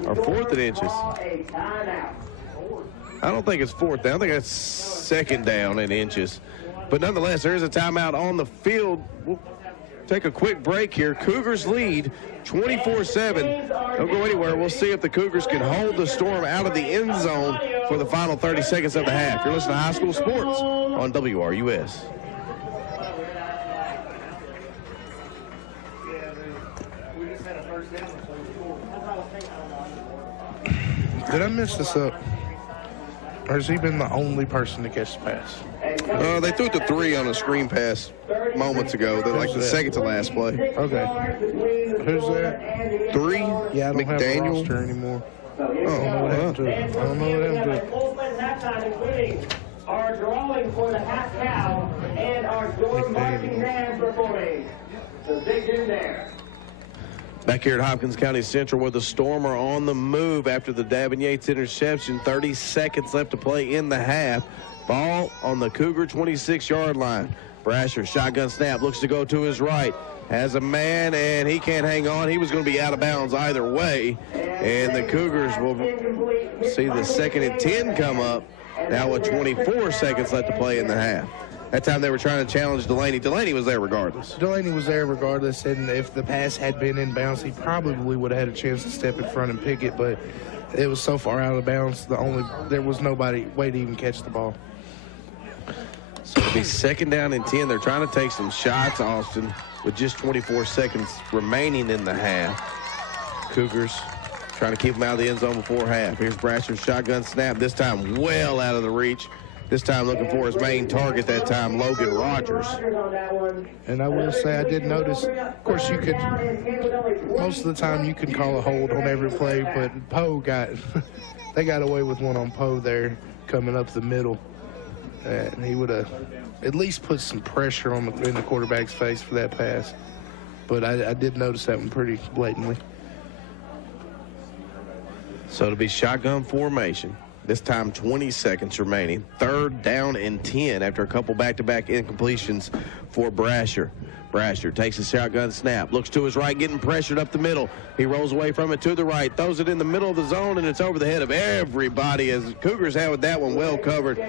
Or fourth and inches. I don't think it's fourth down. I think it's second down in inches. But nonetheless, there's a timeout on the field. We'll take a quick break here. Cougars lead 24-7. Don't go anywhere. We'll see if the Cougars can hold the Storm out of the end zone for the final 30 seconds of the half. You're listening to High School Sports on WRUS. Did I mess this up? Or has he been the only person to catch the pass? They threw it to 3 on a screen pass moments ago. They're like the second to last play. Okay. Who's that? 3? Yeah, I don't have a McDaniel. roster anymore. I don't know what happened to it. I don't know what happened to it. Our drawing for the half cow and our door marching band performing. The big in there. Back here at Hopkins County Central, where the Storm are on the move after the Davin Yates interception. 30 seconds left to play in the half. Ball on the Cougar 26-yard line. Brasher, shotgun snap, looks to go to his right. Has a man, and he can't hang on. He was going to be out of bounds either way. And the Cougars will see the 2nd and 10 come up. Now with 24 seconds left to play in the half. That time they were trying to challenge Delaney. Delaney was there regardless. Delaney was there regardless, and if the pass had been in bounds, he probably would have had a chance to step in front and pick it, but it was so far out of bounds, there was nobody way to even catch the ball. So it'll be 2nd down and 10. They're trying to take some shots, Austin, with just 24 seconds remaining in the half. Cougars trying to keep them out of the end zone before half. Here's Brasher's shotgun snap, this time well out of the reach. This time looking for his main target, that time Logan Rogers. And I will say I did notice, of course you could, most of the time you can call a hold on every play, but Poe they got away with one on Poe there coming up the middle. And he would have at least put some pressure in the quarterback's face for that pass. But I did notice that one pretty blatantly. So it'll be shotgun formation. This time 20 seconds remaining. 3rd down and 10 after a couple back-to-back incompletions for Brasher. Brasher takes a shotgun snap, looks to his right, getting pressured up the middle. He rolls away from it to the right, throws it in the middle of the zone, and it's over the head of everybody as Cougars had that one well covered.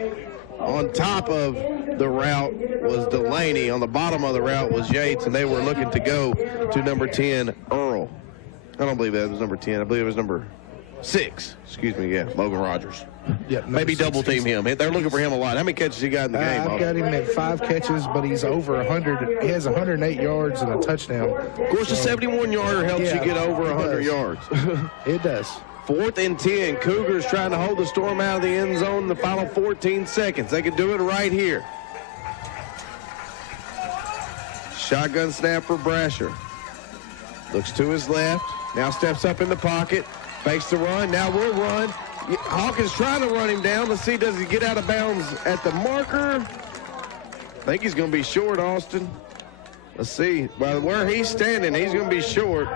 On top of the route was Delaney. On the bottom of the route was Yates, and they were looking to go to number 10, Earl. I don't believe that was number 10. I believe it was number 6. Excuse me, yeah, Logan Rogers. Yeah, maybe double team him. They're looking for him a lot. How many catches he got in the game? I've got him at 5 catches, but he's over 100. He has 108 yards and a touchdown. Of course, a 71-yarder helps you get over 100 yards. It does. 4th and 10. Cougars trying to hold the Storm out of the end zone in the final 14 seconds. They can do it right here. Shotgun snap for Brasher. Looks to his left. Now steps up in the pocket. Fakes the run. Now will run. Hawkins trying to run him down. Let's see, does he get out of bounds at the marker? I think he's going to be short, Austin. Let's see. By where he's standing, he's going to be short.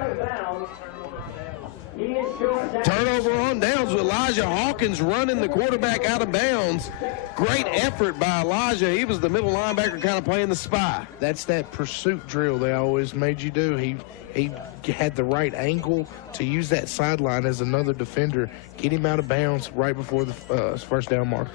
Turnover on downs with Elijah Hawkins running the quarterback out of bounds. Great effort by Elijah. He was the middle linebacker kind of playing the spy. That's that pursuit drill they always made you do. He had the right angle to use that sideline as another defender, get him out of bounds right before the first down mark.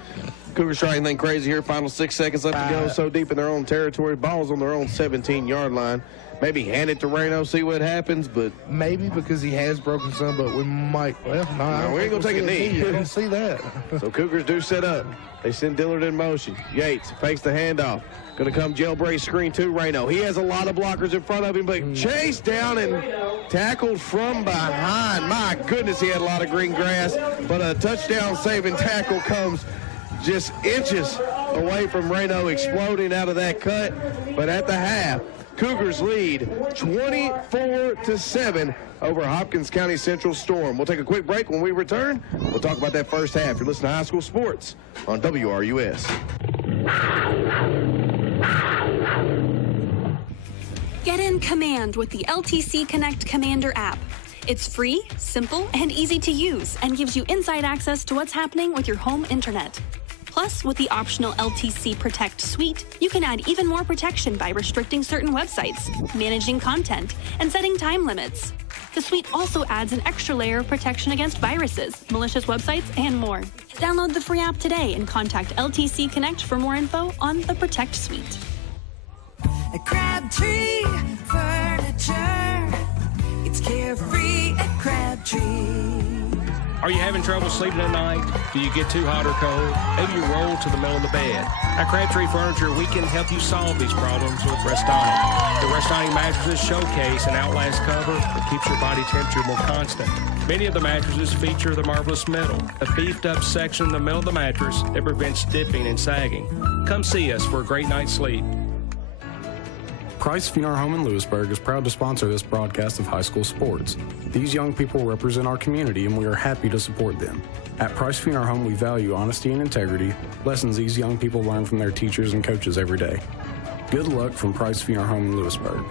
Cougars try anything crazy here. Final 6 seconds left to go. So deep in their own territory. Ball's on their own 17-yard line. Maybe hand it to Reno, see what happens, but maybe because he has broken some, but we might. Well, no, we ain't gonna take a knee. I don't see that. So Cougars do set up. They send Dillard in motion. Yates fakes the handoff. Going to come jailbreak screen to Reno. He has a lot of blockers in front of him, but chased down and tackled from behind. My goodness, he had a lot of green grass, but a touchdown saving tackle comes just inches away from Reno exploding out of that cut. But at the half, Cougars lead 24-7 over Hopkins County Central Storm. We'll take a quick break. When we return, we'll talk about that first half. You're listening to High School Sports on WRUS. Get in command with the LTC Connect Commander app. It's free, simple, and easy to use, and gives you inside access to what's happening with your home internet. Plus, with the optional LTC Protect suite, you can add even more protection by restricting certain websites, managing content, and setting time limits. The suite also adds an extra layer of protection against viruses, malicious websites, and more. Download the free app today and contact LTC Connect for more info on the Protect suite. Crabtree Furniture. It's carefree at Crabtree. Are you having trouble sleeping at night? Do you get too hot or cold? Maybe you roll to the middle of the bed. At Crabtree Furniture, we can help you solve these problems with Restonic. The Restonic mattresses showcase an Outlast cover that keeps your body temperature more constant. Many of the mattresses feature the marvelous middle, a beefed-up section in the middle of the mattress that prevents dipping and sagging. Come see us for a great night's sleep. Price Funeral Home in Lewisburg is proud to sponsor this broadcast of high school sports. These young people represent our community, and we are happy to support them. At Price Funeral Home, we value honesty and integrity, lessons these young people learn from their teachers and coaches every day. Good luck from Price Funeral Home in Lewisburg.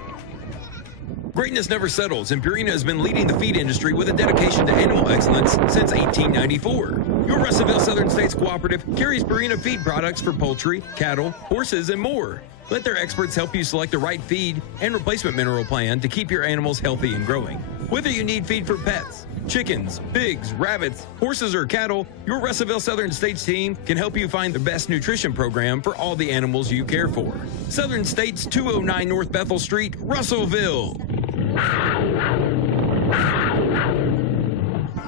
Greatness never settles, and Purina has been leading the feed industry with a dedication to animal excellence since 1894. Your Russellville Southern States Cooperative carries Purina feed products for poultry, cattle, horses, and more. Let their experts help you select the right feed and replacement mineral plan to keep your animals healthy and growing. Whether you need feed for pets, chickens, pigs, rabbits, horses, or cattle, your Russellville Southern States team can help you find the best nutrition program for all the animals you care for. Southern States, 209 North Bethel Street, Russellville.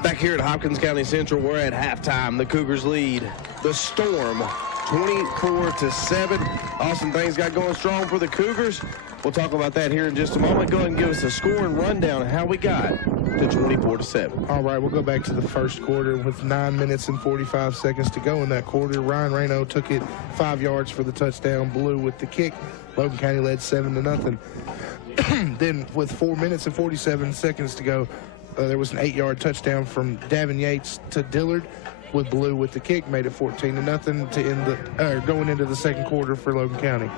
Back here at Hopkins County Central, we're at halftime. The Cougars lead the Storm 24-7. Austin, things got going strong for the Cougars. We'll talk about that here in just a moment. Go ahead and give us a score and rundown of how we got to 24-7. All right, we'll go back to the first quarter with 9 minutes and 45 seconds to go in that quarter. Ryan Reno took it 5 yards for the touchdown, Blue with the kick. Logan County led 7-0. Then with 4 minutes and 47 seconds to go, there was an 8-yard touchdown from Davin Yates to Dillard, with Blue with the kick, made it 14-0 to end the going into the second quarter for Logan County.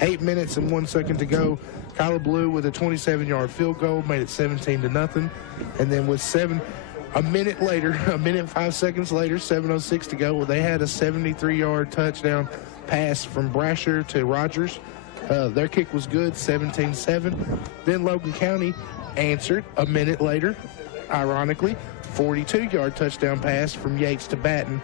8 minutes and 1 second to go. Kyler Blue with a 27-yard field goal made it 17-0. And then with a minute and 5 seconds later, 7:06 to go, they had a 73-yard touchdown pass from Brasher to Rogers. Their kick was good, 17-7. Then Logan County answered a minute later, ironically, 42-yard touchdown pass from Yates to Batten.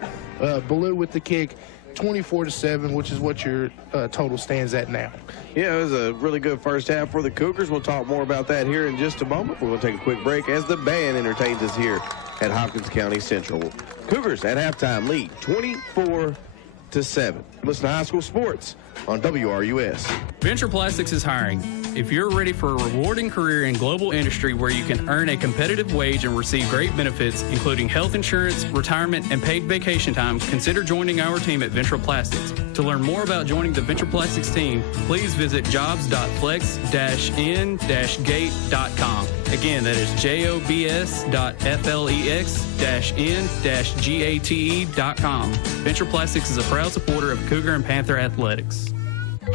Blue with the kick, 24-7, which is what your total stands at now. Yeah, it was a really good first half for the Cougars. We'll talk more about that here in just a moment. We're going to take a quick break as the band entertains us here at Hopkins County Central. Cougars at halftime lead 24-7. Listen to High School Sports on WRUS. Venture Plastics is hiring. If you're ready for a rewarding career in global industry where you can earn a competitive wage and receive great benefits, including health insurance, retirement, and paid vacation time, consider joining our team at Venture Plastics. To learn more about joining the Venture Plastics team, please visit jobs.flex-in-gate.com. Again, that is jobs.flex-in-gate.com. Venture Plastics is a proud supporter of Cougar and Panther athletics.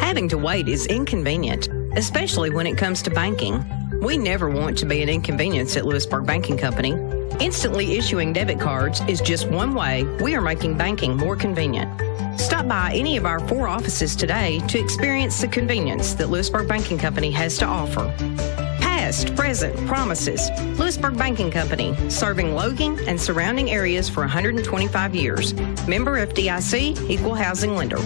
Having to wait is inconvenient, especially when it comes to banking. We never want to be an inconvenience at Lewisburg Banking Company. Instantly issuing debit cards is just one way we are making banking more convenient. Stop by any of our 4 offices today to experience the convenience that Lewisburg Banking Company has to offer. Past, present, promises. Lewisburg Banking Company, serving Logan and surrounding areas for 125 years. Member FDIC, equal housing lender.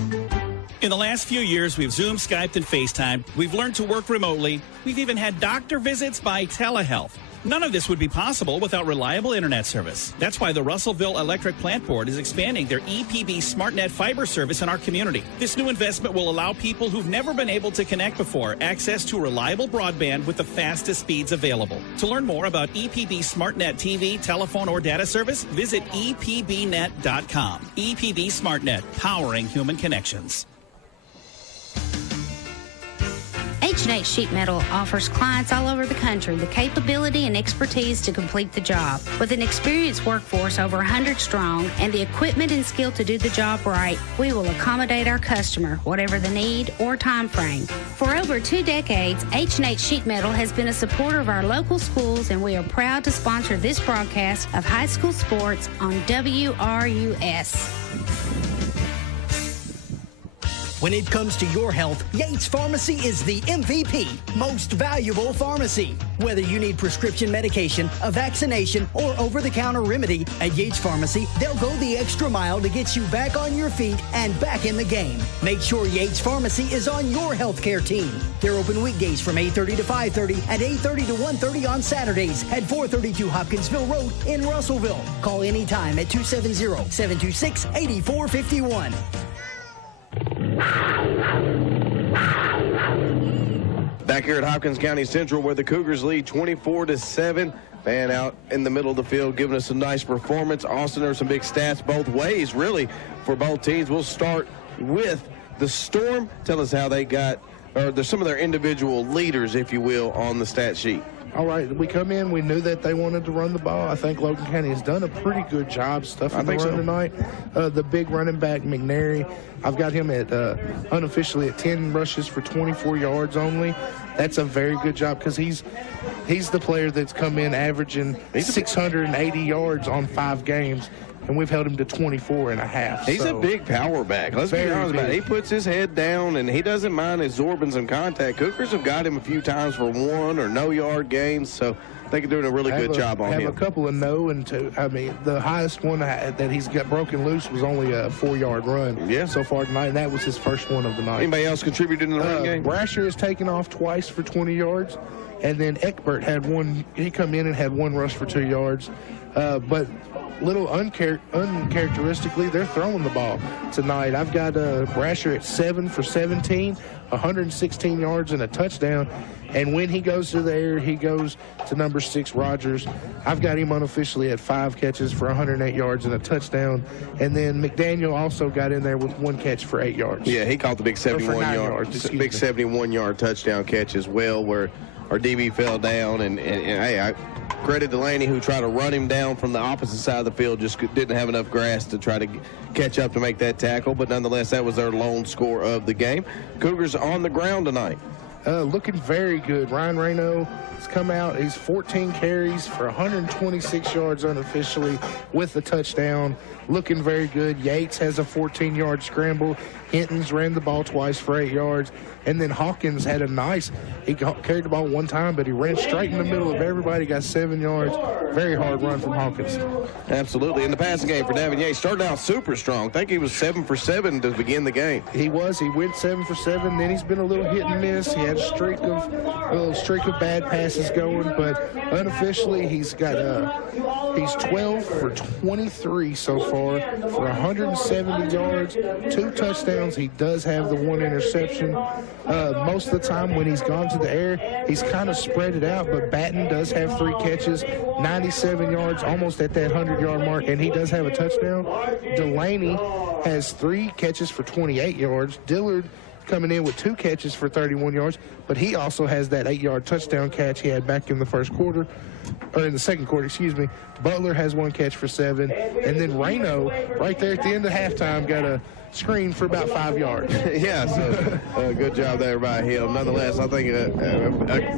In the last few years, we've Zoomed, Skyped, and FaceTimed. We've learned to work remotely. We've even had doctor visits by telehealth. None of this would be possible without reliable internet service. That's why the Russellville Electric Plant Board is expanding their EPB SmartNet fiber service in our community. This new investment will allow people who've never been able to connect before access to reliable broadband with the fastest speeds available. To learn more about EPB SmartNet TV, telephone, or data service, visit epbnet.com. EPB SmartNet, powering human connections. H&H Sheet Metal offers clients all over the country the capability and expertise to complete the job. With an experienced workforce over 100 strong and the equipment and skill to do the job right, we will accommodate our customer, whatever the need or time frame. For over 2 decades, H&H Sheet Metal has been a supporter of our local schools, and we are proud to sponsor this broadcast of high school sports on WRUS. When it comes to your health, Yates Pharmacy is the MVP, most valuable pharmacy. Whether you need prescription medication, a vaccination, or over-the-counter remedy, at Yates Pharmacy, they'll go the extra mile to get you back on your feet and back in the game. Make sure Yates Pharmacy is on your healthcare team. They're open weekdays from 8:30 to 5:30 and 8:30 to 1:30 on Saturdays at 432 Hopkinsville Road in Russellville. Call anytime at 270-726-8451. Back here at Hopkins County Central, where the Cougars lead 24-7. Man out in the middle of the field giving us a nice performance. Austin, there's some big stats both ways, really, for both teams. We'll start with the Storm. Tell us how they got, or there's some of their individual leaders, if you will, on the stat sheet. All right, we come in, we knew that they wanted to run the ball. I think Logan County has done a pretty good job stuffing the run tonight. The big running back, McNary, I've got him at unofficially at 10 rushes for 24 yards only. That's a very good job because he's the player that's come in averaging 680 yards on 5 games. And we've held him to 24 and a half. He's a big power back. Let's be honest about it. He puts his head down, and he doesn't mind absorbing some contact. Cougars have got him a few times for 1 or no yard games, so I think they're doing a really good job on him. Have a couple of no and 2. I mean, the highest one that he's got broken loose was only a 4-yard run so far tonight, and that was his first one of the night. Anybody else contributed in the run game? Brasher has taken off twice for 20 yards, and then Eckbert had one. He come in and had 1 rush for 2 yards, but little uncharacteristically, they're throwing the ball tonight. I've got Brasher at 7 for 17, 116 yards and a touchdown. And when he goes to the air, he goes to number 6, Rogers. I've got him unofficially at 5 catches for 108 yards and a touchdown. And then McDaniel also got in there with 1 catch for 8 yards. Yeah, he caught the big 71-yard touchdown catch as well, where our DB fell down. And hey, I credit Delaney, who tried to run him down from the opposite side of the field, just didn't have enough grass to try to catch up to make that tackle. But nonetheless, that was their lone score of the game. Cougars on the ground tonight. Looking very good. Ryan Reno has come out. He's 14 carries for 126 yards unofficially with a touchdown. Looking very good. Yates has a 14-yard scramble. Hinton's ran the ball twice for 8 yards. And then Hawkins had he carried the ball 1 time, but he ran straight in the middle of everybody, got 7 yards. Very hard run from Hawkins. Absolutely. In the passing game for Davin Yates, started out super strong. I think he was 7 for 7 to begin the game. He was. He went 7 for 7. Then he's been a little hit and miss. He had got a little streak of bad passes going, but unofficially he's 12 for 23 so far for 170 yards, 2 touchdowns. He does have the 1 interception. Most of the time when he's gone to the air, he's kind of spread it out, but Batten does have 3 catches, 97 yards, almost at that 100-yard mark, and he does have a touchdown. Delaney has 3 catches for 28 yards. Dillard coming in with 2 catches for 31 yards, but he also has that 8-yard touchdown catch he had back in the first quarter, or in the second quarter, excuse me. Butler has 1 catch for 7, and then Reno, right there at the end of halftime, got a screen for about 5 yards. Yeah, so good job there by him. Nonetheless, I think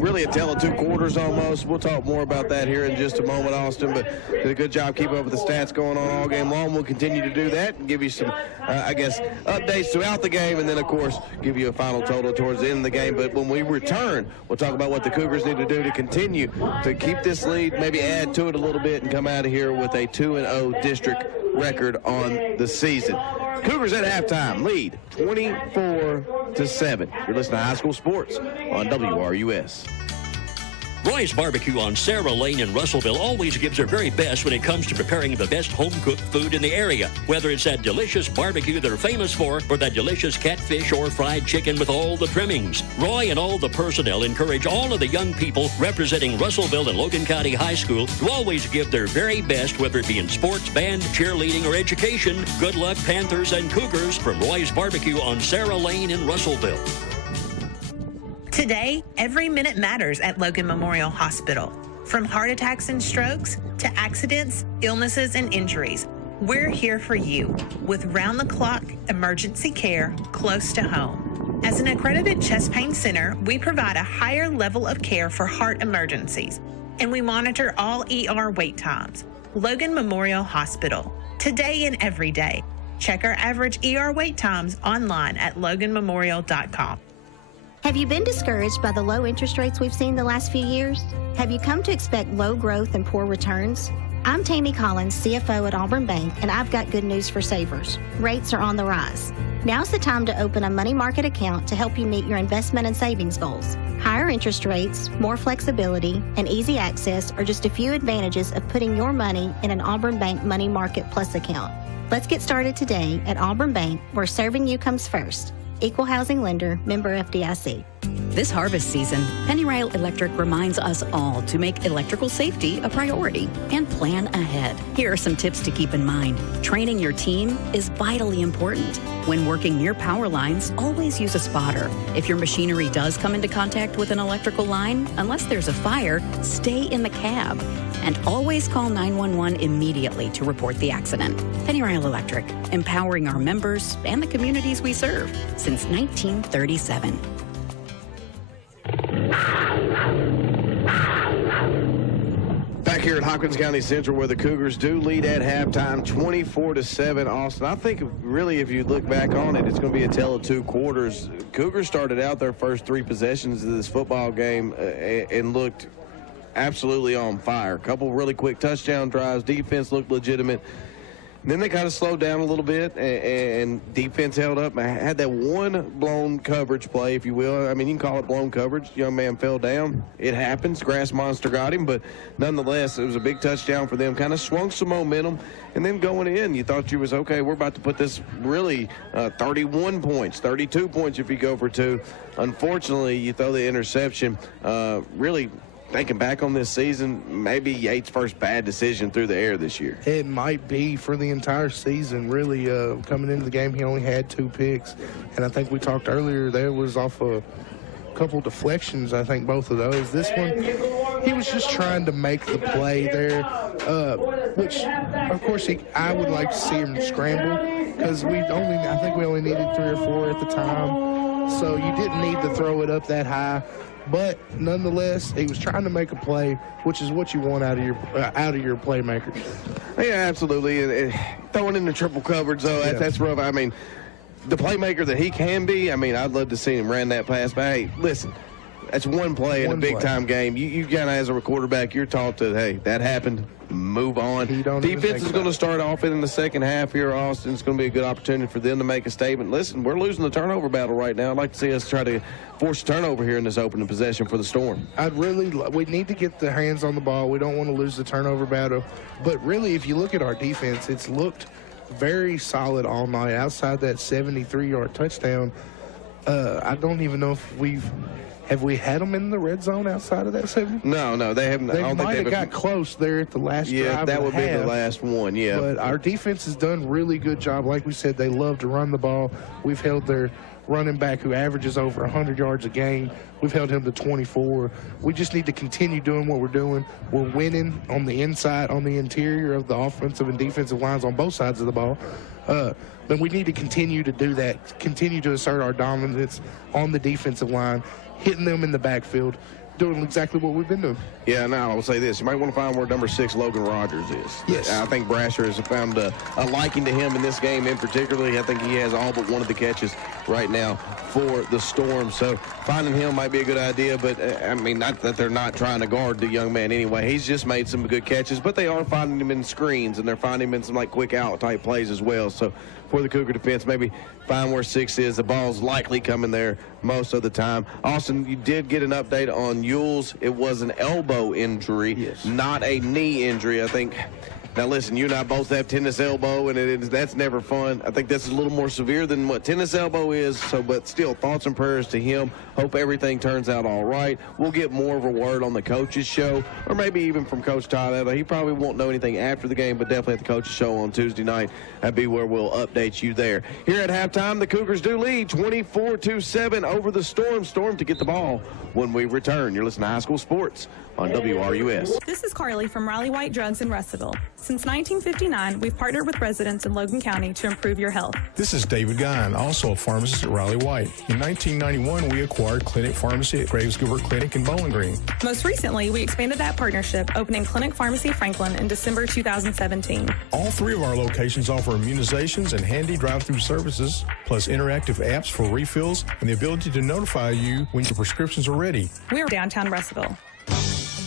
really a tale of 2 quarters almost. We'll talk more about that here in just a moment, Austin, but did a good job keeping up with the stats going on all game long. We'll continue to do that and give you some, updates throughout the game, and then, of course, give you a final total towards the end of the game. But when we return, we'll talk about what the Cougars need to do to continue to keep this lead, maybe add to it a little bit, and come out of here with a 2-0 district record on the season. Cougars at halftime lead 24-7. You're listening to High School Sports on WRUS. Roy's Barbecue on Sarah Lane in Russellville always gives their very best when it comes to preparing the best home-cooked food in the area. Whether it's that delicious barbecue they're famous for or that delicious catfish or fried chicken with all the trimmings. Roy and all the personnel encourage all of the young people representing Russellville and Logan County High School to always give their very best, whether it be in sports, band, cheerleading, or education. Good luck, Panthers and Cougars, from Roy's Barbecue on Sarah Lane in Russellville. Today, every minute matters at Logan Memorial Hospital. From heart attacks and strokes to accidents, illnesses, and injuries, we're here for you with round-the-clock emergency care close to home. As an accredited chest pain center, we provide a higher level of care for heart emergencies, and we monitor all ER wait times. Logan Memorial Hospital, today and every day. Check our average ER wait times online at loganmemorial.com. Have you been discouraged by the low interest rates we've seen the last few years? Have you come to expect low growth and poor returns? I'm Tammy Collins, CFO at Auburn Bank, and I've got good news for savers. Rates are on the rise. Now's the time to open a money market account to help you meet your investment and savings goals. Higher interest rates, more flexibility, and easy access are just a few advantages of putting your money in an Auburn Bank Money Market Plus account. Let's get started today at Auburn Bank, where serving you comes first. Equal housing lender, member FDIC. This harvest season, Penny Rail Electric reminds us all to make electrical safety a priority and plan ahead. Here are some tips to keep in mind. Training your team is vitally important. When working near power lines, always use a spotter. If your machinery does come into contact with an electrical line, unless there's a fire, stay in the cab. And always call 911 immediately to report the accident. Penny Rail Electric, empowering our members and the communities we serve since 1937. Back here at Hopkins County Central, where the Cougars do lead at halftime, 24-7. Austin, I think really if you look back on it, it's going to be a tale of 2 quarters. Cougars started out their first 3 possessions of this football game and looked absolutely on fire. A couple really quick touchdown drives. Defense looked legitimate. And then they kind of slowed down a little bit, and defense held up. I had that one blown coverage play, if you will. I mean, you can call it blown coverage. Young man fell down. It happens. Grass monster got him, but nonetheless, it was a big touchdown for them. Kind of swung some momentum, and then going in, you thought you was, okay, we're about to put this really 31 points, 32 points if you go for 2. Unfortunately, you throw the interception. Really, thinking back on this season, maybe Yates' first bad decision through the air this year. It might be for the entire season, really. Coming into the game, he only had 2 picks. And I think we talked earlier, there was off a couple deflections, I think both of those. This one, he was just trying to make the play there, which, of course, I would like to see him scramble because I think we only needed 3 or 4 at the time. So you didn't need to throw it up that high. But nonetheless, he was trying to make a play, which is what you want out of your playmakers. Yeah, absolutely. And throwing in the triple coverage, though, that's rough. I mean, the playmaker that he can be, I mean, I'd love to see him run that pass. But, hey, listen, that's one play in a big-time game. You kind of, as a quarterback, you're taught to, hey, that happened, move on. Defense is going to start off in the second half here, Austin. It's going to be a good opportunity for them to make a statement. Listen, we're losing the turnover battle right now. I'd like to see us try to force a turnover here in this opening possession for the Storm. We need to get the hands on the ball. We don't want to lose the turnover battle. But really, if you look at our defense, it's looked very solid all night. Outside that 73-yard touchdown, I don't even know if have we had them in the red zone outside of that 70? No, they haven't. They might have got close there at the last drive. Yeah, that would be the last one, yeah. But our defense has done a really good job. Like we said, they love to run the ball. We've held their running back, who averages over 100 yards a game, we've held him to 24. We just need to continue doing what we're doing. We're winning on the inside, on the interior of the offensive and defensive lines on both sides of the ball. But we need to continue to do that, continue to assert our dominance on the defensive line, hitting them in the backfield, doing exactly what we've been doing. Yeah, now I will say this. You might want to find where number 6, Logan Rogers, is. Yes. I think Brasher has found a liking to him in this game in particularly. I think he has all but one of the catches right now for the Storm. So finding him might be a good idea, but, I mean, not that they're not trying to guard the young man anyway. He's just made some good catches, but they are finding him in screens, and they're finding him in some, like, quick-out type plays as well. So for the Cougar defense, maybe find where 6 is. The ball's likely coming there most of the time. Austin, you did get an update on Yules. It was an elbow injury, not a knee injury. I think, now listen, you and I both have tennis elbow, and that's never fun. I think that's a little more severe than what tennis elbow is, so, but still, thoughts and prayers to him. Hope everything turns out all right. We'll get more of a word on the coach's show, or maybe even from Coach Todd. He probably won't know anything after the game, but definitely at the coach's show on Tuesday night. That'd be where we'll update you there. Here at halftime, the Cougars do lead 24-7 over the Storm. Storm to get the ball when we return. You're listening to High School Sports on WRUS. This is Carly from Riley White Drugs in Russellville. Since 1959, we've partnered with residents in Logan County to improve your health. This is David Guyon, also a pharmacist at Riley White. In 1991, we acquired Clinic Pharmacy at Graves Gilbert Clinic in Bowling Green. Most recently, we expanded that partnership, opening Clinic Pharmacy Franklin in December 2017. All 3 of our locations offer immunizations and handy drive-through services, plus interactive apps for refills and the ability to notify you when your prescriptions are ready. We're downtown Russellville.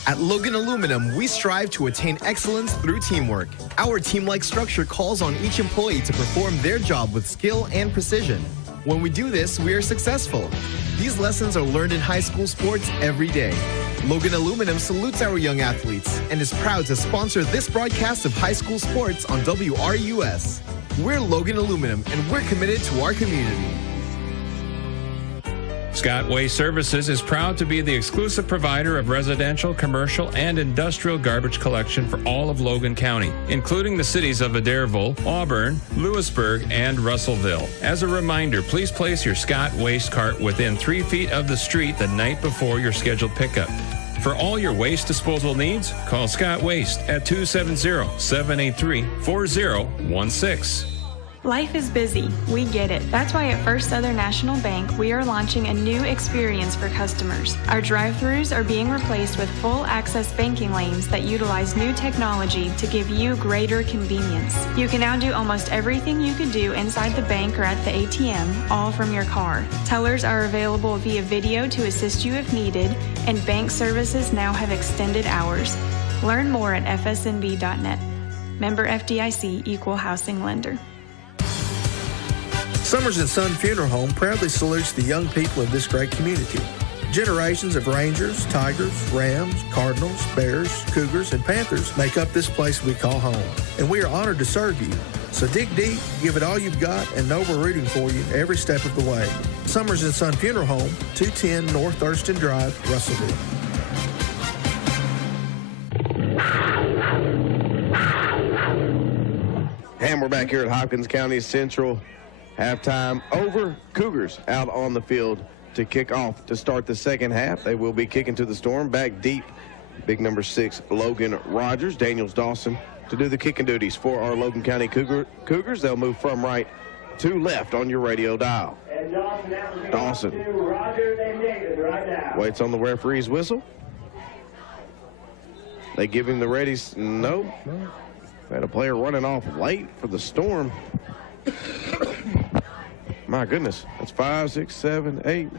At Logan Aluminum, we strive to attain excellence through teamwork. Our team-like structure calls on each employee to perform their job with skill and precision. When we do this, we are successful. These lessons are learned in high school sports every day. Logan Aluminum salutes our young athletes and is proud to sponsor this broadcast of high school sports on WRUS. We're Logan Aluminum, and we're committed to our community. Scott Waste Services is proud to be the exclusive provider of residential, commercial, and industrial garbage collection for all of Logan County, including the cities of Adairville, Auburn, Lewisburg, and Russellville. As a reminder, please place your Scott Waste cart within 3 feet of the street the night before your scheduled pickup. For all your waste disposal needs, call Scott Waste at 270-783-4016. Life is busy. We get it. That's why at First Southern National Bank, we are launching a new experience for customers. Our drive-thrus are being replaced with full-access banking lanes that utilize new technology to give you greater convenience. You can now do almost everything you could do inside the bank or at the ATM, all from your car. Tellers are available via video to assist you if needed, and bank services now have extended hours. Learn more at fsnb.net. Member FDIC, Equal Housing Lender. Summers and Son Funeral Home proudly salutes the young people of this great community. Generations of Rangers, Tigers, Rams, Cardinals, Bears, Cougars, and Panthers make up this place we call home, and we are honored to serve you. So dig deep, give it all you've got, and know we're rooting for you every step of the way. Summers and Son Funeral Home, 210 North Thurston Drive, Russellville. And we're back here at Hopkins County Central. Halftime over. Cougars out on the field to kick off to start the second half. They will be kicking to the Storm. Back deep, big number 6, Logan Rogers. Daniels Dawson to do the kicking duties for our Logan County Cougars. They'll move from right to left on your radio dial. Dawson waits on the referee's whistle. They give him the readies. No. Had a player running off late for the Storm. My goodness, that's 5, 6, 7, 8.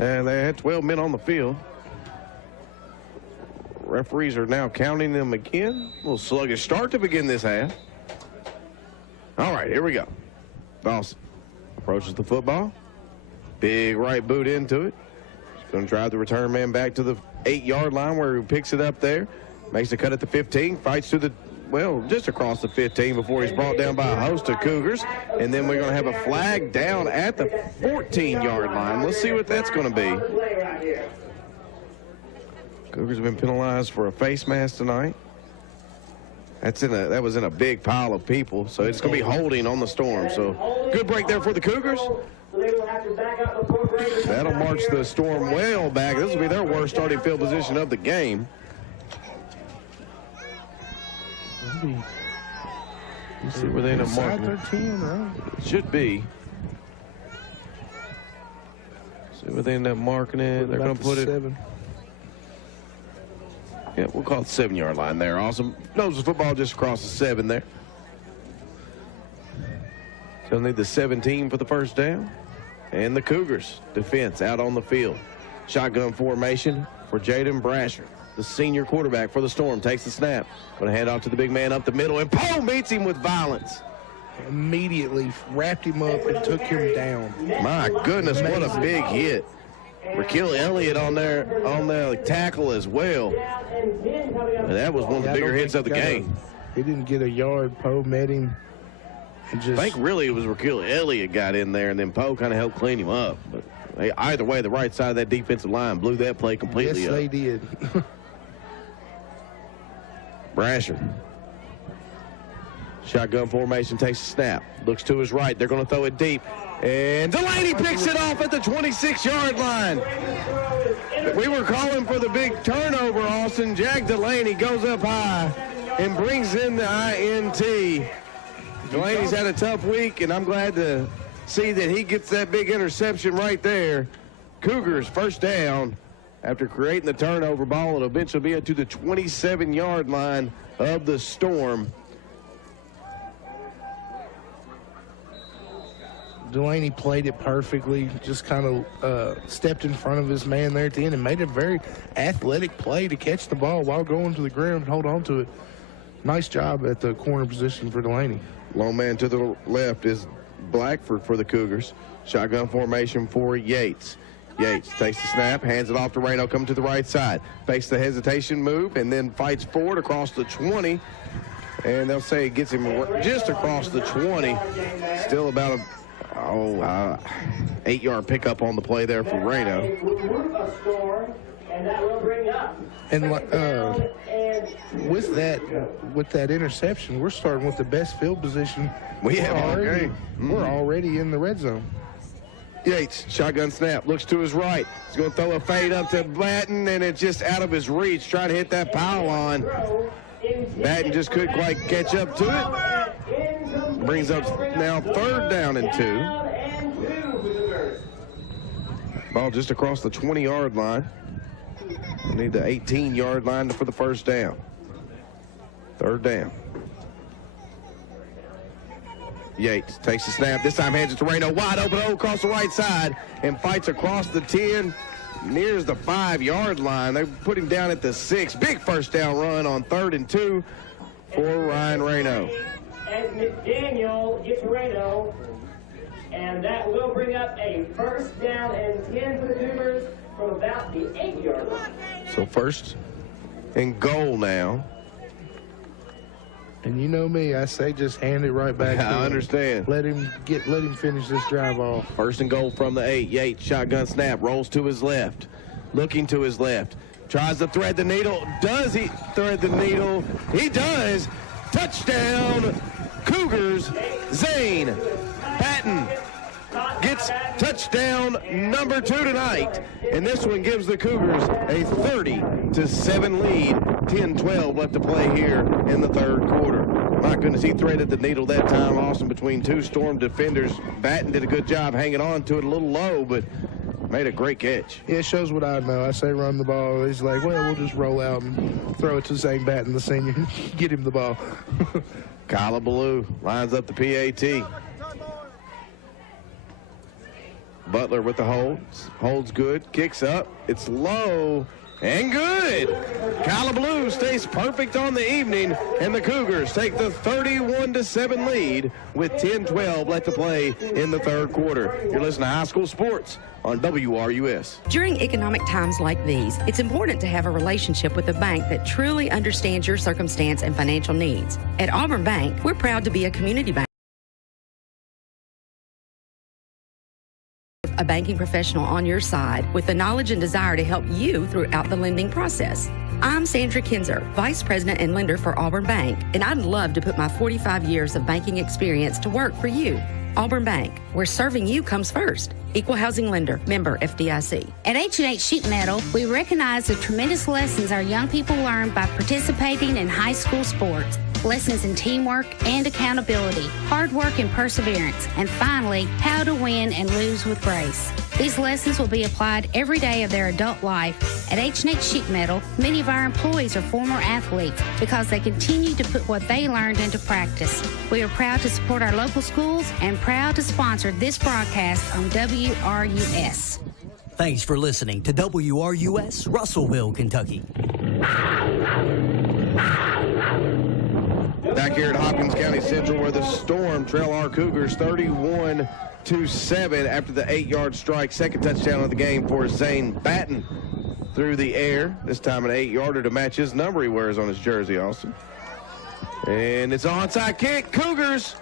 And they had 12 men on the field. Referees are now counting them again. A little sluggish start to begin this half. All right, here we go. Dawson approaches the football. Big right boot into it. He's going to drive the return man back to the 8-yard line where he picks it up there. Makes a cut at the 15. Fights to the, well, just across the 15 before he's brought down by a host of Cougars. And then we're going to have a flag down at the 14-yard line. Let's see what that's going to be. Cougars have been penalized for a face mask tonight. That was in a big pile of people, so it's going to be holding on the Storm. So good break there for the Cougars. That'll march the Storm well back. This will be their worst starting field position of the game. Let's see where they end up marking it. 10, right? It should be. See where they end up marking it. They're going to put it. 7. Yeah, we'll call it 7-yard line there. Awesome. Knows the football just across the 7 there. They'll need the 17 for the first down. And the Cougars defense out on the field. Shotgun formation for Jaden Brasher. The senior quarterback for the Storm takes the snap. Going to hand off to the big man up the middle, and Poe meets him with violence. Immediately wrapped him up and took him down. My goodness, what a big hit. Raquel Elliott on the tackle as well. And that was one of the bigger hits of the game. He didn't get a yard. Poe met him. And just, I think really it was Raquel Elliott got in there, and then Poe kind of helped clean him up. But hey, either way, the right side of that defensive line blew that play completely up. Yes, they did. Brasher. Shotgun formation, takes a snap. Looks to his right. They're going to throw it deep. And Delaney picks it off at the 26-yard line. We were calling for the big turnover, Austin. Jack Delaney goes up high and brings in the INT. Delaney's had a tough week, and I'm glad to see that he gets that big interception right there. Cougars first down after creating the turnover ball. It'll eventually be up to the 27-yard line of the Storm. Delaney played it perfectly, just kind of stepped in front of his man there at the end and made a very athletic play to catch the ball while going to the ground and hold on to it. Nice job at the corner position for Delaney. Long man to the left is Blackford for the Cougars. Shotgun formation for Yates. Yates takes the snap, hands it off to Reno, come to the right side. Fakes the hesitation move and then fights forward across the 20. And they'll say it gets him just across the 20. Still about a 8-yard pickup on the play there for Reno. And with that interception, we're starting with the best field position we have already. We're already in the red zone. Yates, shotgun snap, looks to his right. He's going to throw a fade up to Batten, and it's just out of his reach, trying to hit that pylon. Batten just couldn't quite catch up to it. Brings up now 3rd down and 2. Ball just across the 20-yard line. We need the 18-yard line for the first down. 3rd down. Yates takes the snap. This time hands it to Reno. Wide open across the right side and fights across the 10. Nears the 5-yard line. They put him down at the 6. Big first down run on 3rd and 2 for Ryan Reno. As McDaniel gets Reno, and that will bring up a first down and 10 for the Cougars from about the 8-yard line. So 1st and goal now. And you know me, I say just hand it right back to him. I understand. Let him finish this drive off. 1st and goal from the 8. Yates, shotgun snap, rolls to his left. Looking to his left. Tries to thread the needle. Does he thread the needle? He does. Touchdown, Cougars. Zane Patton gets touchdown number 2 tonight. And this one gives the Cougars a 30-7 lead. 10-12 left to play here in the 3rd quarter. My goodness, he threaded the needle that time, Austin, between 2 Storm defenders. Batten did a good job hanging on to it a little low, but made a great catch. Yeah, it shows what I know. I say run the ball. He's like, well, we'll just roll out and throw it to Zane Batten, the senior, get him the ball. Kyla Ballou lines up the PAT. Butler with the holds good, kicks up, it's low, and good. Kyla Blue stays perfect on the evening, and the Cougars take the 31-7 lead with 10-12 left to play in the third quarter. You're listening to High School Sports on WRUS. During economic times like these, it's important to have a relationship with a bank that truly understands your circumstance and financial needs. At Auburn Bank, we're proud to be a community bank. A banking professional on your side with the knowledge and desire to help you throughout the lending process. I'm Sandra Kinzer, Vice President and Lender for Auburn Bank, and I'd love to put my 45 years of banking experience to work for you. Auburn Bank, where serving you comes first. Equal housing lender, member FDIC. At H&H Sheet Metal, we recognize the tremendous lessons our young people learn by participating in high school sports. Lessons in teamwork and accountability, hard work and perseverance, and finally, how to win and lose with grace. These lessons will be applied every day of their adult life. At H&H Sheet Metal, many of our employees are former athletes because they continue to put what they learned into practice. We are proud to support our local schools and proud to sponsor this broadcast on WRUS. Thanks for listening to WRUS, Russellville, Kentucky. Back here at Hopkins County Central, where the Storm trail our Cougars 31-7 after the 8-yard strike. Second touchdown of the game for Zane Batten through the air. This time an 8-yarder to match his number he wears on his jersey, Austin. And it's an onside kick. Cougars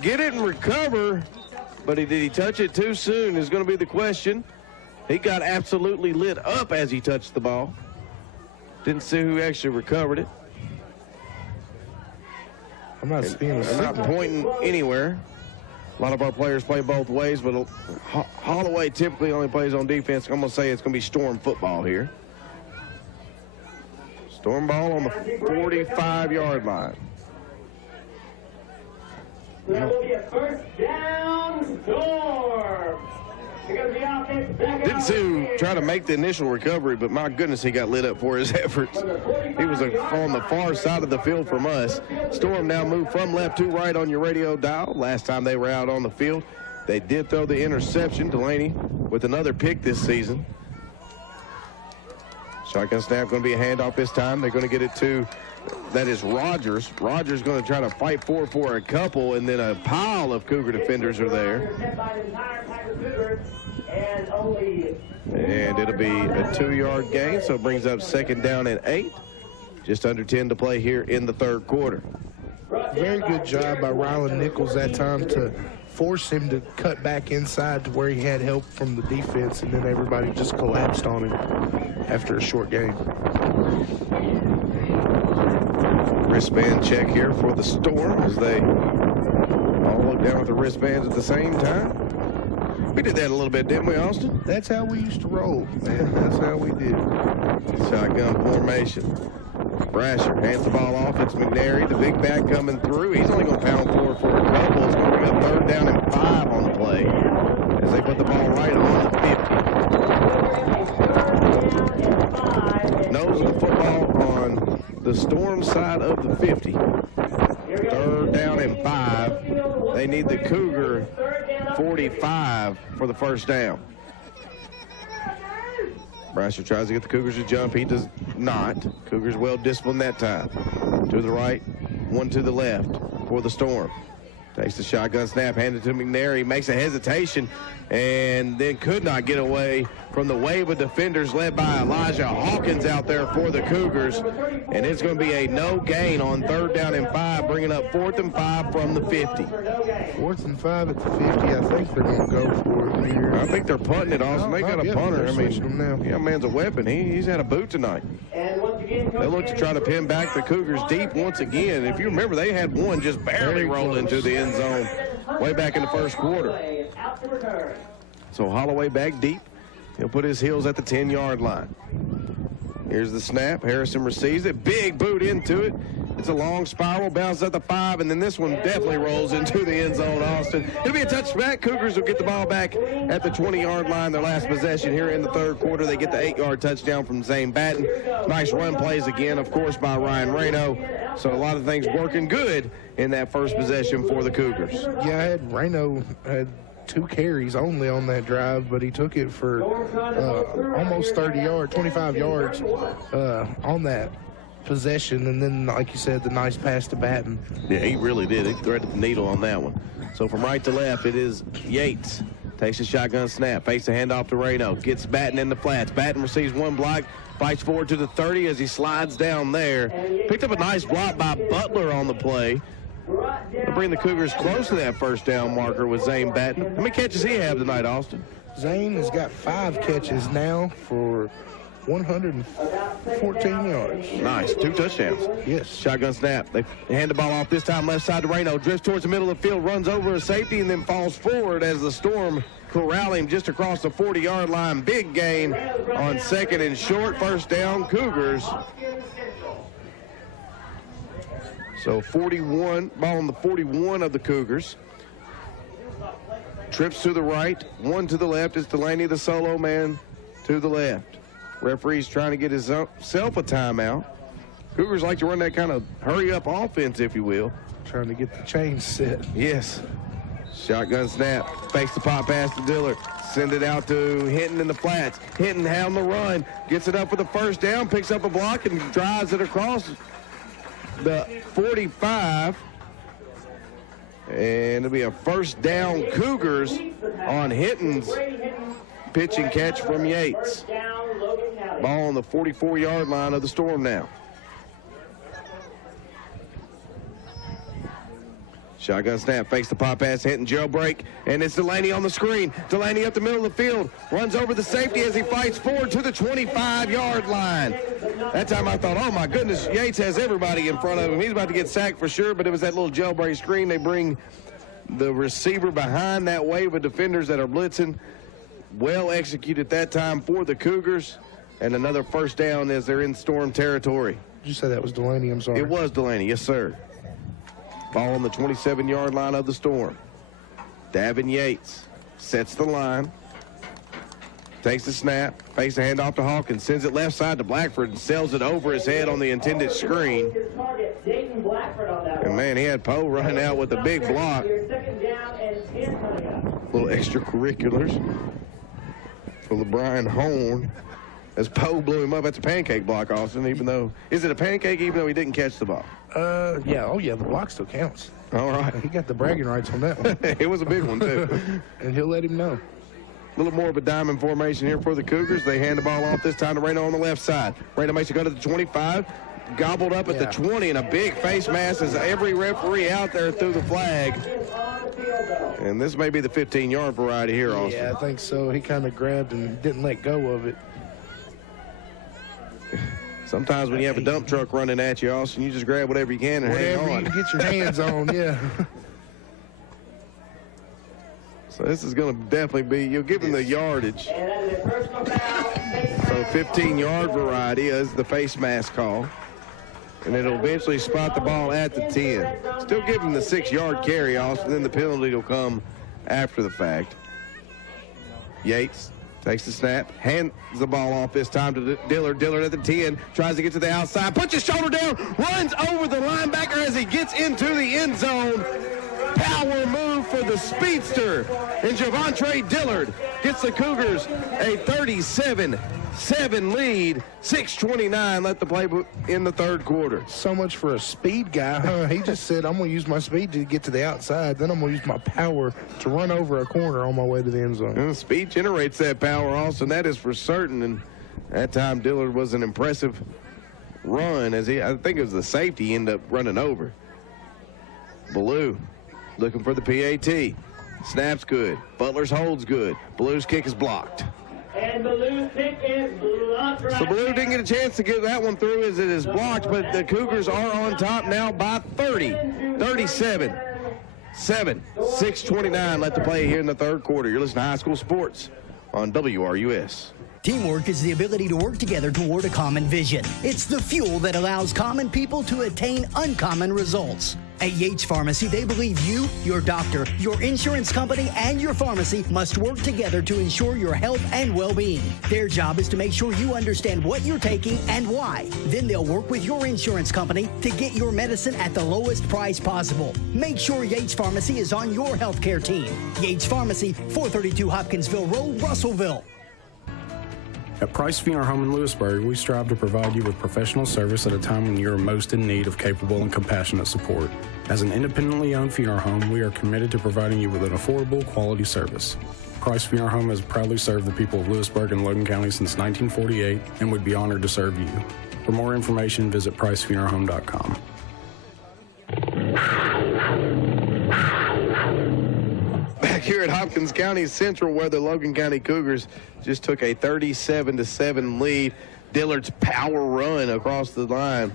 get it and recover, but did he touch it too soon is going to be the question. He got absolutely lit up as he touched the ball. Didn't see who actually recovered it. I'm not seeing I'm not pointing anywhere. A lot of our players play both ways, but Holloway typically only plays on defense. I'm going to say it's going to be Storm football here. Storm ball on the 45-yard line. That will be a first down, Storm. Didn't see who try to make the initial recovery, but my goodness, he got lit up for his efforts. He was on the far side of the field from us. Storm now moved from left to right on your radio dial. Last time they were out on the field, they did throw the interception. Delaney with another pick this season. Shotgun snap going to be a handoff this time. They're going to get it to, that is Rogers. Rogers going to try to fight for a couple, and then a pile of Cougar defenders are there. And it'll be a 2-yard gain, so it brings up second down and 8. Just under 10 to play here in the third quarter. Very good job by Rylan Nichols that time to force him to cut back inside to where he had help from the defense, and then everybody just collapsed on him after a short game. Wristband check here for the Storm as they all look down at the wristbands at the same time. We did that a little bit, didn't we, Austin? That's how we used to roll, man. That's how we did. Shotgun formation. Brasher hands the ball off. It's McNary, the big back coming through. He's only going to pound forward for a couple. It's going to bring up third down and 5 on the play as they put the ball right on the 50. Nose of the football on the Storm side of the 50. Third down and 5. They need the Cougar 45 for the first down. Brasher tries to get the Cougars to jump. He does not. Cougars well disciplined that time. To the right, one to the left for the Storm. Takes the shotgun snap, handed to McNary. Makes a hesitation and then could not get away from the wave of defenders led by Elijah Hawkins out there for the Cougars. And it's going to be a no gain on third down and 5, bringing up 4th and 5 from the 50. 4th and 5 at the 50. I think they're going to go for it here. I think they're punting it, Austin. They got a punter. I mean, yeah, man's a weapon. He's had a boot tonight. They look to try to pin back the Cougars deep once again. If you remember, they had one just barely roll into the end zone way back in the first quarter. So Holloway back deep. He'll put his heels at the 10-yard line. Here's the snap. Harrison receives it. Big boot into it. It's a long spiral, bounces at the 5, and then this one definitely rolls into the end zone, Austin. It'll be a touchback. Cougars will get the ball back at the 20-yard line, their last possession here in the third quarter. They get the 8-yard touchdown from Zane Batten. Nice run plays again, of course, by Ryan Reno. So a lot of things working good in that first possession for the Cougars. Yeah, Reno had 2 carries only on that drive, but he took it for almost 30 yards, 25 yards on that possession. And then, like you said, the nice pass to Batten. Yeah, he really did. He threaded the needle on that one. So from right to left, it is Yates. Takes a shotgun snap, fakes a handoff to Reno, gets Batten in the flats. Batten receives one block, fights forward to the 30 as he slides down there. Picked up a nice block by Butler on the play. Bring the Cougars close to that first down marker with Zane Batten. How many catches he have tonight, Austin? Zane has got 5 catches now for 114 yards. Nice, 2 touchdowns. Yes. Shotgun snap. They hand the ball off this time left side to Reno. Drifts towards the middle of the field, runs over a safety, and then falls forward as the Storm corral him just across the 40-yard line. Big gain on 2nd and short. First down, Cougars. So 41, ball on the 41 of the Cougars. Trips to the right, 1 to the left. It's Delaney, the solo man, to the left. Referee's trying to get himself a timeout. Cougars like to run that kind of hurry-up offense, if you will. Trying to get the chains set. Yes. Shotgun snap. Fakes the pop pass to Dillard. Send it out to Hinton in the flats. Hinton on the run. Gets it up for the first down. Picks up a block and drives it across the 45. And it'll be a first down Cougars on Hinton's pitch and catch from Yates. Ball on the 44-yard line of the Storm now. Shotgun snap, fakes the pop pass, Hinton jailbreak, and it's Delaney on the screen. Delaney up the middle of the field, runs over the safety as he fights forward to the 25-yard line. That time I thought, oh my goodness, Yates has everybody in front of him. He's about to get sacked for sure, but it was that little jailbreak screen. They bring the receiver behind that wave of defenders that are blitzing. Well executed that time for the Cougars, and another first down as they're in Storm territory. Did you say that was Delaney? I'm sorry. It was Delaney, yes sir. Ball on the 27-yard line of the Storm. Davin Yates sets the line. Takes the snap. Fakes the handoff to Hawkins. Sends it left side to Blackford and sails it over his head on the intended screen. And man, he had Poe running out with a big block. Little extracurriculars for LeBron Horn as Poe blew him up. That's a pancake block, Austin, even though, is it a pancake even though he didn't catch the ball? Yeah, oh yeah, the block still counts. All right. He got the bragging rights on that one. It was a big one, too. And he'll let him know. A little more of a diamond formation here for the Cougars. They hand the ball off this time to Reno on the left side. Reno makes it go to the 25. Gobbled up at the 20, and a big face mask as every referee out there threw the flag. And this may be the 15-yard variety here, Austin. Yeah, I think so. He kind of grabbed and didn't let go of it. Sometimes when you have a dump truck running at you, Austin, you just grab whatever you can and hang on. Whatever you can get your hands on, yeah. So this is going to definitely be, you'll give him the yardage. So 15-yard variety is the face mask call. And it'll eventually spot the ball at the 10. Still give him the 6-yard carry, Austin, then the penalty will come after the fact. Yates takes the snap, hands the ball off this time to Dillard. Dillard at the 10, tries to get to the outside, puts his shoulder down, runs over the linebacker as he gets into the end zone. Power move for the speedster. And Javontre Dillard gets the Cougars a 37-7 lead. 6:29 left to play in the third quarter. So much for a speed guy, huh? He just said, I'm going to use my speed to get to the outside. Then I'm going to use my power to run over a corner on my way to the end zone. And speed generates that power also, and that is for certain. And that time Dillard was an impressive run as I think it was the safety he ended up running over. Ballou looking for the PAT. Snap's good. Butler's hold's good. Ballou's kick is blocked. And Ballou's kick is blocked. So Ballou didn't get a chance to get that one through as it is blocked, but the Cougars are on top now by 30. 37-7. 6:29 left to play here in the third quarter. You're listening to High School Sports on WRUS. Teamwork is the ability to work together toward a common vision. It's the fuel that allows common people to attain uncommon results. At Yates Pharmacy, they believe you, your doctor, your insurance company, and your pharmacy must work together to ensure your health and well-being. Their job is to make sure you understand what you're taking and why. Then they'll work with your insurance company to get your medicine at the lowest price possible. Make sure Yates Pharmacy is on your healthcare team. Yates Pharmacy, 432 Hopkinsville Road, Russellville. At Price Funeral Home in Lewisburg, we strive to provide you with professional service at a time when you are most in need of capable and compassionate support. As an independently owned funeral home, we are committed to providing you with an affordable, quality service. Price Funeral Home has proudly served the people of Lewisburg and Logan County since 1948 and would be honored to serve you. For more information, visit pricefuneralhome.com. Back here at Hopkins County Central, where the Logan County Cougars just took a 37-7 lead. Dillard's power run across the line.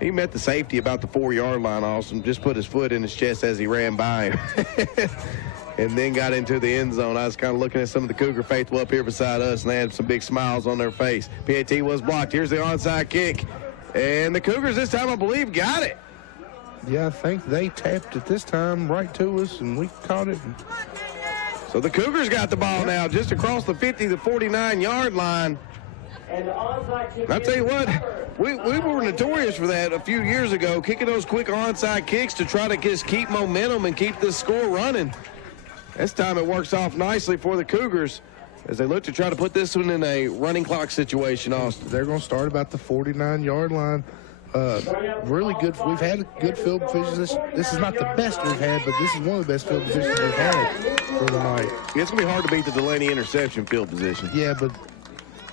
He met the safety about the 4-yard line, Austin, just put his foot in his chest as he ran by him. And then got into the end zone. I was kind of looking at some of the Cougar faithful up here beside us, and they had some big smiles on their face. PAT was blocked. Here's the onside kick. And the Cougars this time, I believe, got it. Yeah, I think they tapped it this time right to us, and we caught it. So the Cougars got the ball now just across the 50 to 49-yard line. And the onside kick. I'll tell you what, we were notorious for that a few years ago, kicking those quick onside kicks to try to just keep momentum and keep this score running. This time it works off nicely for the Cougars as they look to try to put this one in a running clock situation, Austin. They're going to start about the 49-yard line. Really good. We've had good field positions. This is not the best we've had, but this is one of the best field positions we've had for the night. It's going to be hard to beat the Delaney interception field position. Yeah, but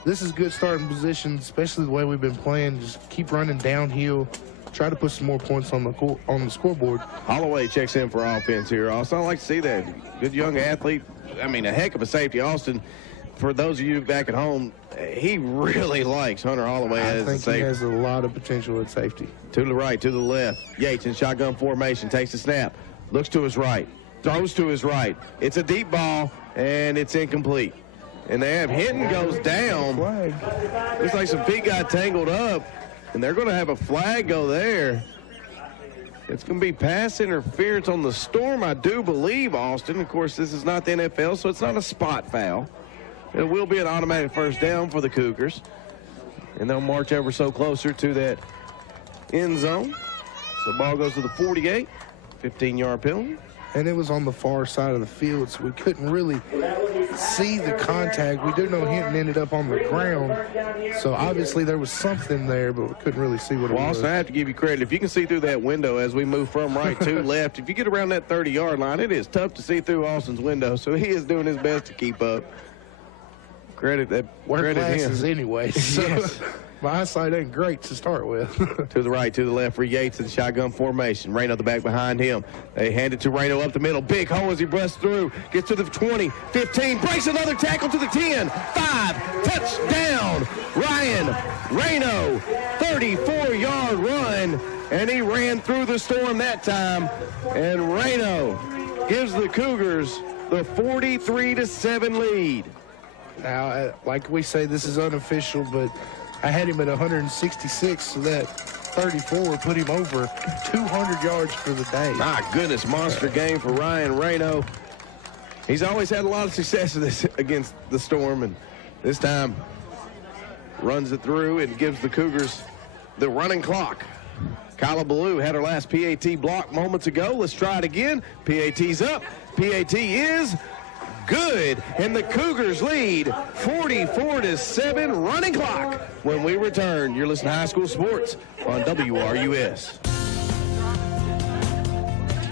this is good starting position, especially the way we've been playing. Just keep running downhill. Try to put some more points on the scoreboard. Holloway checks in for offense here, Austin. I like to see that. Good young athlete. I mean, a heck of a safety. Austin, for those of you back at home, he really likes Hunter Holloway as a safety. I think he has a lot of potential at safety. To the right, to the left. Yates in shotgun formation, takes the snap, looks to his right, throws to his right. It's a deep ball, and it's incomplete. And they have Hinton goes down. Looks like some feet got tangled up, and they're going to have a flag go there. It's going to be pass interference on the Storm, I do believe, Austin. Of course, this is not the NFL, so it's not a spot foul. It will be an automatic first down for the Cougars. And they'll march ever so closer to that end zone. So the ball goes to the 48, 15-yard penalty. And it was on the far side of the field, so we couldn't really see the contact. We do know Hinton ended up on the ground, so obviously there was something there, but we couldn't really see what it was. Well, Austin, I have to give you credit. If you can see through that window as we move from right to left, if you get around that 30-yard line, it is tough to see through Austin's window, so he is doing his best to keep up. Credit glasses him. Anyway, so Yes. my eyesight ain't great to start with. To the right, to the left for Yates in shotgun formation. Reno the back behind him. They hand it to Reno up the middle. Big hole as he busts through. Gets to the 20, 15. Breaks another tackle to the 10. 5. Touchdown. Ryan Reno. 34-yard run. And he ran through the Storm that time. And Reno gives the Cougars the 43-7 lead. Now, like we say, this is unofficial, but I had him at 166, so that 34 put him over 200 yards for the day. My goodness, monster game for Ryan Reno. He's always had a lot of success against the Storm, and this time runs it through and gives the Cougars the running clock. Kyla Ballou had her last PAT block moments ago. Let's try it again. PAT's up. PAT is good, and the Cougars lead 44-7 running clock. When we return, you're listening to High School Sports on WRUS.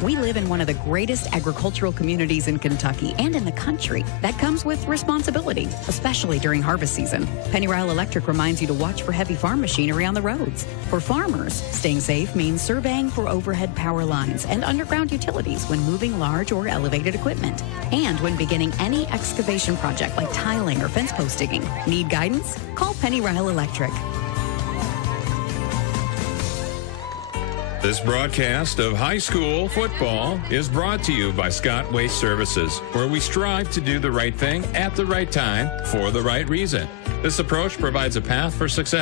We live in one of the greatest agricultural communities in Kentucky and in the country. That comes with responsibility, especially during harvest season. Pennyrile Electric reminds you to watch for heavy farm machinery on the roads. For farmers, staying safe means surveying for overhead power lines and underground utilities when moving large or elevated equipment. And when beginning any excavation project like tiling or fence post digging. Need guidance? Call Pennyrile Electric. This broadcast of high school football is brought to you by Scott Waste Services, where we strive to do the right thing at the right time for the right reason. This approach provides a path for success.